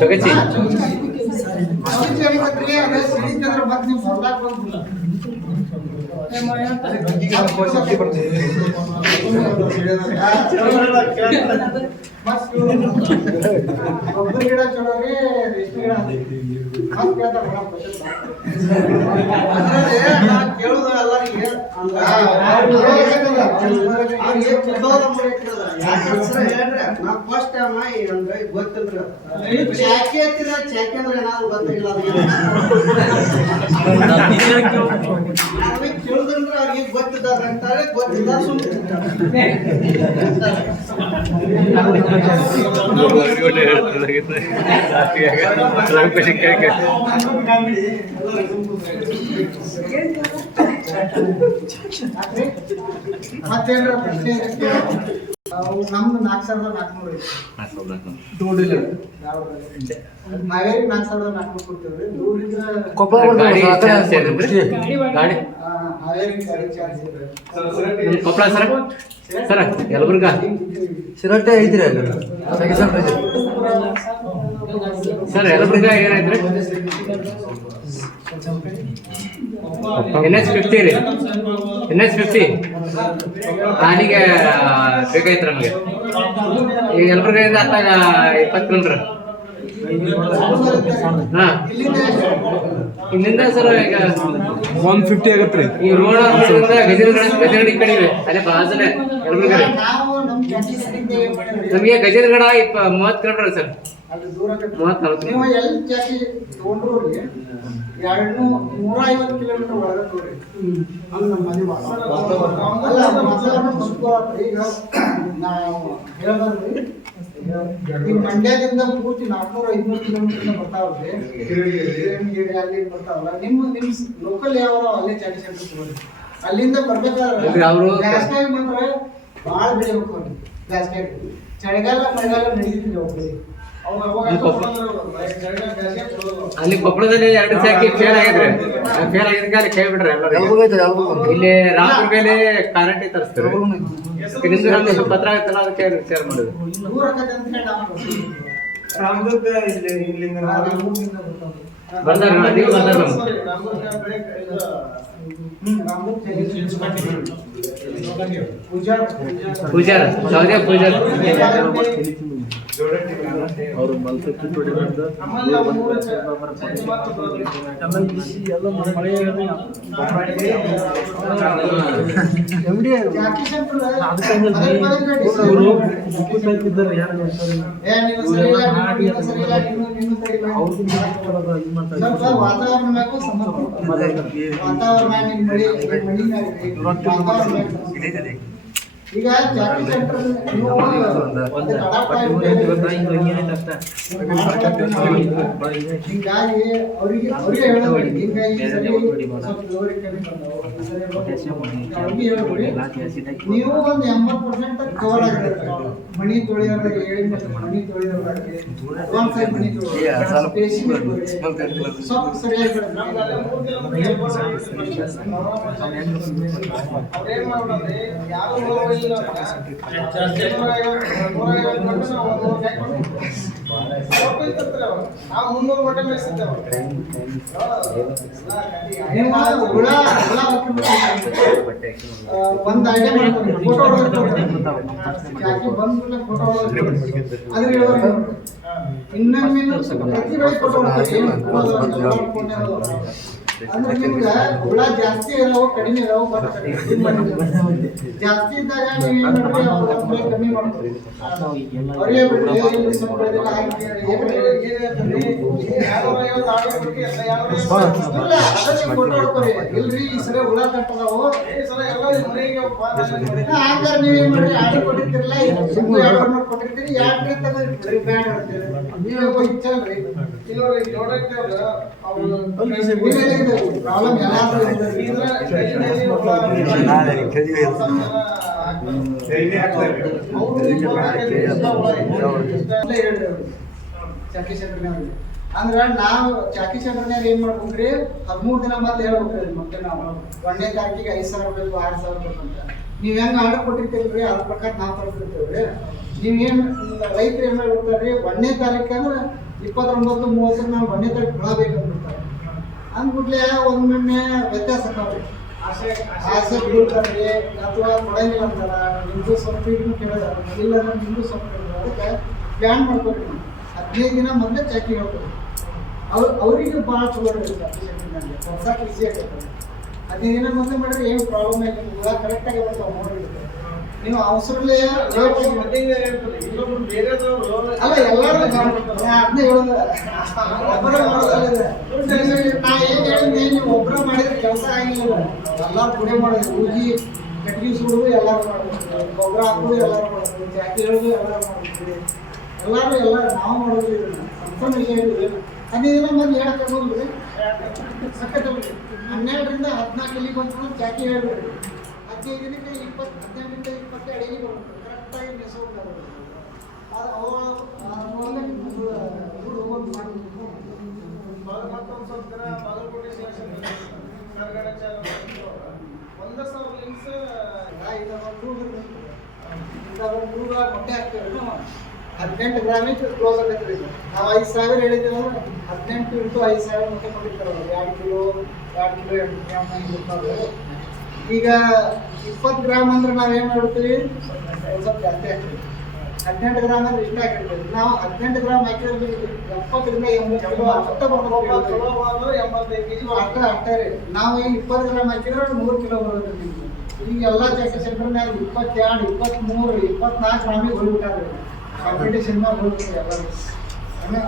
ಚೊಗಚಿ ಮತ್ತೆ ನೀವು ಹೊರದಾಗ ಬಂದಿಲ್ಲ. ಗೊಬ್ಬರ ಗಿಡ ಚಲೋ ರೀ, ರೇಷ್ಮೆ ಗಿಡ ಕೇಳುದು ಎಲ್ಲರಿಗೆ ಫಸ್ಟ್ ಟೈಮ್ ಗೊತ್ತಿಲ್ರಿ. ಚಾಕಿ ಹತ್ತಿರ ಚಾಕಿ ಅಂದ್ರೆ ಏನಾದ್ರು ಗೊತ್ತಿಲ್ಲ. ಕೇಳುದ್ರ ಅಂದ್ರೆ ಅವ್ರಿಗೆ ಗೊತ್ತಿದ್ದಾರೆ ಅಂತಾರೆ, ಗೊತ್ತಿದ್ದ ಸುಮ್ಮನೆ ಮತ್ತೇನ್ರ ಪ್ರಶ್ನೆ ಇರುತ್ತೆ? ನಮ್ದು 4,400 ಹಾವೇರಿ 4,400 ಕೊಡ್ತೇವ್ರಿ. ದೂರಿದ್ರೆ ಕೊಪ್ಪಳ ಗಾಡಿ ಬರ್ತಾವ ಚಾರ್ಜ್ ಏನ್ರಿ? ಗಾಡಿ ಹಾವೇರಿ ಗಾಡಿ ಚಾರ್ಜ್ ಇದೆ. ಕೊಪ್ಪಳ ಸರ ಯಲಬುರ್ಗ ಸಿರಟ್ಟೆ ಐತ್ರಿ ಅಲ್ಲಿ ಸೆಕೆಂಡ್ ಸೆಂಟರ್ ಐತಿ ಸರ್ ಯಲಬುರ್ಗ ಏನಾಯ್ತ್ರಿ? NH50 ರೀ, NH50 ಅಲ್ಲಿಗೆ ಬೇಕಾಯ್ತು ನಮಗೆ. ಈಗ ಯಲಬುರ್ಗದಿಂದ ಅತ್ತಾಗ 20 ಕಿಲೋಮೀಟರ್. ಹಾ ಇಲ್ಲಿಂದ ಸರ್ ಈಗ 150 ಆಗತ್ರಿ. ಈ ರೋಡ್ ಗಜೇಂದ್ರಗಡ ಕಡೆ ಇವೆ, ಅಲ್ಲೇ ಬಾಜುನೆ ಯಲಬುರ್ಗ. ನಾವು ನಮ್ಮ ಕ್ಯಾಂಟೀನ್ ಏನ್ ಮಾಡಿದ್ರಿ? ನಮಗೆ ಗಜೇಂದ್ರಗಡ 30 ಕಿಲೋಮೀಟರ್ ಸರ್, ಅಲ್ಲಿ ದೂರ ಆಗತ್ತೆ. 30-40 ನೀವು ಎಲ್ಲಿ ಜಾಸ್ತಿ ತಗೊಂಡ್ರು 150 ಕಿಲೋಮೀಟರ್ ಒಳಗೆ ತೋರಿ. ಅಲ್ಲಿ ನಮ್ಮ ಮನೆ ಭಾಳ. ಅಲ್ಲ ವಾತಾವರಣ ಸ್ವಲ್ಪ ಈಗ ನಾವು ಹೇಳೋದ್ರಿ, ಈ ಮಂಡ್ಯದಿಂದ ಪೂರ್ತಿ 400-500 ಕಿಲೋಮೀಟರ್ ಬರ್ತಾವ್ರಿ. ಹಿರೇಮಗೇರಿ ಅಲ್ಲಿ ಬರ್ತಾವಲ್ಲ, ನಿಮ್ಮ ಲೋಕಲ್ ಯಾವ ಅಲ್ಲೇ ಚಾಟಿ ಸೆಂಟರ್ ತಗೋರಿ. ಅಲ್ಲಿಂದ ಬರ್ಬೇಕಾದ್ರೆ ಬ್ಯಾಸ್ಗ್ಯಾಗ ಬಂದ್ರೆ ಭಾಳ ಬೆಳಿಬೇಕು ಅವ್ರಿಗೆ. ಬ್ಯಾಸ್ಗ್ಯಾಗ ಚಳಿಗಾಲ ಮಳೆಗಾಲ ನಡೀತಿದ್ವಿ ಹೋಗ್ರಿ. ಅಲ್ಲಿ ಕೊಪ್ಪಳದಲ್ಲಿ 2 ಚಾಕಿ ಫೇಲ್ ಆಗಿದ್ರೆ ಅಲ್ಲಿ ಕೈ ಬಿಡ್ರಿ ಎಲ್ಲರೂ. ಯಲಬುರ್ಗ ಐತ್ರಿ, ಯಲಬುರ್ಗ ಇಲ್ಲಿ ರಾಮಪುರ ಮೇಲೆ ಕಾರಂಟಿ ತರಿಸ್ತಾರೆ. ನಿಮ್ದು ಪತ್ರ ಆಗುತ್ತಲ್ಲ, ಅದಕ್ಕೆ ಶೇರ್ ಮಾಡಿದ್ರು. ದೂರ ಆಗತ್ತೆ ಅಂತ ಹೇಳಿ ನಾವು ರಾಮದುರ್ಗ ಇಲ್ಲಿಂದ ರಾಮದುರ್ಗದಿಂದ ಬರ್ತಾವ್ರಿ. ಬರ್ತಾರ ನೀವು ಬರ್ತಾರ ಪೂಜಾರ ಸೌದೆ ಪೂಜಾರ ಅವರು ಮಲ್ಪಕ್ಕೆ ವಾತಾವರಣ ಈಗ ಜಾತಿ ಸೆಂಟರ್ ಹೀಗಾಗಿ ಅವ್ರಿಗೆ ಹೇಳೋದು ಹಿಂಗಾಗಿ ನೀವು ಒಂದು 80% ಕವರ್ ಆಗಿರುತ್ತೆ. ಮಣಿ ತೊಳೆಯೋದಾಗ 7 ಮಣಿ ತೊಳೆಯೋದಾಗಲಿ ಅಡ್ವಾನ್ಸ್ ಆಗಿ ಮಣಿ ಸ್ವಲ್ಪ ಸರಿಯಾಗಿ ಒಂದು ಐಡಿಯಾ ಮಾಡ್ತಾರೆ, ಫೋಟೋ ಬಂದ್ಮೇಲೆ ಫೋಟೋ ಇನ್ನೊಮ್ಮೆ ಪ್ರತಿ ಬೆಳೆ ಫೋಟೋ ಅಂದ್ರೆ ನಿಮ್ಗೆ ಹುಳ ಜಾಸ್ತಿ ಇದಾವ ಕಡಿಮೆ ಇದಾವ ಜಾಸ್ತಿ ಇದ್ದಾಗ ನೀವು ಏನ್ ಮಾಡ್ರಿ ಅವ್ರ ಕಮ್ಮಿ ಮಾಡ್ತೀರಿ. ಅವ್ರಿಗೆ ಬಿಡ್ರಿ ಇಲ್ಲಿ ಸ್ವಲ್ಪ ಬೆಳೆದಿಲ್ಲ ಫೋಟೋ ಹೊಡ್ಕೊರಿ. ಇಲ್ರಿ ಈ ಸಲ ಹುಳ ಕಟ್ಟದಾವು ಹಂಗಾರ ನೀವೇನ್ ಮಾಡ್ರಿ ಆರ್ಡರ್ ಕೊಟ್ಟಿರ್ತಿರಲ್ಲ, 200 ಕೊಟ್ಟಿರ್ತೀರಿ, 2 ತೆಗೆದ್ರಿ ಬ್ಯಾಡ್ ಹೇಳ್ತೀರಿ. ನೀವೇ ಇಚ್ಚಲ್ರಿ ಪ್ರಾಬ್ಲಮ್ ಎಲ್ಲಾದ್ರೂ ಚಾಕಿ ಸೆಂಟರ್ನಾಗ ಅಂದ್ರ ನಾವು ಚಾಕಿ ಸೆಂಟರ್ನಾಗ ಏನ್ ಮಾಡ್ಬೇಕ್ರಿ, 13 ದಿನ ಮೊದ್ಲು ಹೇಳ್ಬೇಕ್ರಿ. ಮತ್ತೆ ನಾವು 1ನೇ ತಾರೀಕಿಗೆ 5,000 ಬೇಕು 6,000 ಬೇಕು ಅಂತ ನೀವ್ ಹೆಂಗ ಆರ್ಡರ್ ಕೊಟ್ಟಿರ್ತೀಲ್ರಿ, ಅದ್ರ ಪ್ರಕಾರ ನಾವು ತರಿಸ್ತಿರ್ತೇವ್ರಿ. ನೀವೇನ್ ರೈತರು ಏನ್ ಮಾಡ್ಬಿಡ್ತಾರ್ರಿ, 1ನೇ ತಾರೀಕು ಅಂದ್ರೆ 29, 30 ನಾವು 1ನೇ ತಾರೀಕು ಹುಳ ಬೇಕಂದ್ಬಿಡ್ತಾರೆ. ಅಂದ್ಬಿಟ್ಲೆ ಒಮ್ಮೆ ವ್ಯತ್ಯಾಸ ಆಕಾವ್ರಿ. ಆಸೆ ಬಿಡ್ತಾರ್ರಿ ಅಥವಾ ಕೊಡಂಗಿಲ್ಲ ಅಂತಾರ. ನಿಮ್ದು ಸ್ವಲ್ಪ ಇದನ್ನು ಕೇಳಿದಾರ, ಇಲ್ಲ ಅಂದ್ರೆ ನಿಮ್ದು ಸ್ವಲ್ಪ ಕೇಳಿದಾರ. ಅದಕ್ಕೆ ಪ್ಲಾನ್ ಮಾಡ್ಕೊರಿ. 15 ದಿನ ಮೊದಲೇ ಚಾಕಿ ಹೇಳ್ಕೊರಿ. ಅವ್ರಿಗೆ ಭಾಳ ಚಲೋ ಇರುತ್ತೆ ಚಾಕಿ ಸೆಂಟರ್ನಲ್ಲಿ ಈಸಿ ಆಗತ್ತೆ. 15 ದಿನ ಮೊದಲೇ ಮಾಡಿದ್ರೆ ಏನು ಪ್ರಾಬ್ಲಮ್ ಇಲ್ಲ, ಹುಳ ಕರೆಕ್ಟಾಗಿ ಬರ್ತಾವೆ ನೋಡಿರುತ್ತೆ. ನೀವು ಅವಸರಲ್ಲೇ ಇನ್ನೊಬ್ರು ಬೇರೆದವ್ರು ಅಲ್ಲ ಎಲ್ಲರೂ ಅದನ್ನೇ ಹೇಳೋದು ಒಬ್ಬರೇ ಮಾಡೋದಲ್ಲ ನಾ ಏನ್ ಹೇಳಿದ್ನಿ ನೀವು ಒಬ್ಬರೇ ಮಾಡಿದ್ರೆ ಕೆಲಸ ಆಗಿಲ್ಲ ಎಲ್ಲಾರು ಕೂಡ ಮಾಡೋದು ಊಜಿ ಕಟ್ಗಿ ಸುಡುದು ಎಲ್ಲಾರು ಮಾಡೋದು ಗೊಬ್ಬರ ಹಾಕೋದು ಎಲ್ಲಾರು ಮಾಡೋದು ಜಾತಿ ಹೇಳೋದು ಎಲ್ಲಾರು ಮಾಡ್ತೀವಿ ಎಲ್ಲಾರು ನಾವು ಮಾಡೋದು ಸಣ್ಣ ವಿಷಯ ಇದೆ ಹದಿನೈದು ದಿನ ಮೊದಲು ಹೇಳಕ್ಕೆ ಹೋಗ್ರಿ ಸಖತ್ 12ರಿಂದ 14 ಇಲ್ಲಿಗೆ ಬಂದು ಜಾತಿ ಹೇಳ್ಬೇಡಿ 15 ದಿನಕ್ಕೆ 20 15ರಿಂದ 20 ಅಡಿಗೆ ಬರ್ಬೇಕು ಕರೆಕ್ಟಾಗಿ ನೆಸೋದು ಮತ್ತೊಂದು ಸ್ವಲ್ಪ ದಿನ ಬಾಗಲಕೋಟೆ ಸ್ಟೇಷನ್ ಕರ್ಗಡೆ ಚಾಲು 1,000 ಲಿಂಕ್ಸ್ ಮೊಟ್ಟೆ ಹಾಕ್ತೇವೆ ನಾವು 18 ಗ್ರಾಮಿಗೆ ಕ್ಲೋಸ್ ಆಗತ್ತೆ ನಾವು 5,000 ಹೇಳಿದ್ದೀವಿ ಅಂದ್ರೆ 18 ಇಂಟು 5,000 ಮೊಟ್ಟೆ ಕೊಟ್ಟಿರ್ತಾರಲ್ಲ 2 ಕಿಲೋ 2 ಗ್ರಾಮ್ ಇರ್ತಾವೆ ಈಗ 20 ಗ್ರಾಮ್ ಅಂದ್ರೆ ನಾವೇನು ಮಾಡ್ತೀವಿ ಸ್ವಲ್ಪ ಜಾಸ್ತಿ ಹಾಕ್ತೀವಿ 18 ಗ್ರಾಮ್ ಅಂದ್ರೆ ಇಷ್ಟ ಹಾಕಿರ್ತೀವಿ ನಾವು 18 ಗ್ರಾಮ್ ಹಾಕಿದ್ರೆ 70ರಿಂದ 80 ಕಿಲೋ ಅಷ್ಟ ಚಲೋ ಬಂದ್ರೆ 85 ಕೆಜಿ ಅಷ್ಟೇ ರೀ ನಾವು ಈಗ 20 ಗ್ರಾಮ್ ಹಾಕಿದ್ರೆ 3 ಕಿಲೋ ಬರುತ್ತೆ ಈಗ ಎಲ್ಲ ಜಾಸ್ತಿ ಸೆಂಟರ್ನಾಗ 22 23 24 ಗ್ರಾಮಿಗೆ ಹೋಗ್ಬಿಟ್ಟಾರೆ ಕಾಂಪಿಟೇಷನ್ ಮ್ಯಾಗ ಹೋಗ್ಬಿಟ್ಟು ಎಲ್ಲರೂ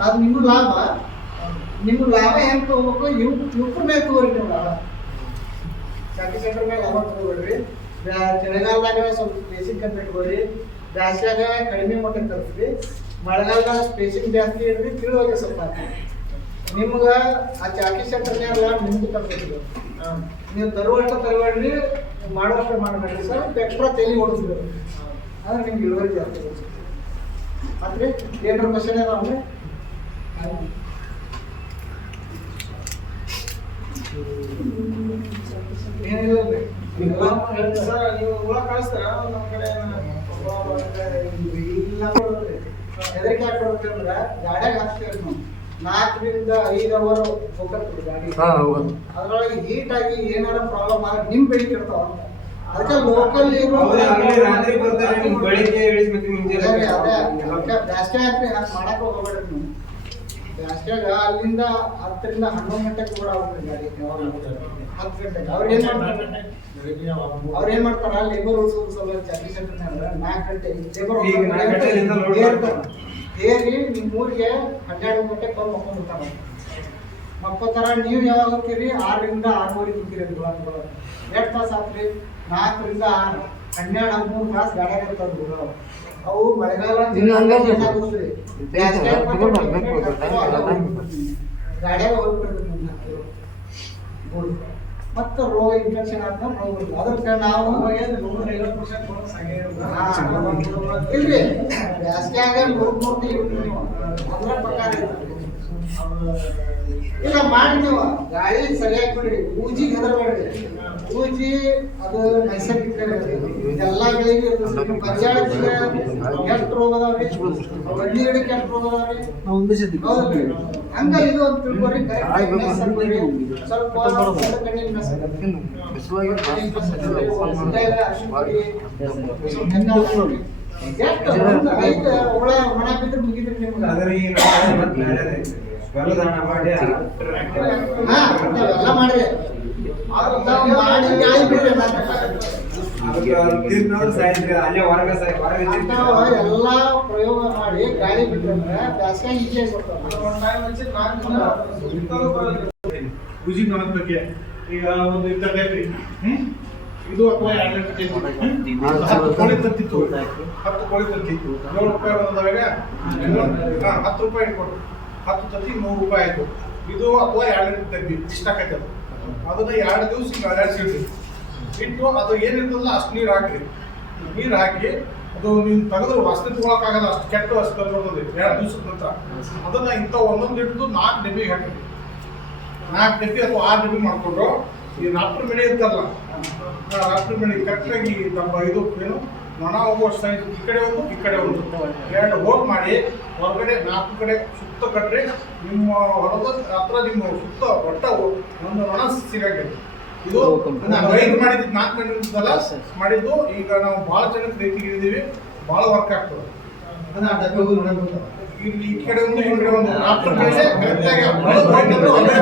ಅದು ನಿಮ್ಗೆ ಲಾಭ ಹೆಂಗೆ ತಗೋಬೇಕು ಇವ್ರ ಮೇಲೆ ತಗೋರಿ ನೀವು ಲಾಭ ಜಾತಿ ಸೆಂಟರ್ ಮೇಲೆ ಲಾಭ ತಗೋಬೇಡ್ರಿ ಚಳಿಗಾಲದಾಗ ಸ್ವಲ್ಪ ಸ್ಪೇಸಿಂಗ್ ಕಮ್ಮಿ ಇಟ್ಕೋರಿ ಬ್ಯಾಸ್ಗ್ಯಾಗ ಕಡಿಮೆ ಮೊಟ್ಟೆ ತರಿಸ್ರಿ ಮಳೆಗಾಲದಾಗ ಸ್ಪೇಸಿಂಗ್ ಜಾಸ್ತಿ ಇಡ್ರಿ ತಿಳುವಳಿಕೆ ಸ್ವಲ್ಪ ನಿಮ್ಗೆ ಆ ಚಾಕಿ ಸೆಂಟರ್ನಾಗ ನಿಮ್ಗೆ ತರಬೇಕು ನೀವು ತರುವಡ್ರಿ ಮಾಡುವಷ್ಟು ಮಾಡಬೇಡ್ರಿ ಸರ್ ಎಕ್ಸ್ಟ್ರಾ ತಲೆ ಓಡಿಸಿದ್ರು ಆದ್ರೆ ನಿಮ್ಗೆ ಇಳುವರಿ ಜಾಸ್ತಿ ಅಂದ್ರೆ ಏನಾರ ಕ್ವಶನ್ ಅದಾವೆ ಏನಿಲ್ಲ ಸರ್ ನೀವು ಹುಳ ಕಳಿಸ್ತಾರ ನಮ್ಮ ಕಡೆ ಇಲ್ಲ ಹೆದರಿಕೆ ಹಾಕೊಡ್ತೀವಿ ಅಂದ್ರೆ ಗಾಡಿಯಾಗ ಹಾಕ್ತೀವಿ ನಾವು 4ರಿಂದ 5 ಅವರ್ ಹೋಗ್ತೀವಿ ಗಾಡಿ ಅದ್ರೊಳಗೆ ಹೀಟ್ ಆಗಿ ಏನಾರ ಪ್ರಾಬ್ಲಮ್ ಆದ್ರೆ ನಿಮ್ ಬೆಳಿಗ್ಗೆ ಇರ್ತಾವ ಅದಕ್ಕೆ ಲೋಕಲ್ ರಾತ್ರಿ ಬರ್ತಾರೆ ನಿಮ್ ಬೆಳಿಗ್ಗೆ ಇಳಿಸ್ಬೇಕು ಮುಂಜಾನೆ ಬ್ಯಾಸ್ಗೆ ಹಾಕ್ರಿ ಹಂಗೆ ಮಾಡಕ್ ಹೋಗ್ಬೇಡ್ರಿ ನೀವು ಬ್ಯಾಸ್ಗ್ಯಾಗ ಅಲ್ಲಿಂದ 10ರಿಂದ 11 ಗಂಟೆಗೆ ಕೂಡ ಹೋಗ್ರಿ ಗಾಡಿ 10 ಗಂಟೆಗೆ ಅವ್ರೇನ್ ಮಾಡ್ತಾರ ಲೇಬರ್ ಉಳಿಸೋದು ಸಲುವಾಗಿ ಚಾಕಿ ಸೆಂಟರ್ 4 ಗಂಟೆ ಲೇಬರ್ ಏರಿ ನಿಮ್ಮ ಊರಿಗೆ 12 ಗಂಟೆಗೆ ಬಂದು ಮಕ್ಕೋತಾರ ನೀವು ಯಾವಾಗ ಹೋಗ್ತೀರಿ 6ರಿಂದ 6:30 ಹೋಗ್ತೀರಿ ಗುಲಾಬ್ಗಳು ಎಷ್ಟು ತಾಸು ಆತ್ರಿ 4ರಿಂದ 6 12 13 ತಾಸು ಗಾಡಿಯಾಗ ಇರ್ತಾವ ಅವು ಮಳೆಗಾಲ ಗಾಡಿಯಾಗ ಹೋಗ್ಬಿಟ್ಟಿರ್ತೀವಿ ಮತ್ತೆ ರೋಗ ಇನ್ಫೆಕ್ಷನ್ ಆದ್ಮೇಲೆ ರೋಗ ಬರ್ತದೆ ಅದಕ್ಕೆ ನಾವು 150% ಇಲ್ರಿ ಬ್ಯಾಸ್ಗ್ಯಾಗ 100 ನೀವು ಅದರ ಪ್ರಕಾರ ಇಲ್ಲ ಮಾಡಿ ನೀವು ಗಾಳಿ ಸರಿಯಾಗಿ ಬಿಡ್ರಿ ಊಜಿಗೆ ಹೆದರಬೇಡ್ರಿ ಊಜಿ ಅದು ನೈಸರ್ಗಿಕ ಎಲ್ಲಾ ಬೆಳೆಗೂ ಪಂಚಾಯತ್ಗೆ ಕೆಟ್ಟ ರೋಗ ಅದಾವ್ರಿ ಹಳ್ಳಿ ಕೆಟ್ಟ ರೋಗ ಅದಾವ್ರಿ ಹಂಗ ಇದು ಅಂತ ತಿಳ್ಕೊರಿ ಸ್ವಲ್ಪ ಹುಳ ಮಣ ಬಿದ್ರೆ ಮುಗಿದ್ರಿ ನಿಮ್ಗೆ ಬಲದಾನ ಮಾಡಿ ಎಲ್ಲ ಮಾಡ್ರಿ ಮಾಡಿ ಗಾಳಿ ಬಿಡ್ರಿ ಅಲ್ಲೇ ಹೊರಗೆ ಎಲ್ಲಾ ಪ್ರಯೋಗ ಮಾಡಿ ಗಾಳಿ ಬಿಟ್ರೆ ಬ್ಯಾಸ್ಗ್ಯಾಗ ಈಜಿ ಊಜಿ ನೋಡೋದ್ ಬಗ್ಗೆ ಈಗ ಒಂದು ಇರ್ತೈತ್ರಿ ಇದು ಅಥವಾ 2 ಲೀಟರ್ 10 ಕೋಳಿ ತತ್ತಿತ್ತು 10 ಕೋಳಿ ತತ್ತಿತ್ತು 7 ರೂಪಾಯಿ ಬಂದವಾಗ 10 ರೂಪಾಯಿ ಇಟ್ಕೊಟ್ಟು 10 ತತ್ತಿ 100 ರೂಪಾಯಿ ಆಯ್ತು ಇದು ಅಥವಾ 2 ಲೀಟರ್ ತತ್ತಿ ಇಷ್ಟ ಆಕೈತೆ ಅದನ್ನ 2 ದಿವಸ ಹಿಂಗೆ ಅಲ್ಲಾಡ್ಸಿಡ್ರಿ ಇಟ್ಟು ಅದು ಏನಿರ್ತದಲ್ಲ ಅಷ್ಟು ನೀರು ಹಾಕ್ರಿ ನೀರು ಹಾಕಿ ಅದು ನೀವು ತೆಗೆದ್ರೆ ವಾಸನೆ ತಗೊಳಕ್ಕಾಗಲ್ಲ ಅಷ್ಟು ಕೆಟ್ಟ ವಾಸನೆ ಬರ್ತದೆ 2 ದಿವಸದ ನಂತರ ಅದನ್ನ ಇಂಥ ಒಂದೊಂದು ಇಟ್ಟು 4 ಡಬ್ಬಿಗೆ ಹಾಕ್ರಿ 4 ಡಬ್ಬಿ ಅಥವಾ 6 ಡಬ್ಬಿ ಮಾಡ್ಕೊಂಡ್ರು ಈ ರಾತ್ರಿ ಬೆಳೆ ಇರ್ತಲ್ಲ ರಾತ್ರಿ ಬೆಳೆ ಕರೆಕ್ಟಾಗಿ ನಮ್ಮ ಇದು ಏನು ನೊಣ ಹೋಗುವ ಸೈಜ್ ಈ ಕಡೆ ಒಂದು 2 ಹೋಲ್ ಮಾಡಿ ಹೊರಗಡೆ 4 ಕಡೆ ಸುತ್ತ ಕಟ್ರಿ ನಿಮ್ಮ ಹೊಲದ ಹತ್ರ ನಿಮ್ಮ ಸುತ್ತ ಒಟ್ಟ ಒಂದು ನೊಣ ಸಿಗಾಗಿದೆ ಇದು ರೈಟ್ ಮಾಡಿದ್ದು 4 ಗಂಟೆಲ್ಲ ಮಾಡಿದ್ದು ಈಗ ನಾವು ಭಾಳ ಜನಕ್ಕೆ ರೈತಿಗೆ ಇದ್ದೀವಿ ಭಾಳ ವರ್ಕ್ ಆಗ್ತದೆ ಇಲ್ಲಿ ಈ ಕಡೆ ಒಂದು ರಾತ್ರಿ ಬೆಳೆ ಕರೆಕ್ಟಾಗಿ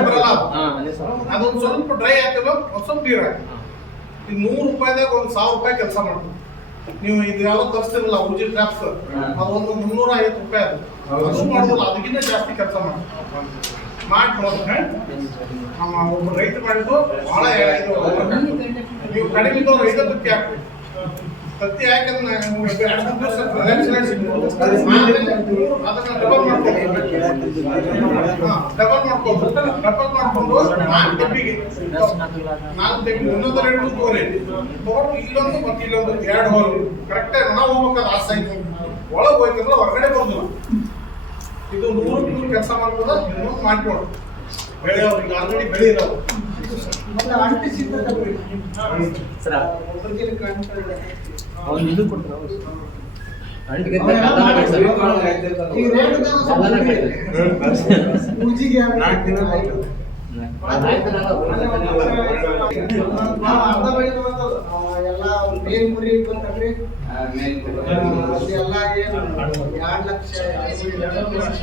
ಬರಲ್ಲ ಅದೊಂದು ಸ್ವಲ್ಪ ಡ್ರೈ ಆಗ್ತದೆ ಒಂದು ಸ್ವಲ್ಪ ನೀರು ಹಾಕಿ ಈಗ 100 ರೂಪಾಯಿದಾಗ 1,000 ರೂಪಾಯಿ ಕೆಲಸ ಮಾಡ್ತೀವಿ ನೀವು ಇದು ಯಾವ್ದೋ ತರಿಸ್ತಿರಲ್ಲ ಉಜಿ ಟ್ರಾಪ್ಸ್ ಅದೊಂದು 350 ರೂಪಾಯಿ ಅದು ಮಾಡೋದಿಲ್ಲ, ಅದಕ್ಕಿಂತ ಜಾಸ್ತಿ ಕೆಲಸ ಮಾಡಿ ನೋಡ್ರಿ. ನಮ್ಮ ಒಬ್ಬ ರೈತ ಮಾಡಿದ್ದು ಬಹಳ ಇದು ನೀವು ಕಡಿಮೆ ರೈತ ತತ್ತಿ ಹಾಕ್ರಿ. ತತ್ತಿ ಹಾಕಿದ್ರೆ 2-3 ದಿವಸ ಅದನ್ನ ಡಬಲ್ ಮಾಡ್ಕೊಂಡು 4 ಡಬ್ಬಿಗೆ 4 ಡಬ್ಬಿ ಒಂದೊಂದು 2 ತಗೋರಿ ತಗೊಂಡು ಇಲ್ಲೊಂದು ಮತ್ತೆ ಇಲ್ಲೊಂದು 2 ಹೋಗಿ ಕರೆಕ್ಟಾಗಿ ನಾವು ಹೋಗ್ಬೇಕಾದ್ರೆ ಆ ಸೈಜ್ ಒಳಗೆ ಹೋಯ್ತಂದ್ರೆ ಹೊರಗಡೆ ಬರೋದಿಲ್ಲ. ಇದು 100 ಕೆಲಸ ಮಾಡ್ಬೋದ ಇನ್ನೊಂದು ಮಾಡ್ಕೊಡು ಬೆಳೆಯೋರಿಗೆ ಆಲ್ರೆಡಿ ಬೆಳೆಯಿರೋದು ಮತ್ತೆ ಅಂಟಿಸಿದ್ರೆ ಸರ್ ಒಬ್ಬರಿಗೆ ಕಾಣ್ತಾರೆ. ಅವ್ನು ಇದು ಕೊಡ್ತಾರೆ ಅಂಟಿಗೆ ಈಗ ರೇಟ್ ಉಜಿಗೆ ಅರ್ಧ ಬೆಳೆ ತಗೊಂತದ ಎಲ್ಲ ಮೇಲ್ ಮುರಿ ಬಂದ್ರಿ ಅದೆಲ್ಲ ಏನು 2 ಲಕ್ಷ 2 ಲಕ್ಷ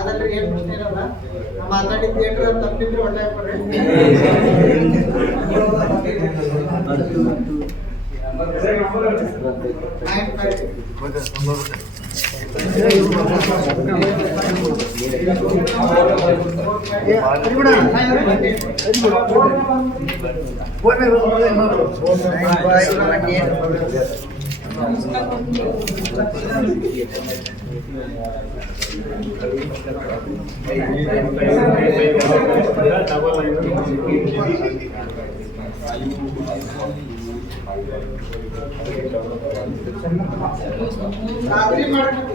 ಅದ್ರಲ್ಲಿ ಏನ್ ಪ್ರಶ್ನೆ ಇರಲ್ಲ. ನಮ್ಮ ಮಾತಾಡಿದ್ದು ಏನ್ರ ತಪ್ಪಿದ್ರೆ ಒಳ್ಳೆ ಹಾಕೋರಿ. ರಾತ್ರಿ ಮಾಡ್ಬೇಕು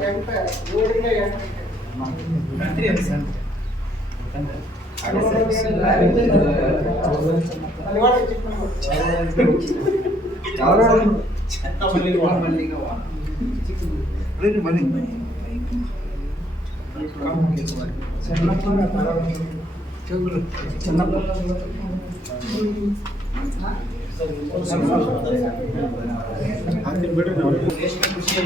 7 ಬಿಡ್ರಿ ನಾವು ರೇಷ್ಮೆ ಕೃಷಿ